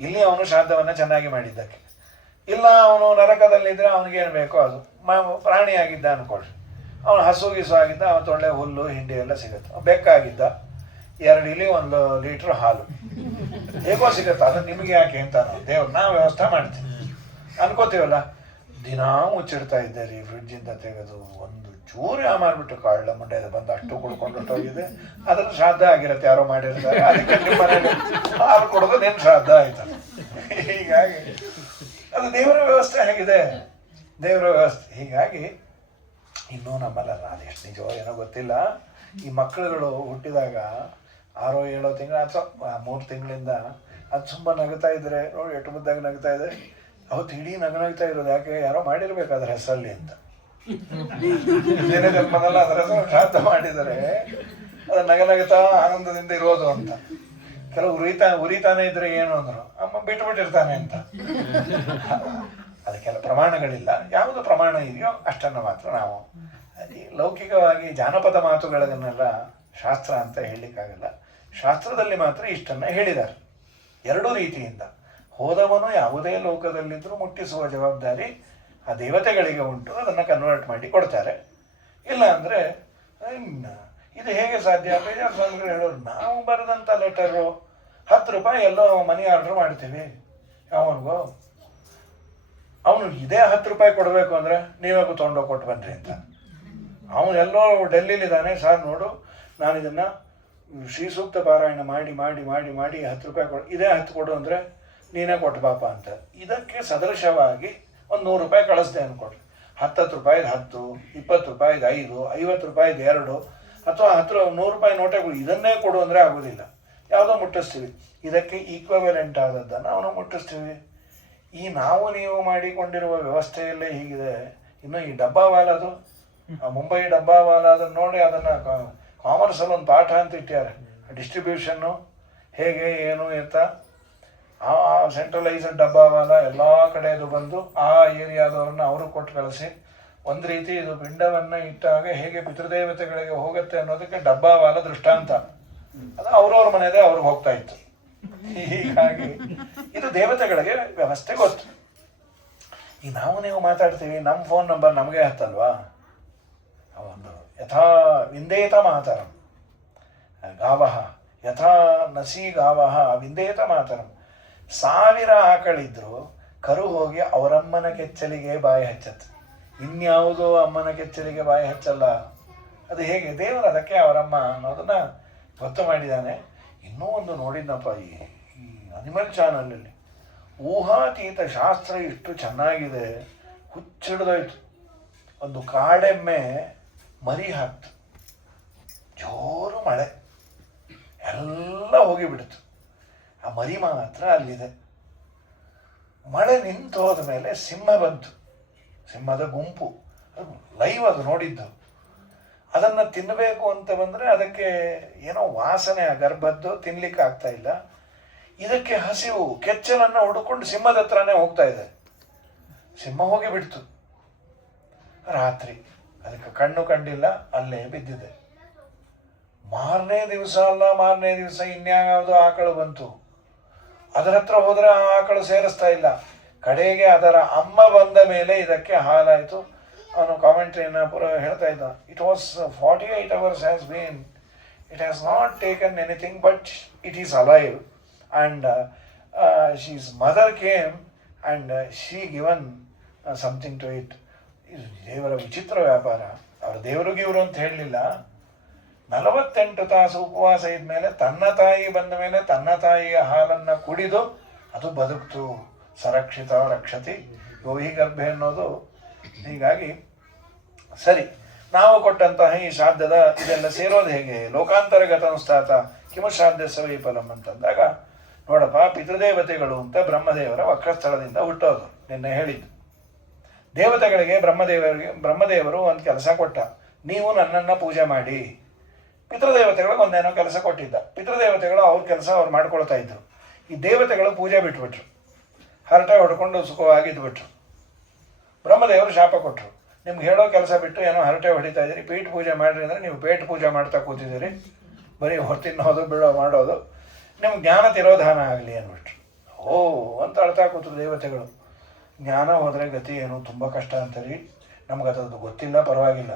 ಇಲ್ಲಿ ಅವನು ಶ್ರಾದ್ದವನ್ನು ಚೆನ್ನಾಗಿ ಮಾಡಿದ್ದಕ್ಕೆ. ಇಲ್ಲ ಅವನು ನರಕದಲ್ಲಿದ್ದರೆ ಅವನಿಗೇನು ಬೇಕೋ ಅದು, ಪ್ರಾಣಿಯಾಗಿದ್ದ ಅನ್ಕೊಳ್ಳಿ, ಅವನು ಹಸು ಗಿಸು ಆಗಿದ್ದ, ಅವತ್ತು ಒಳ್ಳೆ ಹುಲ್ಲು ಹಿಂಡಿ ಎಲ್ಲ ಸಿಗುತ್ತೆ. ಬೆಕ್ಕಾಗಿದ್ದ, 2 ಇಲಿ 1 ಲೀಟ್ರ್ ಹಾಲು ಹೇಗೋ ಸಿಗುತ್ತೆ. ಅದು ನಿಮಗೆ ಯಾಕೆ ಅಂತ ದೇವ್ರು ನಾವು ವ್ಯವಸ್ಥೆ ಮಾಡ್ತೀವಿ ಅನ್ಕೋತೀವಲ್ಲ. ದಿನಾ ಮುಚ್ಚಿಡ್ತಾ ಇದ್ದೆ ರೀ, ಫ್ರಿಡ್ಜಿಂದ ತೆಗೆದು ಒಂದು ಚೂರು ಮಾರ್ಬಿಟ್ಟು ಕಾಳ ಮಂಡ್ಯದ ಬಂದು ಅಷ್ಟು ಕುಡ್ಕೊಂಡು ಹೋಗಿದೆ. ಅದ್ರಲ್ಲಿ ಶ್ರಾದ್ದ ಆಗಿರುತ್ತೆ, ಯಾರೋ ಮಾಡಿರ್ತಾರೆ, ಅದಕ್ಕೆ ನಿಮ್ಮ ಮನೇಲಿ ಹಾಲು ಕೊಡೋದು ನಿನ್ನ ಶ್ರಾದ್ದ ಆಯ್ತು. ಹೀಗಾಗಿ ಅದು ದೇವರ ವ್ಯವಸ್ಥೆ ಆಗಿದೆ, ದೇವರ ವ್ಯವಸ್ಥೆ. ಹೀಗಾಗಿ ಇನ್ನೂ ನಮ್ಮಲ್ಲ, ಅದೆಷ್ಟು ನಿಜವೋ ಏನೋ ಗೊತ್ತಿಲ್ಲ, ಈ ಮಕ್ಕಳುಗಳು ಹುಟ್ಟಿದಾಗ 6-7 ತಿಂಗಳು ಅಥವಾ 3 ತಿಂಗಳಿಂದ ಅದು ತುಂಬ ನಗ್ತಾ ಇದ್ರೆ ನೋಡಿ, ಎಷ್ಟು ಮುದ್ದಾಗಿ ನಗ್ತಾ ಇದೆ. ಅವತ್ತು ಇಡೀ ನಗ್ತಾ ಇರೋದು ಯಾಕೆ, ಯಾರೋ ಮಾಡಿರ್ಬೇಕು ಅದರ ಹೆಸರಲ್ಲಿ ಅಂತ. ಏನೇ ಜನ್ಮದಲ್ಲ ಅದರ ಶ್ರಾದ್ದ ಮಾಡಿದರೆ ಅದು ನಗನಗ್ತಾ ಆನಂದದಿಂದ ಇರೋದು ಅಂತ. ಕೆಲವು ಉರಿತಾನೆ ಇದ್ರೆ ಏನು ಅಂದರು, ಅಮ್ಮ ಬಿಟ್ಬಿಟ್ಟಿರ್ತಾನೆ ಅಂತ. ಅದಕ್ಕೆಲ್ಲ ಪ್ರಮಾಣಗಳಿಲ್ಲ, ಯಾವುದು ಪ್ರಮಾಣ ಇದೆಯೋ ಅಷ್ಟನ್ನು ಮಾತ್ರ ನಾವು ಲೌಕಿಕವಾಗಿ ಜಾನಪದ ಮಾತುಗಳನ್ನೆಲ್ಲ ಶಾಸ್ತ್ರ ಅಂತ ಹೇಳಲಿಕ್ಕಾಗಲ್ಲ. ಶಾಸ್ತ್ರದಲ್ಲಿ ಮಾತ್ರ ಇಷ್ಟನ್ನು ಹೇಳಿದ್ದಾರೆ. 2 ರೀತಿಯಿಂದ ಹೋದವನು ಯಾವುದೇ ಲೋಕದಲ್ಲಿದ್ದರೂ ಮುಟ್ಟಿಸುವ ಜವಾಬ್ದಾರಿ ಆ ದೇವತೆಗಳಿಗೆ ಉಂಟು, ಅದನ್ನು ಕನ್ವರ್ಟ್ ಮಾಡಿ ಕೊಡ್ತಾರೆ. ಇಲ್ಲ ಅಂದರೆ ಇದು ಹೇಗೆ ಸಾಧ್ಯ? ಬೇಜಾರು ಸ್ವಾಮಿಗಳು ಹೇಳೋರು, ನಾವು ಬರೆದಂಥ ಲೆಟರು 10 ರೂಪಾಯಿ ಎಲ್ಲೋ ಮನಿ ಆರ್ಡ್ರ್ ಮಾಡ್ತೀವಿ, ಅವನಿಗೂ ಅವನು ಇದೇ 10 ರೂಪಾಯಿ ಕೊಡಬೇಕು ಅಂದರೆ ನೀವೇ ತೊಗೊಂಡೋಗಿ ಕೊಟ್ಟು ಬನ್ನಿರಿ ಅಂತ. ಅವನು ಎಲ್ಲೋ ಡೆಲ್ಲಿಲಿದ್ದಾನೆ, ಸರ್ ನೋಡು ನಾನು ಇದನ್ನು ಶ್ರೀ ಸೂಕ್ತ ಪಾರಾಯಣ ಮಾಡಿ ಮಾಡಿ ಮಾಡಿ ಮಾಡಿ 10 ರೂಪಾಯಿ ಕೊಡು, ಇದೇ 10 ಕೊಡು ಅಂದರೆ ನೀನೇ ಕೊಟ್ಟು ಬಾಪ ಅಂತ. ಇದಕ್ಕೆ ಸದೃಶವಾಗಿ ಒಂದು 100 ರೂಪಾಯಿ ಕಳಿಸ್ದೆ ಅಂದ್ಕೊಡ್ರಿ. 10 ರೂಪಾಯಿದು 10, 20 ರೂಪಾಯಿದು 5, 50 ರೂಪಾಯಿದು 2, ಅಥವಾ 100 ರೂಪಾಯಿ ನೋಟೆಗಳು ಇದನ್ನೇ ಕೊಡು ಅಂದರೆ ಆಗೋದಿಲ್ಲ, ಯಾವುದೋ ಮುಟ್ಟಿಸ್ತೀವಿ. ಇದಕ್ಕೆ ಈಕ್ವಲೆಂಟ್ ಆದದ್ದನ್ನು ಅವನು ಮುಟ್ಟಿಸ್ತೀವಿ. ಈ ನಾವು ನೀವು ಮಾಡಿಕೊಂಡಿರುವ ವ್ಯವಸ್ಥೆಯಲ್ಲೇ ಹೀಗಿದೆ. ಇನ್ನು ಈ ಡಬ್ಬಾವಾಲದು, ಮುಂಬೈ ಡಬ್ಬಾವಾಲ ಅದನ್ನು ನೋಡಿ ಅದನ್ನು ಕಾಮರ್ಸಲ್ಲಿ ಒಂದು ಪಾಠ ಅಂತ ಇಟ್ಟಾರೆ, ಡಿಸ್ಟ್ರಿಬ್ಯೂಷನ್ನು ಹೇಗೆ ಏನು ಅಂತ. ಆ ಸೆಂಟ್ರಲೈಸ್ಡ್ ಡಬ್ಬಾವಾಲ ಎಲ್ಲ ಕಡೆಯದು ಬಂದು ಆ ಏರಿಯಾದವ್ರನ್ನ ಅವರು ಕೊಟ್ಟು ಕಳಿಸಿ, ಒಂದು ರೀತಿ ಇದು ಪಿಂಡವನ್ನು ಇಟ್ಟಾಗ ಹೇಗೆ ಪಿತೃದೇವತೆಗಳಿಗೆ ಹೋಗುತ್ತೆ ಅನ್ನೋದಕ್ಕೆ ಡಬ್ಬಾವಾಲ ದೃಷ್ಟಾಂತ. ಅದು ಅವ್ರವ್ರ ಮನೆಯದೇ ಅವ್ರಿಗೆ ಹೋಗ್ತಾ ಇತ್ತು. ಹೀಗಾಗಿ ಇದು ದೇವತೆಗಳಿಗೆ ವ್ಯವಸ್ಥೆ ಗೊತ್ತು. ಈಗ ನಾವು ನೀವು ಮಾತಾಡ್ತೀವಿ, ನಮ್ಮ ಫೋನ್ ನಂಬರ್ ನಮಗೆ ಹತ್ತಲ್ವಾ? ಒಂದು ಯಥಾ ವಿಂದೇತ ಮಾತರಂ ಗಾವಹ ಯಥಾ ನಸಿ ಗಾವಹ ವಿಂದೇತ ಮಾತರಂ. 1000 ಆಕಳಿದ್ರು ಕರು ಹೋಗಿ ಅವರಮ್ಮನ ಕೆಚ್ಚಲಿಗೆ ಬಾಯಿ ಹಚ್ಚತ್ತೆ, ಇನ್ಯಾವುದೋ ಅಮ್ಮನ ಕೆಚ್ಚಲಿಗೆ ಬಾಯಿ ಹಚ್ಚಲ್ಲ. ಅದು ಹೇಗೆ? ದೇವರು ಅದಕ್ಕೆ ಅವರಮ್ಮ ಅನ್ನೋದನ್ನ ಗೊತ್ತು ಮಾಡಿದ್ದಾನೆ. ಇನ್ನೂ ಒಂದು ನೋಡಿದ್ನಪ್ಪ ಈ ಅನಿಮಲ್ ಚಾನಲಲ್ಲಿ, ಊಹಾತೀತ ಶಾಸ್ತ್ರ ಇಷ್ಟು ಚೆನ್ನಾಗಿದೆ, ಹುಚ್ಚಿಡ್ದೋಯ್ತು. ಒಂದು ಕಾಡೆಮ್ಮೆ ಮರಿ ಹಾಕ್ತು, ಜೋರು ಮಳೆ, ಎಲ್ಲ ಹೋಗಿಬಿಡ್ತು. ಆ ಮರಿ ಮಾತ್ರ ಅಲ್ಲಿದೆ. ಮಳೆ ನಿಂತು ಹೋದ ಮೇಲೆ ಸಿಂಹ ಬಂತು, ಸಿಂಹದ ಗುಂಪು, ಅದು ಲೈವ್ ಅದು ನೋಡಿದ್ದು. ಅದನ್ನು ತಿನ್ನಬೇಕು ಅಂತ ಬಂದರೆ ಅದಕ್ಕೆ ಏನೋ ವಾಸನೆ ಆ ಗರ್ಭದ್ದು, ತಿನ್ಲಿಕ್ಕೆ ಆಗ್ತಾ ಇಲ್ಲ. ಇದಕ್ಕೆ ಹಸಿವು, ಕೆಚ್ಚಲನ್ನು ಹುಡುಕೊಂಡು ಸಿಂಹದ ಹತ್ರನೇ ಹೋಗ್ತಾ ಇದೆ. ಸಿಂಹ ಹೋಗಿ ಬಿಡ್ತು. ರಾತ್ರಿ ಅದಕ್ಕೆ ಕಣ್ಣು ಕಂಡಿಲ್ಲ, ಅಲ್ಲೇ ಬಿದ್ದಿದೆ. ಮಾರನೇ ದಿವಸ ಇನ್ಯಾವುದೋ ಆಕಳು ಬಂತು, ಅದರ ಹತ್ರ ಹೋದರೆ ಆ ಆಕಳು ಸೇರಿಸ್ತಾ ಇಲ್ಲ. ಕಡೆಗೆ ಅದರ ಅಮ್ಮ ಬಂದ ಮೇಲೆ ಇದಕ್ಕೆ ಹಾಲಾಯಿತು. ಅವನು ಕಾಮೆಂಟ್ರಿಯನ್ನು ಪೂರ ಹೇಳ್ತಾ ಇದ್ದ, it was 48 hours has been, it has not taken anything but it is alive and she's mother came and she given something to it. ಇದು ದೇವರ ವಿಚಿತ್ರ ವ್ಯಾಪಾರ. ಅವರು ದೇವರಿಗೆ ಇವರು ಅಂತ ಹೇಳಲಿಲ್ಲ. 48 ತಾಸು ಉಪವಾಸ ಇದ್ಮೇಲೆ ತನ್ನ ತಾಯಿ ಬಂದ ಮೇಲೆ ತನ್ನ ತಾಯಿಯ ಹಾಲನ್ನು ಕುಡಿದು ಅದು ಬದುಕ್ತು. ಸರಕ್ಷಿತ ರಕ್ಷತಿ ಯೋಹಿ ಗರ್ಭೆ ಅನ್ನೋದು. ಹೀಗಾಗಿ ಸರಿ, ನಾವು ಕೊಟ್ಟಂತಹ ಈ ಶ್ರಾದ್ದದ ಇದೆಲ್ಲ ಸೇರೋದು ಹೇಗೆ? ಲೋಕಾಂತರಗತ ಅನುಷ್ಠಾತ ಕಿಮ ಶ್ರಾದ್ದ ಸವೀಫಲಂ ಅಂತಂದಾಗ, ನೋಡಪ್ಪ, ಪಿತೃದೇವತೆಗಳು ಅಂತ ಬ್ರಹ್ಮದೇವರ ವಕ್ಷಸ್ಥಳದಿಂದ ಹುಟ್ಟೋದು. ನಿನ್ನೆ ಹೇಳಿದ್ದು ದೇವತೆಗಳಿಗೆ ಬ್ರಹ್ಮದೇವರು ಒಂದು ಕೆಲಸ ಕೊಟ್ಟ, ನೀವು ನನ್ನನ್ನು ಪೂಜೆ ಮಾಡಿ. ಪಿತೃದೇವತೆಗಳಿಗೆ ಒಂದೇನೋ ಕೆಲಸ ಕೊಟ್ಟಿದ್ದ. ಪಿತೃದೇವತೆಗಳು ಅವ್ರ ಕೆಲಸ ಅವ್ರು ಮಾಡ್ಕೊಳ್ತಾ ಇದ್ರು. ಈ ದೇವತೆಗಳು ಪೂಜೆ ಬಿಟ್ಬಿಟ್ರು, ಹರಟೆ ಹೊಡ್ಕೊಂಡು ಸುಖವಾಗಿದ್ಬಿಟ್ರು. ಬ್ರಹ್ಮದೇವರು ಶಾಪ ಕೊಟ್ಟರು, ನಿಮ್ಗೆ ಹೇಳೋ ಕೆಲಸ ಬಿಟ್ಟು ಏನೋ ಹರಟೆ ಹೊಡಿತಾ ಇದ್ದೀರಿ, ಪೀಠ ಪೂಜೆ ಮಾಡಿರಿ ಅಂದರೆ ನೀವು ಪೇಟ ಪೂಜೆ ಮಾಡ್ತಾ ಕೂತಿದ್ದೀರಿ, ಬರೀ ಹೊತ್ತಿನೋದು ಬಿಡೋ ಮಾಡೋದು, ನಿಮ್ಗೆ ಜ್ಞಾನ ತಿರೋಧಾನ ಆಗಲಿ ಅಂದ್ಬಿಟ್ರು. ಓ ಅಂತ ಅಳ್ತಾ ಕೂತರು ದೇವತೆಗಳು. ಜ್ಞಾನ ಹೋದರೆ ಗತಿ ಏನು, ತುಂಬ ಕಷ್ಟ ಅಂತೀರಿ, ನಮ್ಗೆ ಅದರದ್ದು ಗೊತ್ತಿಲ್ಲ, ಪರವಾಗಿಲ್ಲ,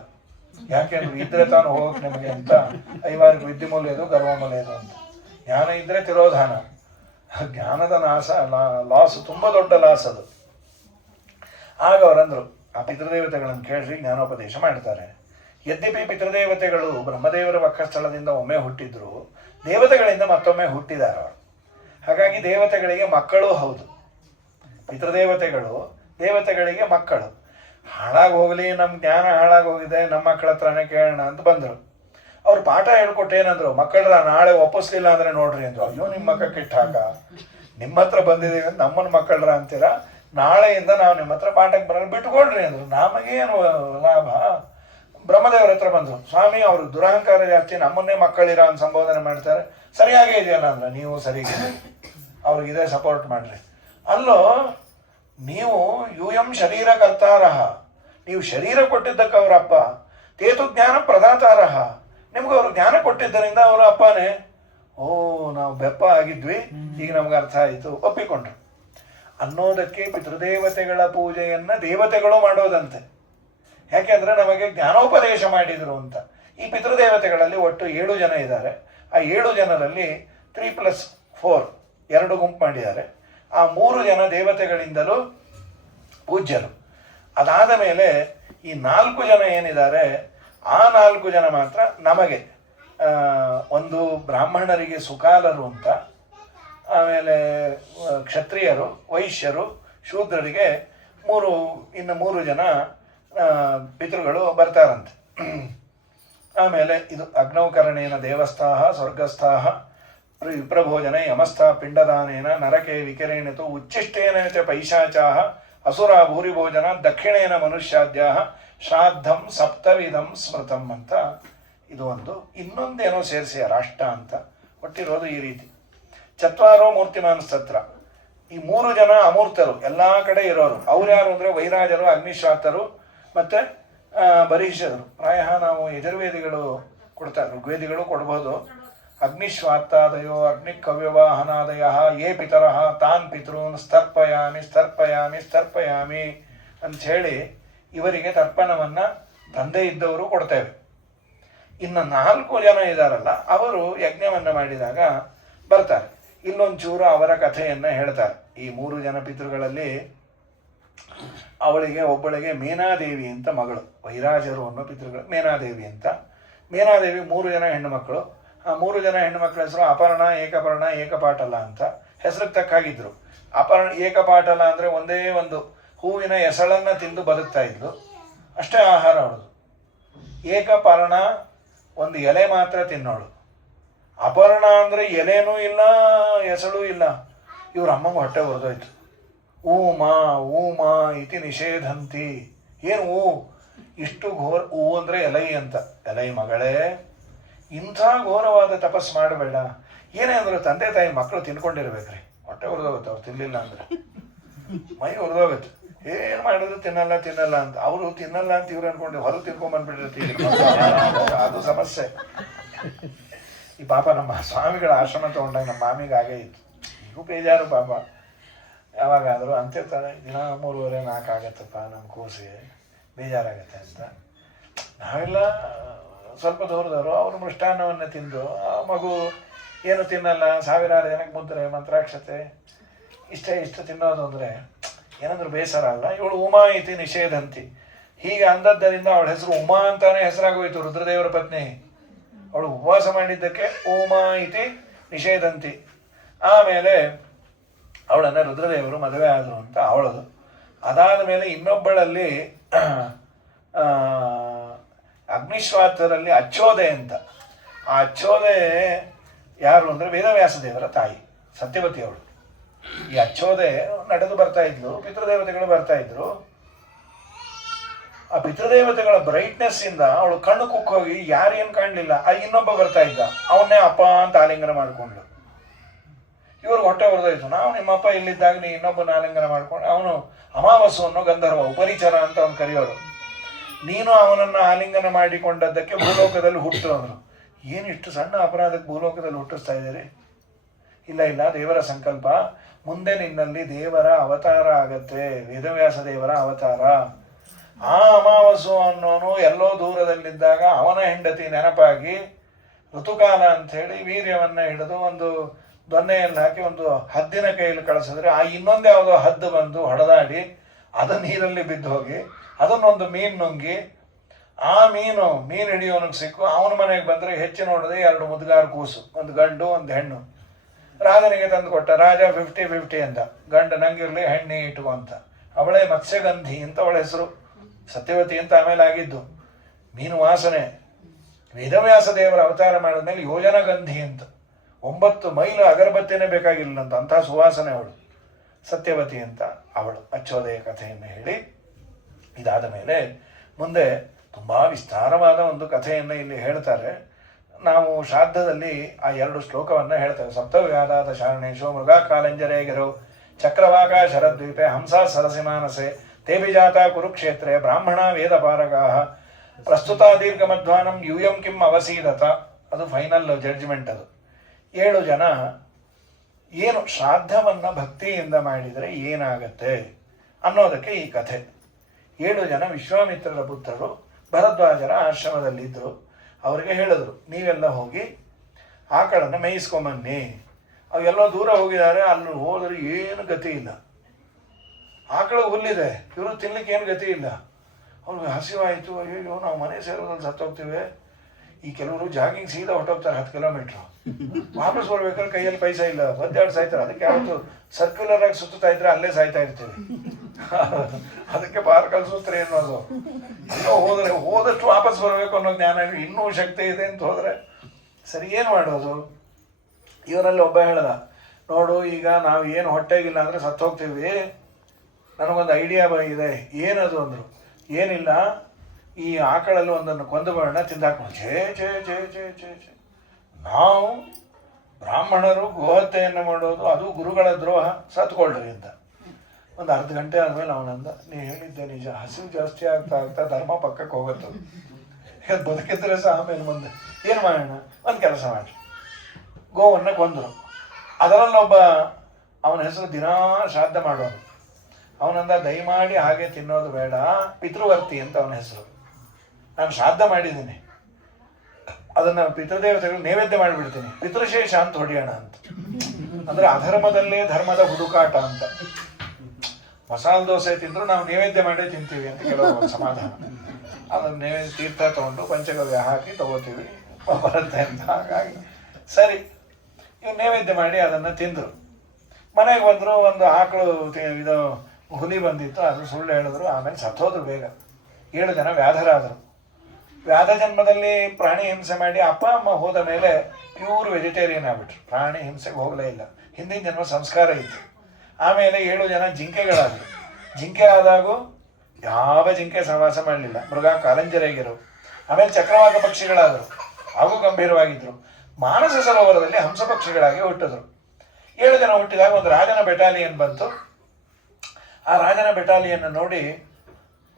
ಯಾಕೆಂದ್ರೆ ಇದ್ರೆ ತಾನು ಹೋಗಕ್ಕೆ ನಿಮಗೆ ಅಂತ 5 ವಿದ್ಯೆಮೂಲ್ಯದು ಗರ್ವಮೂಲ್ಯದು ಅಂತ. ಜ್ಞಾನ ಇದ್ದರೆ ತಿರೋಧಾನ. ಜ್ಞಾನದ ಲಾಸ್ ತುಂಬ ದೊಡ್ಡ ಲಾಸ್ ಅದು. ಆಗ ಅವರಂದರು, ಆ ಪಿತೃದೇವತೆಗಳನ್ನು ಕೇಳ್ರಿ, ಜ್ಞಾನೋಪದೇಶ ಮಾಡ್ತಾರೆ. ಯದ್ಯಪಿ ಪಿತೃದೇವತೆಗಳು ಬ್ರಹ್ಮದೇವರ ವಕ್ಷಸ್ಥಳದಿಂದ ಒಮ್ಮೆ ಹುಟ್ಟಿದ್ರು, ದೇವತೆಗಳಿಂದ ಮತ್ತೊಮ್ಮೆ ಹುಟ್ಟಿದ್ದಾರೆ ಅವರು. ಹಾಗಾಗಿ ದೇವತೆಗಳಿಗೆ ಮಕ್ಕಳೂ ಹೌದು. ಪಿತೃದೇವತೆಗಳು ದೇವತೆಗಳಿಗೆ ಮಕ್ಕಳು. ಹಾಳಾಗಿ ಹೋಗಲಿ, ನಮ್ಮ ಜ್ಞಾನ ಹಾಳಾಗಿ ಹೋಗಿದೆ, ನಮ್ಮ ಮಕ್ಕಳ ಹತ್ರನೇ ಕೇಳೋಣ ಅಂತ ಬಂದರು. ಅವ್ರು ಪಾಠ ಹೇಳ್ಕೊಟ್ಟು ಏನಂದ್ರು, ಮಕ್ಕಳ ನಾಳೆ ಒಪ್ಪಿಸ್ಲಿಲ್ಲ ಅಂದರೆ ನೋಡ್ರಿ ಅಂದರು. ಅಯ್ಯೋ, ನಿಮ್ಮ ಮಕ್ಕ ಕಿಟ್ಟಾಕ, ನಿಮ್ಮ ಹತ್ರ ಬಂದಿದ್ದೀವಿ ಅಂತ ನಮ್ಮನ್ನ ಮಕ್ಕಳ್ರ ಅಂತೀರಾ, ನಾಳೆಯಿಂದ ನಾವು ನಿಮ್ಮ ಹತ್ರ ಪಾಠಕ್ಕೆ ಬರೋಣ, ಬಿಟ್ಕೊಳ್ರಿ ಅಂದರು. ನಮಗೇನು ಲಾಭ? ಬ್ರಹ್ಮದೇವರ ಹತ್ರ ಬಂದರು, ಸ್ವಾಮಿ ಅವರು ದುರಹಂಕಾರ ಜಾಸ್ತಿ, ನಮ್ಮನ್ನೇ ಮಕ್ಕಳಿರ ಅಂತ ಸಂಬೋಧನೆ ಮಾಡ್ತಾರೆ, ಸರಿಯಾಗೇ ಇದೆಯಲ್ಲ ಅಂದ್ರೆ, ನೀವು ಸರಿಗಿದೆ, ಅವ್ರಿಗಿದೆ ಸಪೋರ್ಟ್ ಮಾಡ್ರಿ. ಅಲ್ಲೋ, ನೀವು ಯೂಯಂ ಶರೀರ ಕರ್ತಾರಹ, ನೀವು ಶರೀರ ಕೊಟ್ಟಿದ್ದಕ್ಕೆ ಅವರ ಅಪ್ಪ, ತೇತು ಜ್ಞಾನ ಪ್ರದಾತಾರಹ, ನಿಮ್ಗೆ ಅವರು ಜ್ಞಾನ ಕೊಟ್ಟಿದ್ದರಿಂದ ಅವರ ಅಪ್ಪನೇ. ಓ, ನಾವು ಬೆಪ್ಪ ಆಗಿದ್ವಿ, ಈಗ ನಮ್ಗೆ ಅರ್ಥ ಆಯಿತು, ಒಪ್ಪಿಕೊಂಡ್ರು ಅನ್ನೋದಕ್ಕೆ ಪಿತೃದೇವತೆಗಳ ಪೂಜೆಯನ್ನು ದೇವತೆಗಳು ಮಾಡೋದಂತೆ. ಯಾಕೆಂದರೆ ನಮಗೆ ಜ್ಞಾನೋಪದೇಶ ಮಾಡಿದರು ಅಂತ. ಈ ಪಿತೃದೇವತೆಗಳಲ್ಲಿ ಒಟ್ಟು 7 ಜನ ಇದ್ದಾರೆ. ಆ 7 ಜನರಲ್ಲಿ 3+4 2 ಗುಂಪು ಮಾಡಿದ್ದಾರೆ. ಆ 3 ಜನ ದೇವತೆಗಳಿಂದಲೂ ಪೂಜ್ಯರು. ಅದಾದ ಮೇಲೆ ಈ 4 ಜನ ಏನಿದ್ದಾರೆ, ಆ 4 ಜನ ಮಾತ್ರ ನಮಗೆ, ಒಂದು ಬ್ರಾಹ್ಮಣರಿಗೆ ಸುಕಾಲರು ಅಂತ, ಆಮೇಲೆ ಕ್ಷತ್ರಿಯರು, ವೈಶ್ಯರು, ಶೂದ್ರರಿಗೆ ಇನ್ನು 3 ಜನ ಪಿತೃಗಳು ಬರ್ತಾರಂತೆ. ಆಮೇಲೆ ಇದು ಅಗ್ನೌಕರಣೇನ ದೇವಸ್ಥಾಹ ಸ್ವರ್ಗಸ್ಥಾಹ ವಿಪ್ರಭೋಜನ ಯಮಸ್ಥಾ ಪಿಂಡದಾನೇನ ನರಕೆ ವಿಕಿರಣೆತು ಉಚ್ಚಿಷ್ಟೇನ ಚ ಪೈಶಾಚಾಹ ಅಸುರ ಭೂರಿಭೋಜನ ದಕ್ಷಿಣೇನ ಮನುಷ್ಯಾದ್ಯಾಹ ಶ್ರಾದ್ದಂ ಸಪ್ತವಿಧಂ ಸ್ಮೃತಂ ಅಂತ ಇದು ಒಂದು. ಇನ್ನೊಂದೇನೋ ಸೇರಿಸಿ ರಾಷ್ಟ್ರ ಅಂತ ಒಟ್ಟಿರೋದು ಈ ರೀತಿ. ಚತ್ವಾರೋ ಮೂರ್ತಿಮಾನ್ ಸ್ತತ್ರ. ಈ 3 ಜನ ಅಮೂರ್ತರು, ಎಲ್ಲ ಕಡೆ ಇರೋರು. ಅವ್ರು ಯಾರು ಅಂದರೆ ವೈರಾಜರು, ಅಗ್ನಿಶ್ವಾತರು ಮತ್ತು ಬರೀಷರು. ಪ್ರಾಯ ನಾವು ಯಜುರ್ವೇದಿಗಳು ಕೊಡ್ತಾರೆ, ಋಗ್ವೇದಿಗಳು ಕೊಡ್ಬೋದು. ಅಗ್ನಿಶ್ವಾತ್ತಾದಯೋ ಅಗ್ನಿಕವ್ಯವಾಹನಾದಯ ಯೇ ಪಿತರಃ ತಾನ್ ಪಿತೃನ್ ಸ್ತರ್ಪಯಾಮಿ ಸ್ತರ್ಪಯಾಮಿ ಸ್ತರ್ಪಯಾಮಿ ಅಂಥೇಳಿ ಇವರಿಗೆ ತರ್ಪಣವನ್ನು ತಂದೆ ಇದ್ದವರು ಕೊಡ್ತೇವೆ. ಇನ್ನು 4 ಜನ ಇದ್ದಾರಲ್ಲ, ಅವರು ಯಜ್ಞವನ್ನು ಮಾಡಿದಾಗ ಬರ್ತಾರೆ. ಇಲ್ಲೊಂಚೂರು ಅವರ ಕಥೆಯನ್ನು ಹೇಳ್ತಾರೆ. ಈ 3 ಜನ ಪಿತೃಗಳಲ್ಲಿ ಒಬ್ಬಳಿಗೆ ಮೇನಾದೇವಿ ಅಂತ ಮಗಳು, ವೈರಾಜರು ಅನ್ನೋ ಪಿತೃಗಳು ಮೇನಾದೇವಿ ಅಂತ. ಮೇನಾದೇವಿ 3 ಜನ ಹೆಣ್ಣು ಮಕ್ಕಳು. ಆ 3 ಜನ ಹೆಣ್ಣು ಮಕ್ಕಳ ಹೆಸರು ಅಪರ್ಣ, ಏಕಪರ್ಣ, ಏಕಪಾಟಲ ಅಂತ. ಹೆಸರಿಗೆ ತಕ್ಕಾಗಿದ್ರು. ಏಕಪಾಟಲ ಅಂದರೆ ಒಂದೇ ಒಂದು ಹೂವಿನ ಎಸಳನ್ನು ತಿಂದು ಬದುಕ್ತಾ ಇದ್ಲು, ಅಷ್ಟೇ ಆಹಾರ ಅವಳದು. ಏಕಪರ್ಣ ಒಂದು ಎಲೆ ಮಾತ್ರ ತಿನ್ನೋಳು. ಅಪರ್ಣ ಅಂದರೆ ಎಲೆನೂ ಇಲ್ಲ, ಎಸಳೂ ಇಲ್ಲ. ಇವ್ರ ಅಮ್ಮಂಗೆ ಹೊಟ್ಟೆ ಹೊರದೋಯ್ತು. ಊಮಾ ಊಮಾ ಇತಿ ನಿಷೇಧಂತಿ. ಏನು ಇಷ್ಟು ಘೋರ. ಅಂದರೆ ಎಲೈ ಅಂತ. ಎಲೈ ಮಗಳೇ, ಇಂಥ ಘೋರವಾದ ತಪಸ್ಸು ಮಾಡಬೇಡ. ಏನೇ ಅಂದರು ತಂದೆ ತಾಯಿ ಮಕ್ಕಳು ತಿನ್ಕೊಂಡಿರ್ಬೇಕ್ರಿ, ಹೊಟ್ಟೆ ಹೊರದೋಗುತ್ತೆ. ಅವ್ರು ತಿನ್ನಲಿಲ್ಲ ಅಂದರೆ ಮೈ ಹೊರದೋಗುತ್ತೆ. ಏನು ಮಾಡಿದ್ರು ತಿನ್ನಲ್ಲ ಅಂತ. ಅವರು ತಿನ್ನಲ್ಲ ಅಂತ ಇವ್ರು ಅನ್ಕೊಂಡು ಹೊರಗೆ ತಿನ್ಕೊಂಡ್ಬಂದ್ಬಿಟ್ಟಿರ್ತೀವಿ. ಅದು ಸಮಸ್ಯೆ. ಈ ಪಾಪ ನಮ್ಮ ಸ್ವಾಮಿಗಳ ಆಶ್ರಮ ತೊಗೊಂಡಾಗ ನಮ್ಮ ಮಾಮಿಗೆ ಆಗೇ ಇತ್ತು. ಈಗೂ ಬೇಜಾರು ಪಾಪ. ಯಾವಾಗಾದರೂ ಅಂತಿರ್ತಾರೆ, ದಿನ 3-4 ಆಗತ್ತಪ್ಪ ನಮ್ಮ ಕೂಸಿಗೆ, ಬೇಜಾರಾಗತ್ತೆ ಅಂತ. ನಾವೆಲ್ಲ ಸ್ವಲ್ಪ ದೂರದವರು. ಅವರು ಮೃಷ್ಟಾನ್ನವನ್ನು ತಿಂದು, ಆ ಮಗು ಏನು ತಿನ್ನಲ್ಲ, 1000 ಜನಕ್ಕೆ ಮುದ್ರೆ ಮಂತ್ರಾಕ್ಷತೆ ಇಷ್ಟು ತಿನ್ನೋದು ಅಂದರೆ ಏನಾದರೂ ಬೇಸರ ಅಲ್ಲ. ಇವಳು ಉಮಾ ಇತಿ ನಿಷೇಧಂತಿ. ಹೀಗೆ ಅಂದದ್ದರಿಂದ ಅವಳ ಹೆಸರು ಉಮಾ ಅಂತಾನೆ ಹೆಸರಾಗೋಯ್ತು. ರುದ್ರದೇವರ ಪತ್ನಿ ಅವಳು ಉಪವಾಸ ಮಾಡಿದ್ದಕ್ಕೆ ಉಮಾ ಇತಿ ನಿಷೇಧಂತಿ. ಆಮೇಲೆ ಅವಳನ್ನು ರುದ್ರದೇವರು ಮದುವೆ ಆದರು ಅಂತ ಅವಳದು. ಅದಾದ ಮೇಲೆ ಇನ್ನೊಬ್ಬಳಲ್ಲಿ ಅಗ್ನಿಶ್ವಾತರಲ್ಲಿ ಅಚ್ಚೋದೆ ಅಂತ. ಆ ಅಚ್ಚೋದೆ ಯಾರು ಅಂದರೆ ವೇದವ್ಯಾಸ ದೇವರ ತಾಯಿ ಸತ್ಯವತಿ ಅವಳು. ಈ ಅಚ್ಚೋದೆ ನಡೆದು ಬರ್ತಾ ಇದ್ಲು, ಪಿತೃದೇವತೆಗಳು ಬರ್ತಾ ಇದ್ರು. ಆ ಪಿತೃದೇವತೆಗಳ ಬ್ರೈಟ್ನೆಸ್ ಇಂದ ಅವಳು ಕಣ್ಣು ಕುಕ್ಕೋಗಿ ಯಾರೇನು ಕಾಣಲಿಲ್ಲ. ಇನ್ನೊಬ್ಬ ಬರ್ತಾ ಇದ್ದ, ಅವನ್ನೇ ಅಪ್ಪ ಅಂತ ಆಲಿಂಗನ ಮಾಡಿಕೊಂಡ್ಳು. ಇವ್ರಿಗೆ ಹೊಟ್ಟೆ ಹೊರದೋಯ್ತು. ನಾವು ನಿಮ್ಮಪ್ಪ ಇಲ್ಲಿದ್ದಾಗ ನೀ ಇನ್ನೊಬ್ಬನ ಆಲಿಂಗನ ಮಾಡ್ಕೊಂಡು, ಅವನು ಅಮಾವಾಸ್ಯು ಅನ್ನೋ ಗಂಧರ್ವ, ಉಪರಿಚರ ಅಂತ ಅವನು ಕರೆಯೋರು. ನೀನು ಅವನನ್ನು ಆಲಿಂಗನ ಮಾಡಿಕೊಂಡದ್ದಕ್ಕೆ ಭೂಲೋಕದಲ್ಲಿ ಹುಟ್ಟು ಅಂದರು. ಏನು ಇಷ್ಟು ಸಣ್ಣ ಅಪರಾಧಕ್ಕೆ ಭೂಲೋಕದಲ್ಲಿ ಹುಟ್ಟಿಸ್ತಾ ಇದ್ದೀರಿ? ಇಲ್ಲ, ದೇವರ ಸಂಕಲ್ಪ. ಮುಂದೆ ನಿನ್ನಲ್ಲಿ ದೇವರ ಅವತಾರ ಆಗತ್ತೆ, ವೇದವ್ಯಾಸ ದೇವರ ಅವತಾರ. ಆ ಅಮಾವಾಸ್ಯು ಅನ್ನೋನು ಎಲ್ಲೋ ದೂರದಲ್ಲಿದ್ದಾಗ ಅವನ ಹೆಂಡತಿ ನೆನಪಾಗಿ ಋತುಕಾಲ ಅಂಥೇಳಿ ವೀರ್ಯವನ್ನು ಹಿಡಿದು ಒಂದು ದೊನ್ನೆಯಲ್ಲಿ ಹಾಕಿ ಒಂದು ಹದ್ದಿನ ಕೈಯಲ್ಲಿ ಕಳಿಸಿದ್ರೆ, ಆ ಇನ್ನೊಂದು ಯಾವುದೋ ಹದ್ದು ಬಂದು ಹೊಡೆದಾಡಿ ಅದು ನೀರಲ್ಲಿ ಬಿದ್ದು ಹೋಗಿ ಅದನ್ನೊಂದು ಮೀನು ನುಂಗಿ, ಆ ಮೀನು ಹಿಡಿಯೋನಿಗೆ ಸಿಕ್ಕು. ಅವನ ಮನೆಗೆ ಬಂದರೆ ಹೆಚ್ಚು ನೋಡದೆ 2 ಮುದ್ಗಾರ ಕೂಸು, ಒಂದು ಗಂಡು ಒಂದು ಹೆಣ್ಣು. ರಾಜನಿಗೆ ತಂದು ಕೊಟ್ಟ. ರಾಜ 50-50 ಅಂತ, ಗಂಡು ನಂಗಿರಲಿ ಹೆಣ್ಣೆ ಇಟ್ಕೊ ಅಂತ. ಅವಳೇ ಮತ್ಸ್ಯಗಂಧಿ ಅಂತ ಅವಳ ಹೆಸರು. ಸತ್ಯವತಿ ಅಂತ ಆಮೇಲೆ ಆಗಿದ್ದು. ಮೀನು ವಾಸನೆ. ವೇದವ್ಯಾಸ ದೇವರ ಅವತಾರ ಮಾಡಿದ್ಮೇಲೆ ಯೋಜನಗಂಧಿ ಅಂತ 9 ಮೈಲು ಅಗರಬತ್ತಿನೇ ಬೇಕಾಗಿಲ್ಲಂತ, ಅಂಥ ಸುವಾಸನೆ ಅವಳು. ಸತ್ಯವತಿ ಅಂತ ಅವಳು ಅಚ್ಚೋದೆಯ ಕಥೆಯನ್ನು ಹೇಳಿ, ಇದಾದ ಮೇಲೆ ಮುಂದೆ ತುಂಬ ವಿಸ್ತಾರವಾದ ಒಂದು ಕಥೆಯನ್ನು ಇಲ್ಲಿ ಹೇಳ್ತಾರೆ. ನಾವು ಶ್ರಾದ್ದದಲ್ಲಿ ಆ 2 ಶ್ಲೋಕವನ್ನು ಹೇಳ್ತೇವೆ. ಸಪ್ತವ್ಯಾದಾದ ಶಾರಣೇಶು ಮೃಗಾ ಕಾಲಂಜರೇಗಿರು ಚಕ್ರವಾಕ ಶರದ್ವೀಪೆ ಹಂಸಾ ಸರಸಿಮಾನಸೆ ತೇಬಿಜಾತ ಕುರುಕ್ಷೇತ್ರೆ ಬ್ರಾಹ್ಮಣ ವೇದಪಾರಗಾ ಪ್ರಸ್ತುತ ದೀರ್ಘಮಧ್ವಾನಂ ಯೂಯಂ ಕಿಂ ಅವಸೀದತ. ಅದು ಫೈನಲ್ ಜಡ್ಜ್ಮೆಂಟ್. ಅದು 7 ಜನ ಏನು ಶ್ರಾದ್ದವನ್ನು ಭಕ್ತಿಯಿಂದ ಮಾಡಿದರೆ ಏನಾಗತ್ತೆ ಅನ್ನೋದಕ್ಕೆ ಈ ಕಥೆ. 7 ಜನ ವಿಶ್ವಾಮಿತ್ರರ ಪುತ್ರರು ಭರದ್ವಾಜರ ಆಶ್ರಮದಲ್ಲಿದ್ದರು. ಅವರಿಗೆ ಹೇಳಿದ್ರು, ನೀವೆಲ್ಲ ಹೋಗಿ ಆಕಳನ್ನು ಮೇಯಿಸ್ಕೊಂಬನ್ನಿ. ಅವೆಲ್ಲೋ ದೂರ ಹೋಗಿದ್ದಾರೆ. ಅಲ್ಲಿ ಹೋದರೆ ಏನು ಗತಿ ಇಲ್ಲ. ಆಕಳು ಹುಲ್ಲಿದೆ, ಇವರು ತಿನ್ಲಿಕ್ಕೆ ಏನು ಗತಿ ಇಲ್ಲ. ಅವ್ರಿಗೆ ಹಸಿವಾಯಿತು. ಅಯ್ಯೋ ನಾವು ಮನೆ ಸೇರೋದ್ರಲ್ಲಿ ಸತ್ತೋಗ್ತೀವಿ. ಈ ಕೆಲವರು ಜಾಗಿಂಗ್ ಸೀದಾ ಹೊಟ್ಟೋಗ್ತಾರೆ 10 ಕಿಲೋಮೀಟ್ರು. ವಾಪಸ್ ಬರ್ಬೇಕಾದ್ರೆ ಕೈಯಲ್ಲಿ ಪೈಸಾ ಇಲ್ಲ, ಒದ್ದಾಡಿ ಸಾಯ್ತಾರೆ. ಅದಕ್ಕೆ ಯಾವತ್ತು ಸರ್ಕ್ಯುಲರ್ ಆಗಿ ಸುತ್ತಾ ಇದ್ರೆ ಅಲ್ಲೇ ಸಾಯ್ತಾ ಇರ್ತೀವಿ. ಅದಕ್ಕೆ ಪಾರ್ಕಲ್ಲಿ ಸೂತ್ರ ಅನ್ನೋದು. ಹೋದಷ್ಟು ವಾಪಸ್ ಬರಬೇಕು ಅನ್ನೋ ಜ್ಞಾನ, ಇನ್ನೂ ಶಕ್ತಿ ಇದೆ ಅಂತ ಹೋದರೆ ಸರಿ. ಏನು ಮಾಡೋದು? ಇವರಲ್ಲಿ ಒಬ್ಬ ಹೇಳ್ದ, ನೋಡು ಈಗ ನಾವು ಏನು ಹೊಟ್ಟೆಗಿಲ್ಲ ಅಂದರೆ ಸತ್ತು ಹೋಗ್ತೀವಿ, ನನಗೊಂದು ಐಡಿಯಾ ಇದೆ. ಏನದು ಅಂದರು. ಏನಿಲ್ಲ, ಈ ಆಕಳಲ್ಲಿ ಒಂದನ್ನು ಕೊಂದು ಬಣ್ಣ ತಿಂದಾಕೊಂಡು ಛೇ ಛೇ ಛೇ ಛೇ ಛೇ ಛೇ, ನಾವು ಬ್ರಾಹ್ಮಣರು ಗೋಹತ್ಯೆಯನ್ನು ಮಾಡೋದು ಅದು ಗುರುಗಳ ದ್ರೋಹ, ಸತ್ಕೊಳ್ರಿ ಅಂತ. ಒಂದು ಅರ್ಧ ಗಂಟೆ ಆದಮೇಲೆ ಅವನಂದ, ನೀ ಹೇಳಿದ್ದೆ ನಿಜ, ಹಸಿವು ಜಾಸ್ತಿ ಆಗ್ತಾ ಆಗ್ತಾ ಧರ್ಮ ಪಕ್ಕಕ್ಕೆ ಹೋಗುತ್ತೆ, ಬದುಕಿದ್ರೆ ಸಹ ಆಮೇಲೆ ಮುಂದೆ ಏನು ಮಾಡೋಣ, ಒಂದು ಕೆಲಸ ಮಾಡಿ ಗೋವನ್ನು ಕೊಂದರು. ಅದರಲ್ಲೊಬ್ಬ ಅವನ ಹೆಸರು ದಿನಾ ಶ್ರಾದ್ದ ಮಾಡೋನು. ಅವನಂದ, ದಯಮಾಡಿ ಹಾಗೆ ತಿನ್ನೋದು ಬೇಡ, ಪಿತೃವರ್ತಿ ಅಂತ ಅವನ ಹೆಸರು. ನಾನು ಶ್ರಾದ್ದ ಮಾಡಿದ್ದೀನಿ, ಅದನ್ನು ಪಿತೃದೇವತೆಗಳು ನೈವೇದ್ಯ ಮಾಡಿಬಿಡ್ತೀನಿ, ಪಿತೃಶೇಷ ಅಂತ ಹೊಡೆಯೋಣ ಅಂತ. ಅಂದರೆ ಅಧರ್ಮದಲ್ಲೇ ಧರ್ಮದ ಹುಡುಕಾಟ ಅಂತ. ಮಸಾಲೆ ದೋಸೆ ತಿಂದರೂ ನಾವು ನೈವೇದ್ಯ ಮಾಡೇ ತಿಂತೀವಿ ಅಂತ ಕೆಲವರು ಸಮಾಧಾನ. ಅದನ್ನು ನೈವೇದ್ಯ ತೀರ್ಥ ತೊಗೊಂಡು ಪಂಚಗವ್ಯ ಹಾಕಿ ತಗೋತೀವಿ ಬರುತ್ತೆ ಅಂತ. ಹಾಗಾಗಿ ಸರಿ, ಇವು ನೈವೇದ್ಯ ಮಾಡಿ ಅದನ್ನು ತಿಂದರು. ಮನೆಗೆ ಬಂದರು, ಒಂದು ಆಕಳು ಇದು ಹುಲಿ ಬಂದಿತ್ತು, ಅದು ಸುಳ್ಳು ಹೇಳಿದ್ರು. ಆಮೇಲೆ ಸತ್ತೋದ್ರು ಬೇಗ. 7 ಜನ ವ್ಯಾಧರಾದರು. ವ್ಯಾಧ ಜನ್ಮದಲ್ಲಿ ಪ್ರಾಣಿ ಹಿಂಸೆ ಮಾಡಿ ಅಪ್ಪ ಅಮ್ಮ ಹೋದ ಮೇಲೆ ಪ್ಯೂರ್ ವೆಜಿಟೇರಿಯನ್ ಆಗ್ಬಿಟ್ರು, ಪ್ರಾಣಿ ಹಿಂಸೆಗೆ ಹೋಗಲೇ ಇಲ್ಲ. ಹಿಂದಿನ ಜನ್ಮ ಸಂಸ್ಕಾರ ಇತ್ತು. ಆಮೇಲೆ 7 ಜನ ಜಿಂಕೆಗಳಾದರು. ಜಿಂಕೆ ಆದಾಗೂ ಯಾವ ಜಿಂಕೆ ಸಹವಾಸ ಮಾಡಲಿಲ್ಲ, ಮೃಗ ಕಾಲಂಜರಾಗಿರು. ಆಮೇಲೆ ಚಕ್ರವಾಕ ಪಕ್ಷಿಗಳಾದರು, ಹಾಗೂ ಗಂಭೀರವಾಗಿದ್ದರು. ಮಾನಸ ಸರೋವರದಲ್ಲಿ ಹಂಸ ಪಕ್ಷಿಗಳಾಗಿ ಹುಟ್ಟಿದ್ರು. 7 ಜನ ಹುಟ್ಟಿದಾಗ ಒಂದು ರಾಜನ ಬೆಟಾಲಿಯನ್ ಬಂತು. ಆ ರಾಜನ ಬೆಟಾಲಿಯನ್ ನೋಡಿ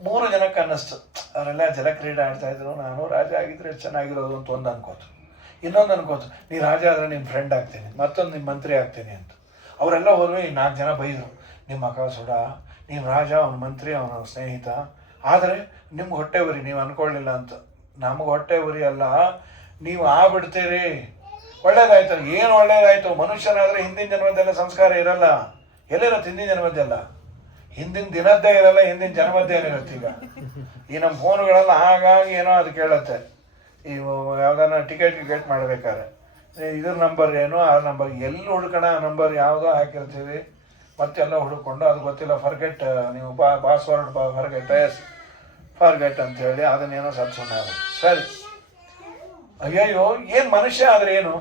3 ಜನಕ್ಕೆ ಅನ್ನಿಸ್ತು, ಅವರೆಲ್ಲ ಜಲಕ್ರೀಡೆ ಆಡ್ತಾ ಇದ್ರು, ನಾನು ರಾಜ ಆಗಿದ್ರೆ ಎಷ್ಟು ಚೆನ್ನಾಗಿರೋದು ಅಂತ ಒಂದು ಅನ್ಕೋತು. ಇನ್ನೊಂದು ಅನ್ಕೋತು, ನೀ ರಾಜ ಆದರೆ ನಿಮ್ಮ ಫ್ರೆಂಡ್ ಆಗ್ತೇನೆ, ಮತ್ತೊಂದು ನಿಮ್ಮ ಮಂತ್ರಿ ಆಗ್ತೇನೆ ಅಂತ. ಅವರೆಲ್ಲ ಹೋದ್ವಿ. ಈ 4 ಜನ ಬೈದರು, ನಿಮ್ಮ ಅಕ್ಕ ಸುಡ, ನೀವು ರಾಜ, ಅವನ ಮಂತ್ರಿ, ಅವನ ಸ್ನೇಹಿತ, ಆದರೆ ನಿಮ್ಗೆ ಹೊಟ್ಟೆ ಉರಿ, ನೀವು ಅಂದ್ಕೊಳ್ಳಿಲ್ಲ ಅಂತ. ನಮಗೆ ಹೊಟ್ಟೆ ಉರಿ ಅಲ್ಲ, ನೀವು ಆಗ್ಬಿಡ್ತೀರಿ. ಒಳ್ಳೇದಾಯ್ತು. ಏನು ಒಳ್ಳೇದಾಯ್ತು? ಮನುಷ್ಯನಾದರೆ ಹಿಂದಿನ ಜನ್ಮದೆಲ್ಲ ಸಂಸ್ಕಾರ ಇರಲ್ಲ. ಎಲ್ಲಿರುತ್ತೆ ಹಿಂದಿನ ಜನ್ಮದ್ದೆಲ್ಲ? ಹಿಂದಿನ ದಿನದ್ದೇ ಇರಲ್ಲ, ಹಿಂದಿನ ಜನ್ಮದ್ದೇ ಏನಿರುತ್ತೆ. ಈ ನಮ್ಮ ಫೋನುಗಳೆಲ್ಲ ಹಾಗಾಗಿ ಏನೋ ಅದು ಕೇಳುತ್ತೆ. ಈ ಯಾವ್ದಾನ ಟಿಕೆಟ್ ಮಾಡಬೇಕಾದ್ರೆ ಇದ್ರ ನಂಬರ್ ಏನು, ಆ ನಂಬರ್ ಎಲ್ಲಿ ಹುಡ್ಕೋಣ, ಆ ನಂಬರ್ ಯಾವುದೋ ಹಾಕಿರ್ತೀವಿ, ಮತ್ತೆಲ್ಲ ಹುಡುಕೊಂಡು ಅದು ಗೊತ್ತಿಲ್ಲ, ಫರ್ಗೆಟ್, ನೀವು ಪಾಸ್ವರ್ಡ್ ಫರ್ಗೆಟ್ ಅಂತೇಳಿ ಅದನ್ನೇನೋ ಸುಮ್ಮನೆ ಆಗುತ್ತೆ. ಸರಿ, ಅಯ್ಯಯ್ಯೋ, ಏನು ಮನುಷ್ಯ ಆದರೆ ಏನು?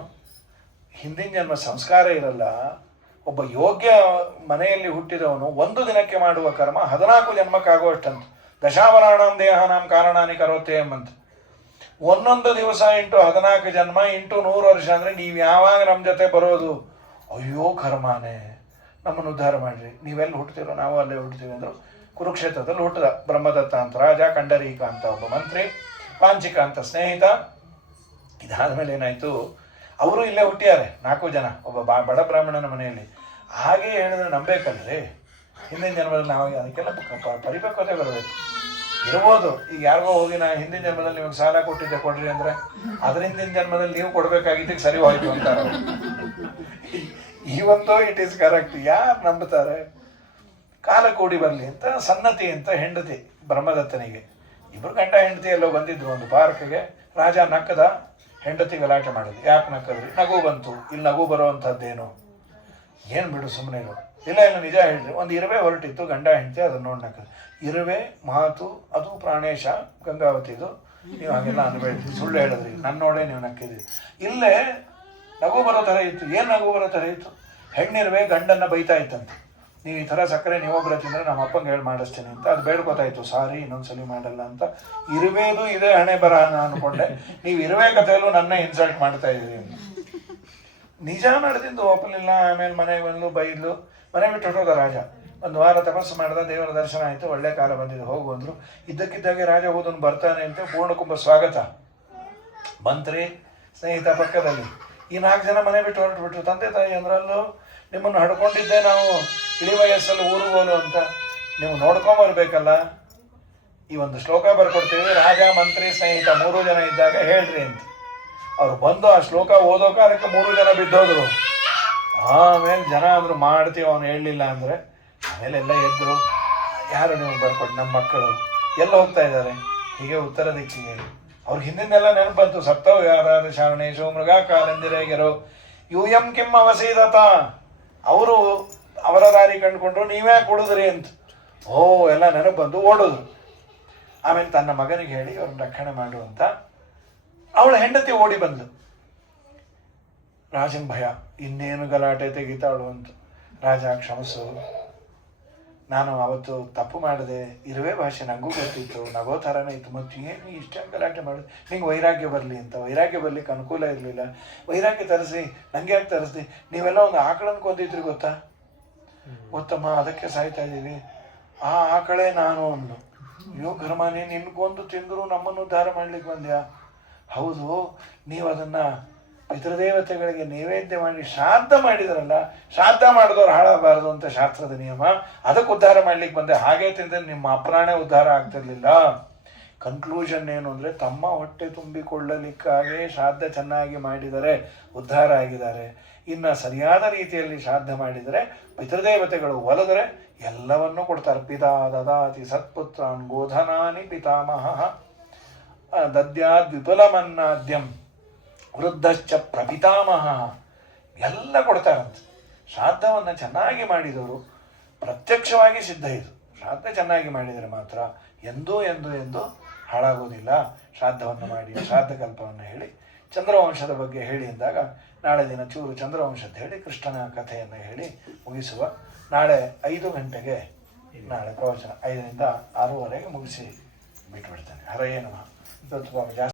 ಹಿಂದಿನ ಜನ್ಮ ಸಂಸ್ಕಾರ ಇರಲ್ಲ. ಒಬ್ಬ ಯೋಗ್ಯ ಮನೆಯಲ್ಲಿ ಹುಟ್ಟಿದವನು 1 ದಿನಕ್ಕೆ ಮಾಡುವ ಕರ್ಮ 14 ಜನ್ಮಕ್ಕಾಗುವಷ್ಟಂತ. ದಶಾವರಾಣಂ ದೇಹಾನಾಂ ಕಾರಣಾನಿ ಕರೋತೆ ಎಂಬಂತ. 1 ದಿವಸ ಇಂಟು 14 ಜನ್ಮ ಇಂಟು 100 ವರ್ಷ ಅಂದರೆ ನೀವು ಯಾವಾಗ ನಮ್ಮ ಜೊತೆ ಬರೋದು? ಅಯ್ಯೋ ಕರ್ಮಾನೇ, ನಮ್ಮನ್ನು ಉದ್ಧಾರ ಮಾಡಿರಿ. ನೀವೆಲ್ಲಿ ಹುಡ್ತೀರೋ ನಾವು ಅಲ್ಲೇ ಹುಡ್ತೀವಿ ಅಂದರು. ಕುರುಕ್ಷೇತ್ರದಲ್ಲಿ ಹುಟ್ಟಿದ ಬ್ರಹ್ಮದತ್ತ ಅಂತ ರಾಜ, ಕಂಡರೀಕ ಅಂತ ಒಬ್ಬ ಮಂತ್ರಿ, ಪಾಂಚಿಕ ಅಂತ ಸ್ನೇಹಿತ. ಇದಾದಮೇಲೆ ಏನಾಯಿತು, ಅವರು ಇಲ್ಲೇ ಹುಟ್ಟಿದ್ದಾರೆ 4 ಜನ, ಒಬ್ಬ ಬಡ ಬ್ರಾಹ್ಮಣನ ಮನೆಯಲ್ಲಿ. ಹಾಗೆ ಹೇಳಿದ್ರೆ ನಂಬೇಕಲ್ರಿ, ಹಿಂದಿನ ಜನ್ಮದಲ್ಲಿ ನಾವು ಅದಕ್ಕೆಲ್ಲ ಪರಿಪಕ್ವತೆ ಬರಬೇಕು. ಇರ್ಬೋದು, ಈಗ ಯಾರಿಗೋ ಹೋಗಿ ನಾ ಹಿಂದಿನ ಜನ್ಮದಲ್ಲಿ ನಿಮಗೆ ಸಾಲ ಕೊಟ್ಟಿದ್ದೆ ಕೊಡ್ರಿ ಅಂದರೆ ಅದ್ರ ಹಿಂದಿನ ಜನ್ಮದಲ್ಲಿ ನೀವು ಕೊಡಬೇಕಾಗಿದ್ದಕ್ಕೆ ಸರಿ ಹೋಯ್ತು ಅಂತಾರೆ. ಇವತ್ತು ಇಟ್ ಈಸ್ ಕರೆಕ್ಟ್. ಯಾರು ನಂಬುತ್ತಾರೆ? ಕಾಲ ಕೂಡಿ ಬರಲಿ ಅಂತ ಸನ್ನತಿ ಅಂತ ಹೆಂಡತಿ ಬ್ರಹ್ಮದತ್ತನಿಗೆ. 2 ಗಂಡ ಹೆಂಡತಿ ಎಲ್ಲೋ ಬಂದಿದ್ರು ಒಂದು ಪಾರ್ಕ್ಗೆ. ರಾಜ ನಕ್ಕದ, ಹೆಂಡತಿ ಗಲಾಟೆ ಮಾಡಿದ್ವಿ. ಯಾಕೆ ನಕ್ಕದ್ರಿ? ನಗು ಬಂತು. ಇಲ್ಲಿ ನಗು ಬರುವಂಥದ್ದೇನು? ಏನು ಬಿಡು, ಸುಮ್ಮನೆ ಇರು. ಇಲ್ಲ ನಿಜ ಹೇಳ್ರಿ. ಒಂದು ಇರುವೆ ಹೊರಟಿತ್ತು, ಗಂಡ ಹೆಂಡತಿ, ಅದನ್ನು ನೋಡಿ ನಕ್ಕದು. ಇರುವೆ ಮಾತು, ಅದು ಪ್ರಾಣೇಶ ಗಂಗಾವತಿದು, ನೀವು ಹಾಗೆಲ್ಲ ಅನ್ಬೇಡ್ರಿ, ಸುಳ್ಳು ಹೇಳಿದ್ರಿ, ನನ್ನ ನೋಡೇ ನೀವು ನಕ್ಕಿದ್ರಿ. ಇಲ್ಲೇ ನಗು ಬರೋ ಥರ ಇತ್ತು. ಏನು ನಗು ಬರೋ ಥರ ಇತ್ತು? ಹೆಣ್ಣಿರುವೆ ಗಂಡನ್ನು ಬೈತಾ ಇತ್ತಂತೆ, ನೀವು ಈ ಥರ ಸಕ್ಕರೆ ನೀವೊಬ್ಬರ ತಿಂದರೆ ನಮ್ಮ ಅಪ್ಪಂಗೆ ಹೇಳಿ ಮಾಡಿಸ್ತೀನಿ ಅಂತ. ಅದು ಬೇಡ್ಕೊತಾಯಿತ್ತು, ಸಾರಿ ಇನ್ನೊಂದ್ಸಲಿ ಮಾಡಲ್ಲ ಅಂತ. ಇರುವೆದು ಇದೇ ಹಣೆ ಬರಹ ಅಂದ್ಕೊಂಡೆ, ನೀವು ಇರುವೆ ಕಥೆಯಲ್ಲೂ ನನ್ನ ಇನ್ಸಲ್ಟ್ ಮಾಡ್ತಾ ಇದ್ದೀರಿ. ನಿಜ ನಡೆದಿದ್ದು ಒಪ್ಪಲಿಲ್ಲ. ಆಮೇಲೆ ಮನೆಗೆ ಬಂದು ಬೈದ್ಲು, ಮನೆ ಬಿಟ್ಟು ಹೊಟ್ಟೋದ ರಾಜ. 1 ವಾರ ತಪಸ್ಸು ಮಾಡಿದ, ದೇವರ ದರ್ಶನ ಆಯಿತು, ಒಳ್ಳೆ ಕಾಲ ಬಂದಿದ್ದು, ಹೋಗು ಅಂದರು. ಇದ್ದಕ್ಕಿದ್ದಾಗೆ ರಾಜ ಹೋದನು ಬರ್ತಾನೆ ಅಂತ ಪೂರ್ಣಕುಂಭ ಸ್ವಾಗತ. ಮಂತ್ರಿ ಸ್ನೇಹಿತ ಪಕ್ಕದಲ್ಲಿ. ಈ 4 ಜನ ಮನೆ ಬಿಟ್ಟು ಹೊರಟುಬಿಟ್ರು. ತಂದೆ ತಾಯಿ ಅಂದ್ರಲ್ಲೂ, ನಿಮ್ಮನ್ನು ಹಡ್ಕೊಂಡಿದ್ದೆ ನಾವು ಇಳಿ ವಯಸ್ಸಲ್ಲಿ ಊರುಗೋಲು ಅಂತ, ನೀವು ನೋಡ್ಕೊಂಬರ್ಬೇಕಲ್ಲ. ಈ ಒಂದು ಶ್ಲೋಕ ಬರ್ಕೊಡ್ತೀವಿ, ರಾಜ ಮಂತ್ರಿ ಸ್ನೇಹಿತ 3 ಜನ ಇದ್ದಾಗ ಹೇಳ್ರಿ ಅಂತ. ಅವ್ರು ಬಂದು ಆ ಶ್ಲೋಕ ಓದೋಕೆ ಅದಕ್ಕೆ 3 ಜನ ಬಿದ್ದೋದ್ರು. ಆಮೇಲೆ ಜನ ಅಂದರು ಮಾಡ್ತೀವಿ, ಅವನು ಹೇಳಲಿಲ್ಲ ಅಂದರೆ. ಆಮೇಲೆ ಎಲ್ಲ ಎದ್ರು, ಯಾರು ನೀವು ಬರ್ಕೊಟ್ಟು? ನಮ್ಮ ಮಕ್ಕಳು ಎಲ್ಲ ಹೋಗ್ತಾ ಇದ್ದಾರೆ. ಹೀಗೆ ಉತ್ತರ ದಿಕ್ಕಿಗೆ ಅವ್ರಿಗೆ ಹಿಂದಿನೆಲ್ಲ ನೆನಪು ಬಂತು. ಸತ್ತವು ಯಾರಾದ ಶಾರಣೇಶು ಮೃಗ ಕಾಲೆಂದಿರೇಗೆರೋ ಯೂಯಂ ಕಿಮ್ ಅವಸೀದತ. ಅವರು ಅವರ ದಾರಿ ಕಂಡುಕೊಂಡ್ರು, ನೀವೇ ಕುಡಿದ್ರಿ ಅಂತ. ಓ ಎಲ್ಲ ನೆನಪು ಬಂದು ಓಡಿದ್ರು. ಆಮೇಲೆ ತನ್ನ ಮಗನಿಗೆ ಹೇಳಿ ಅವ್ರನ್ನ ರಕ್ಷಣೆ ಮಾಡುವಂತ ಅವಳ ಹೆಂಡತಿ ಓಡಿ ಬಂದು. ರಾಜನ್ ಭಯ, ಇನ್ನೇನು ಗಲಾಟೆ ತೆಗಿತಾಳು ಅಂತ. ರಾಜ ಕ್ಷಮಿಸು, ನಾನು ಅವತ್ತು ತಪ್ಪು ಮಾಡಿದೆ, ಇರುವೆ ಭಾಷೆ ನನಗೂ ಗೊತ್ತಿತ್ತು, ನಗೋ ಥರನೇ ಇತ್ತು, ಮತ್ತು ಏನು ಇಷ್ಟೊಂದು ಗಲಾಟೆ ಮಾಡೋದು, ನಿಂಗೆ ವೈರಾಗ್ಯ ಬರಲಿ ಅಂತ. ವೈರಾಗ್ಯ ಬರಲಿಕ್ಕೆ ಅನುಕೂಲ ಇರಲಿಲ್ಲ. ವೈರಾಗ್ಯ ತರಿಸಿ, ನನಗೆ ಯಾಕೆ ತರಿಸ್ದಿ? ನೀವೆಲ್ಲ ಒಂದು ಆಕಳನ್ನು ಕೊಂದಿದ್ರಿ ಗೊತ್ತಮ್ಮ, ಅದಕ್ಕೆ ಸಾಯ್ತಾ ಇದ್ದೀವಿ. ಆ ಆಕಳೇ ನಾನು ಅಂದು. ಅಯ್ಯೋ ಘರ್ಮಾನಿ, ನಿನ್ಗೊಂದು ತಿಂದರೂ ನಮ್ಮನ್ನು ಉದ್ಧಾರ ಮಾಡ್ಲಿಕ್ಕೆ ಬಂದ್ಯಾ? ಹೌದು, ನೀವು ಅದನ್ನು ಪಿತೃದೇವತೆಗಳಿಗೆ ನೈವೇದ್ಯ ಮಾಡಿ ಶ್ರಾದ್ದ ಮಾಡಿದ್ರಲ್ಲ, ಶ್ರಾದ್ದ ಮಾಡಿದವ್ರು ಹಾಳಾಗಬಾರದು ಅಂತ ಶಾಸ್ತ್ರದ ನಿಯಮ, ಅದಕ್ಕೆ ಉದ್ಧಾರ ಮಾಡ್ಲಿಕ್ಕೆ ಬಂದೆ. ಹಾಗೆ ತಿಂದರೆ ನಿಮ್ಮ ಅಪ್ರಾಣೆ ಉದ್ಧಾರ ಆಗ್ತಿರ್ಲಿಲ್ಲ. ಕನ್ಕ್ಲೂಷನ್ ಏನು ಅಂದರೆ, ತಮ್ಮ ಹೊಟ್ಟೆ ತುಂಬಿಕೊಳ್ಳಲಿಕ್ಕಾಗೇ ಶ್ರಾದ್ದ ಚೆನ್ನಾಗಿ ಮಾಡಿದರೆ ಉದ್ಧಾರ ಆಗಿದ್ದಾರೆ. ಇನ್ನು ಸರಿಯಾದ ರೀತಿಯಲ್ಲಿ ಶ್ರಾದ್ದ ಮಾಡಿದರೆ ಪಿತೃದೇವತೆಗಳು ಒಲಿದರೆ ಎಲ್ಲವನ್ನೂ ಕೊಡ್ತಾರೆ. ಪಿತಾ ದದಾತಿ ಸತ್ಪುತ್ರಾನ್ ಗೋಧನಾನಿ ಪಿತಾಮಹ ದದ್ಯಾದ್ ವಿಪುಲಮನ್ನಾದ್ಯಂ ವೃದ್ಧಶ್ಚ ಪ್ರಪಿತಾಮಹ, ಎಲ್ಲ ಕೊಡ್ತಾರಂತೆ. ಶ್ರಾದ್ದವನ್ನು ಚೆನ್ನಾಗಿ ಮಾಡಿದವರು ಪ್ರತ್ಯಕ್ಷವಾಗಿ ಸಿದ್ಧ. ಇದು ಶ್ರಾದ್ದ ಚೆನ್ನಾಗಿ ಮಾಡಿದರೆ ಮಾತ್ರ ಎಂದೂ ಹಾಳಾಗೋದಿಲ್ಲ. ಶ್ರಾದ್ದವನ್ನು ಮಾಡಿ ಶ್ರಾದ್ದ ಕಲ್ಪವನ್ನು ಹೇಳಿ ಚಂದ್ರವಂಶದ ಬಗ್ಗೆ ಹೇಳಿ ಎಂದಾಗ, ನಾಳೆ ದಿನ ಚೂರು ಚಂದ್ರವಂಶದ ಹೇಳಿ ಕೃಷ್ಣನ ಕಥೆಯನ್ನು ಹೇಳಿ ಮುಗಿಸುವ. ನಾಳೆ 5 ಗಂಟೆಗೆ ನಾಳೆ ಪ್ರವಚನ 5ರಿಂದ 6:30 ಮುಗಿಸಿ ಬಿಟ್ಬಿಡ್ತೇನೆ. ಹರಯೇ ನಮಃ. ಇವತ್ತು ಜಾಸ್ತಿ